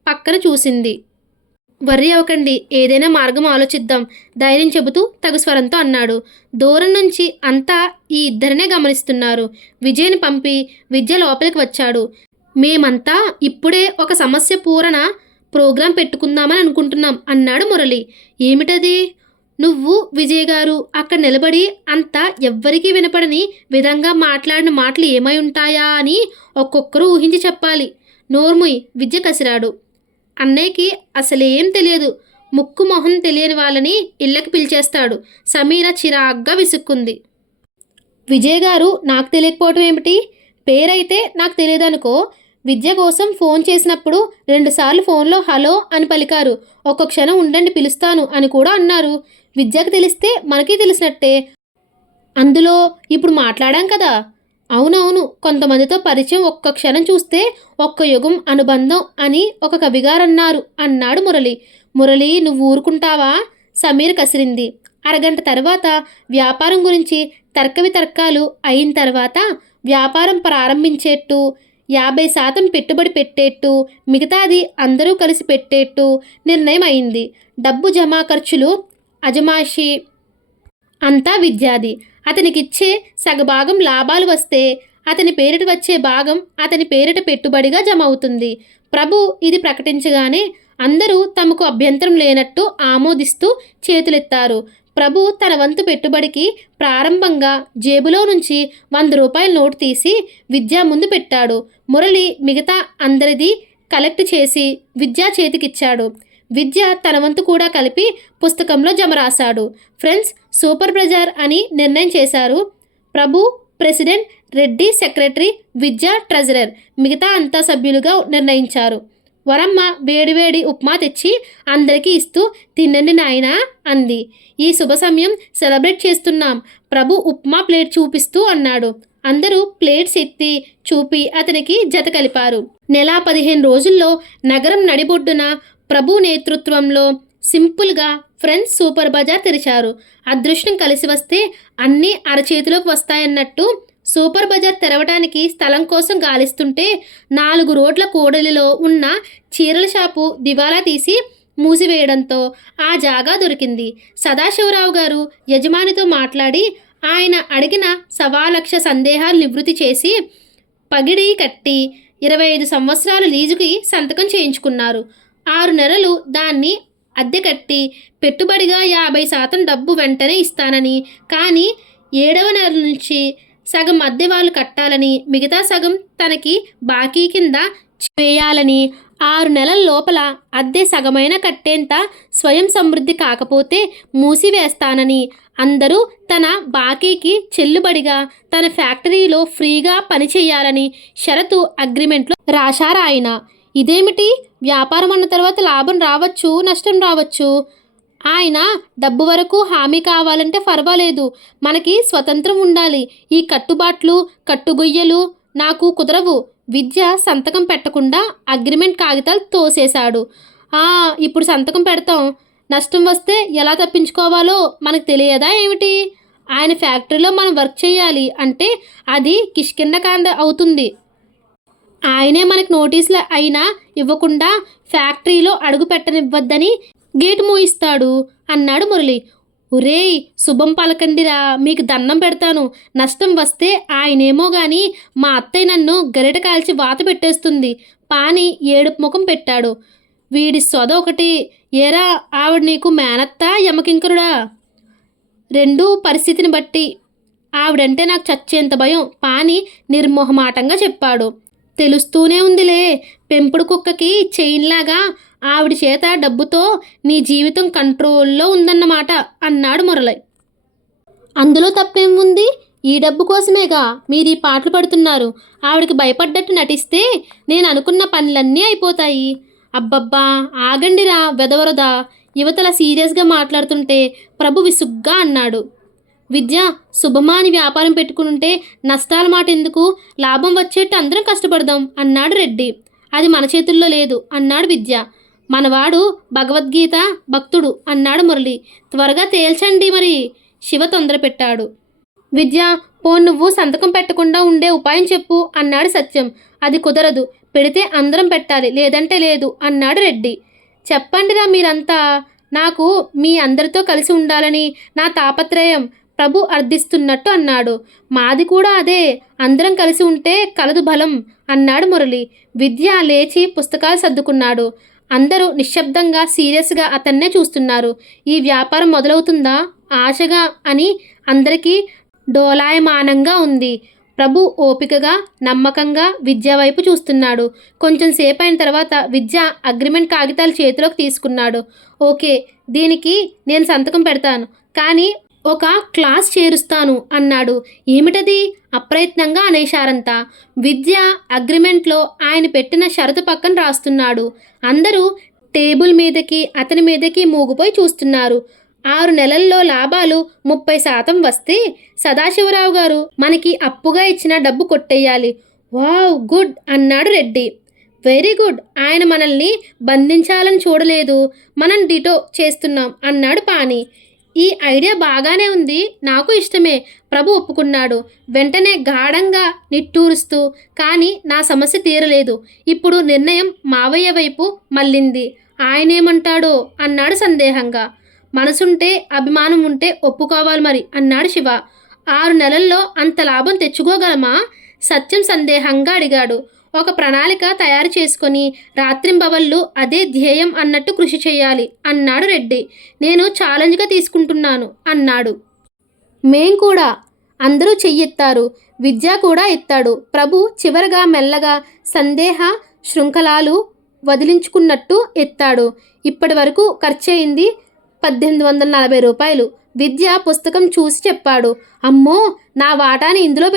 పక్కన చూసింది. వర్రీ అవ్వకండి, ఏదైనా మార్గం ఆలోచిద్దాం ధైర్యం చెబుతూ తగు స్వరంతో అన్నాడు. దూరం నుంచి అంతా ఈ ఇద్దరినే గమనిస్తున్నారు. విజయ్ని పంపి విద్య లోపలికి వచ్చాడు. మేమంతా ఇప్పుడే ఒక సమస్య పూరణ ప్రోగ్రాం పెట్టుకుందామని అనుకుంటున్నాం అన్నాడు మురళి. ఏమిటది? నువ్వు విజయ్ గారు అక్కడ నిలబడి అంతా ఎవ్వరికీ వినపడని విధంగా మాట్లాడిన మాటలు ఏమై ఉంటాయా అని ఒక్కొక్కరు ఊహించి చెప్పాలి. నోర్ముయ్, విద్య కసిరాడు. అన్నయ్యకి అసలేం తెలియదు, ముక్కు మొహం తెలియని వాళ్ళని ఇళ్ళకి పిలిచేస్తాడు. సమీర చిరాగ్గా విసుక్కుంది. విజయ్ గారు నాకు తెలియకపోవటం ఏమిటి? పేరైతే నాకు తెలియదనుకో. విద్య కోసం ఫోన్ చేసినప్పుడు 2 సార్లు ఫోన్లో హలో అని పలికారు. ఒక్క క్షణం ఉండండి పిలుస్తాను అని కూడా అన్నారు. విద్యకు తెలిస్తే మనకి తెలిసినట్టే. అందులో ఇప్పుడు మాట్లాడాం కదా. అవునవును, కొంతమందితో పరిచయం ఒక్క క్షణం చూస్తే ఒక్క యుగం అనుబంధం అని ఒక కవిగారన్నారు అన్నాడు మురళి. మురళి, నువ్వు ఊరుకుంటావా? సమీర్ కసిరింది. అరగంట తర్వాత వ్యాపారం గురించి తర్కవితర్కాలు అయిన తర్వాత వ్యాపారం ప్రారంభించేట్టు, 50% పెట్టుబడి పెట్టేట్టు, మిగతాది అందరూ కలిసి పెట్టేట్టు నిర్ణయం అయింది. డబ్బు జమా ఖర్చులు అజమాయిషి అంతా విద్యాది. అతనికిచ్చే సగభాగం లాభాలు వస్తే అతని పేరిట వచ్చే భాగం అతని పేరిట పెట్టుబడిగా జమ అవుతుంది. ప్రభు ఇది ప్రకటించగానే అందరూ తమకు అభ్యంతరం లేనట్టు ఆమోదిస్తూ చేతులెత్తారు. ప్రభు తన వంతు పెట్టుబడికి ప్రారంభంగా జేబులో నుంచి 100 రూపాయల నోటు తీసి విద్య ముందు పెట్టాడు. మురళి మిగతా అందరిది కలెక్ట్ చేసి విద్యా చేతికిచ్చాడు. విద్య తన వంతు కూడా కలిపి పుస్తకంలో జమ రాశాడు. ఫ్రెండ్స్ సూపర్ బ్రజార్ అని నిర్ణయం చేశారు. ప్రభు ప్రెసిడెంట్, రెడ్డి సెక్రటరీ, విద్య ట్రెజరర్, మిగతా అంతా సభ్యులుగా నిర్ణయించారు. వరమ్మ వేడివేడి ఉప్మా తెచ్చి అందరికీ ఇస్తూ తినండి నాయనా అంది. ఈ శుభ సమయం సెలబ్రేట్ చేస్తున్నాం, ప్రభు ఉప్మా ప్లేట్ చూపిస్తూ అన్నాడు. అందరూ ప్లేట్స్ ఎత్తి చూపి అతనికి జత కలిపారు. నెల 15 రోజుల్లో నగరం నడిబొడ్డున ప్రభు నేతృత్వంలో సింపుల్గా ఫ్రెండ్స్ సూపర్ బజార్ తెరిచారు. అదృష్టం కలిసి వస్తే అన్నీ అరచేతిలోకి వస్తాయన్నట్టు సూపర్ బజార్ తెరవడానికి స్థలం కోసం గాలిస్తుంటే 4 రోడ్ల కూడలిలో ఉన్న చీరల షాపు దివాలా తీసి మూసివేయడంతో ఆ జాగా దొరికింది. సదాశివరావు గారు యజమానితో మాట్లాడి ఆయన అడిగిన 1,00,000 సందేహాలు నివృత్తి చేసి పగిడి కట్టి 25 సంవత్సరాలు లీజుకి సంతకం చేయించుకున్నారు. 6 నెలలు దాన్ని అద్దె కట్టి పెట్టుబడిగా 50% డబ్బు వెంటనే ఇస్తానని, కానీ 7వ నెల నుంచి సగం అద్దె వాళ్ళు కట్టాలని, మిగతా సగం తనకి బాకీ కింద వేయాలని, 6 నెలల లోపల అద్దె సగమైన కట్టేంత స్వయం సమృద్ధి కాకపోతే మూసివేస్తానని, అందరూ తన బాకీకి చెల్లుబడిగా తన ఫ్యాక్టరీలో ఫ్రీగా పనిచేయాలని షరతు అగ్రిమెంట్లో రాశారాయన. ఇదేమిటి, వ్యాపారం అన్న తర్వాత లాభం రావచ్చు, నష్టం రావచ్చు. ఆయన డబ్బు వరకు హామీ కావాలంటే పర్వాలేదు, మనకి స్వతంత్రం ఉండాలి. ఈ కట్టుబాట్లు కట్టుగొయ్యలు నాకు కుదరవు. విద్య సంతకం పెట్టకుండా అగ్రిమెంట్ కాగితాలు తోసేశాడు. ఇప్పుడు సంతకం పెడతాం, నష్టం వస్తే ఎలా తప్పించుకోవాలో మనకు తెలియదా ఏమిటి? ఆయన ఫ్యాక్టరీలో మనం వర్క్ చేయాలి అంటే అది కిష్కిందకాండ అవుతుంది. ఆయనే మనకి నోటీసులు అయినా ఇవ్వకుండా ఫ్యాక్టరీలో అడుగు పెట్టనివ్వద్దని గేటు మూయిస్తాడు అన్నాడు మురళి. ఒరేయ్, శుభం పలకండిరా, మీకు దండం పెడతాను. నష్టం వస్తే ఆయనేమో గాని మా అత్తయ్య నన్ను గరిట కాల్చి వాత పెట్టేస్తుంది. పాని ఏడుపు ముఖం పెట్టాడు. వీడి సొద ఒకటి. ఏరా, ఆవిడ నీకు మేనత్తా యమకింకరుడా? రెండూ పరిస్థితిని బట్టి. ఆవిడంటే నాకు చచ్చేంత భయం, పాని నిర్మోహమాటంగా చెప్పాడు. తెలుస్తూనే ఉందిలే, పెంపుడు కుక్కకి చైన్లాగా ఆవిడ చేత డబ్బుతో నీ జీవితం కంట్రోల్లో ఉందన్నమాట అన్నాడు మురళి. అందులో తప్పేం ఉంది? ఈ డబ్బు కోసమేగా మీరు ఈ పాటలు పడుతున్నారు. ఆవిడకి భయపడ్డట్టు నటిస్తే నేను అనుకున్న పనులన్నీ అయిపోతాయి. అబ్బబ్బా ఆగండిరా వెదవరదా. యువతల సీరియస్గా మాట్లాడుతుంటే ప్రభు విసుగ్గా అన్నాడు. విద్య, శుభమాని వ్యాపారం పెట్టుకుంటే నష్టాల మాట ఎందుకు, లాభం వచ్చేట్టు అందరం కష్టపడదాం అన్నాడు రెడ్డి. అది మన చేతుల్లో లేదు అన్నాడు విద్య. మనవాడు భగవద్గీత భక్తుడు అన్నాడు మురళి. త్వరగా తేల్చండి మరి, శివ తొందర పెట్టాడు. విద్య, నువ్వు సంతకం పెట్టకుండా ఉండే ఉపాయం చెప్పు అన్నాడు సత్యం. అది కుదరదు, పెడితే అందరం పెట్టాలి, లేదంటే లేదు అన్నాడు రెడ్డి. చెప్పండిరా మీరంతా, నాకు మీ అందరితో కలిసి ఉండాలని నా తాపత్రయం ప్రభు అర్థిస్తున్నట్టు అన్నాడు. మాది కూడా అదే, అందరం కలిసి ఉంటే కలదు బలం అన్నాడు మురళి. విద్య లేచి పుస్తకాలు సర్దుకున్నాడు. అందరూ నిశ్శబ్దంగా సీరియస్గా అతన్నే చూస్తున్నారు. ఈ వ్యాపారం మొదలవుతుందా ఆశగా అని అందరికీ డోలాయమానంగా ఉంది. ప్రభు ఓపికగా నమ్మకంగా విద్య వైపు చూస్తున్నాడు. కొంచెం సేపు అయిన తర్వాత విద్య అగ్రిమెంట్ కాగితాలు చేతిలోకి తీసుకున్నాడు. ఓకే, దీనికి నేను సంతకం పెడతాను, కానీ ఒక క్లాస్ చేరుస్తాను అన్నాడు. ఏమిటది? అప్రయత్నంగా అనేశారంతా. విద్య అగ్రిమెంట్లో ఆయన పెట్టిన షరతు పక్కన రాస్తున్నాడు. అందరూ టేబుల్ మీదకి అతని మీదకి మూగిపోయి చూస్తున్నారు. 6 నెలల్లో లాభాలు 30% వస్తే సదాశివరావు గారు మనకి అప్పుగా ఇచ్చిన డబ్బు కొట్టేయాలి. వావ్, గుడ్ అన్నాడు రెడ్డి. వెరీ గుడ్, ఆయన మనల్ని బంధించాలని చూడలేదు, మనం డిటో చేస్తున్నాం అన్నాడు పాని. ఈ ఐడియా బాగానే ఉంది, నాకు ఇష్టమే, ప్రభు ఒప్పుకున్నాడు. వెంటనే గాఢంగా నిట్టూరుస్తూ, కానీ నా సమస్య తీరలేదు. ఇప్పుడు నిర్ణయం మావయ్య వైపు మళ్ళింది. ఆయనేమంటాడో అన్నాడు సందేహంగా. మనసుంటే అభిమానం ఉంటే ఒప్పుకోవాలి మరి అన్నాడు శివ. 6 నెలల్లో అంత లాభం తెచ్చుకోగలమా? సత్యం సందేహంగా అడిగాడు. ఒక ప్రణాళిక తయారు చేసుకొని రాత్రింబవళ్ళు అదే ధ్యేయం అన్నట్టు కృషి చేయాలి అన్నాడు రెడ్డి. నేను ఛాలెంజ్గా తీసుకుంటున్నాను అన్నాడు. మేం కూడా. అందరూ చెయ్యెత్తారు. విద్య కూడా ఎత్తాడు. ప్రభు చివరగా మెల్లగా సందేహ శృంఖలాలు వదిలించుకున్నట్టు ఎత్తాడు. ఇప్పటి వరకు ఖర్చయింది 1840 రూపాయలు. విద్య పుస్తకం చూసి చెప్పాడు. అమ్మో, నా వాటాని ఇందులో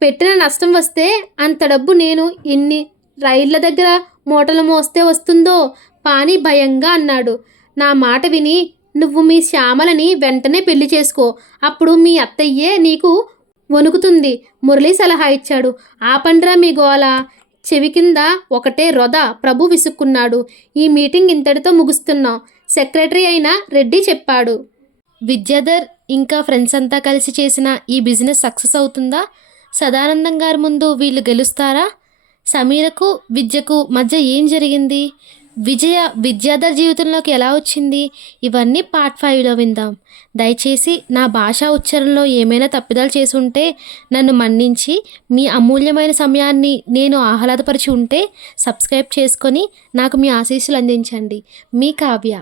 పెట్టిన నష్టం వస్తే అంత డబ్బు నేను ఎన్ని రైళ్ల దగ్గర మూటలు మోస్తే వస్తుందో పాని భయంగా అన్నాడు. నా మాట విని నువ్వు మీ శ్యామలని వెంటనే పెళ్లి చేసుకో, అప్పుడు మీ అత్తయ్యే నీకు వణుకుతుంది. మురళి సలహా ఇచ్చాడు. ఆపండ్రా మీ గోల, చెవి కింద ఒకటే రొద. ప్రభు విసుక్కున్నాడు. ఈ మీటింగ్ ఇంతటితో ముగుస్తున్నాం, సెక్రటరీ అయిన రెడ్డి చెప్పాడు. విద్యాధర్ ఇంకా ఫ్రెండ్స్ అంతా కలిసి చేసిన ఈ బిజినెస్ సక్సెస్ అవుతుందా? సదానందం గారి ముందు వీళ్ళు గెలుస్తారా? సమీరకు విద్యకు మధ్య ఏం జరిగింది? విజయ విద్యాధర్ జీవితంలోకి ఎలా వచ్చింది? ఇవన్నీ పార్ట్ 5లో విందాం. దయచేసి నా భాషా ఉచ్చారణలో ఏమైనా తప్పిదాలు చేసి ఉంటే నన్ను మన్నించి, మీ అమూల్యమైన సమయాన్ని నేను ఆహ్లాదపరిచి ఉంటే సబ్స్క్రైబ్ చేసుకొని నాకు మీ ఆశీస్సులు అందించండి. మీ కావ్య.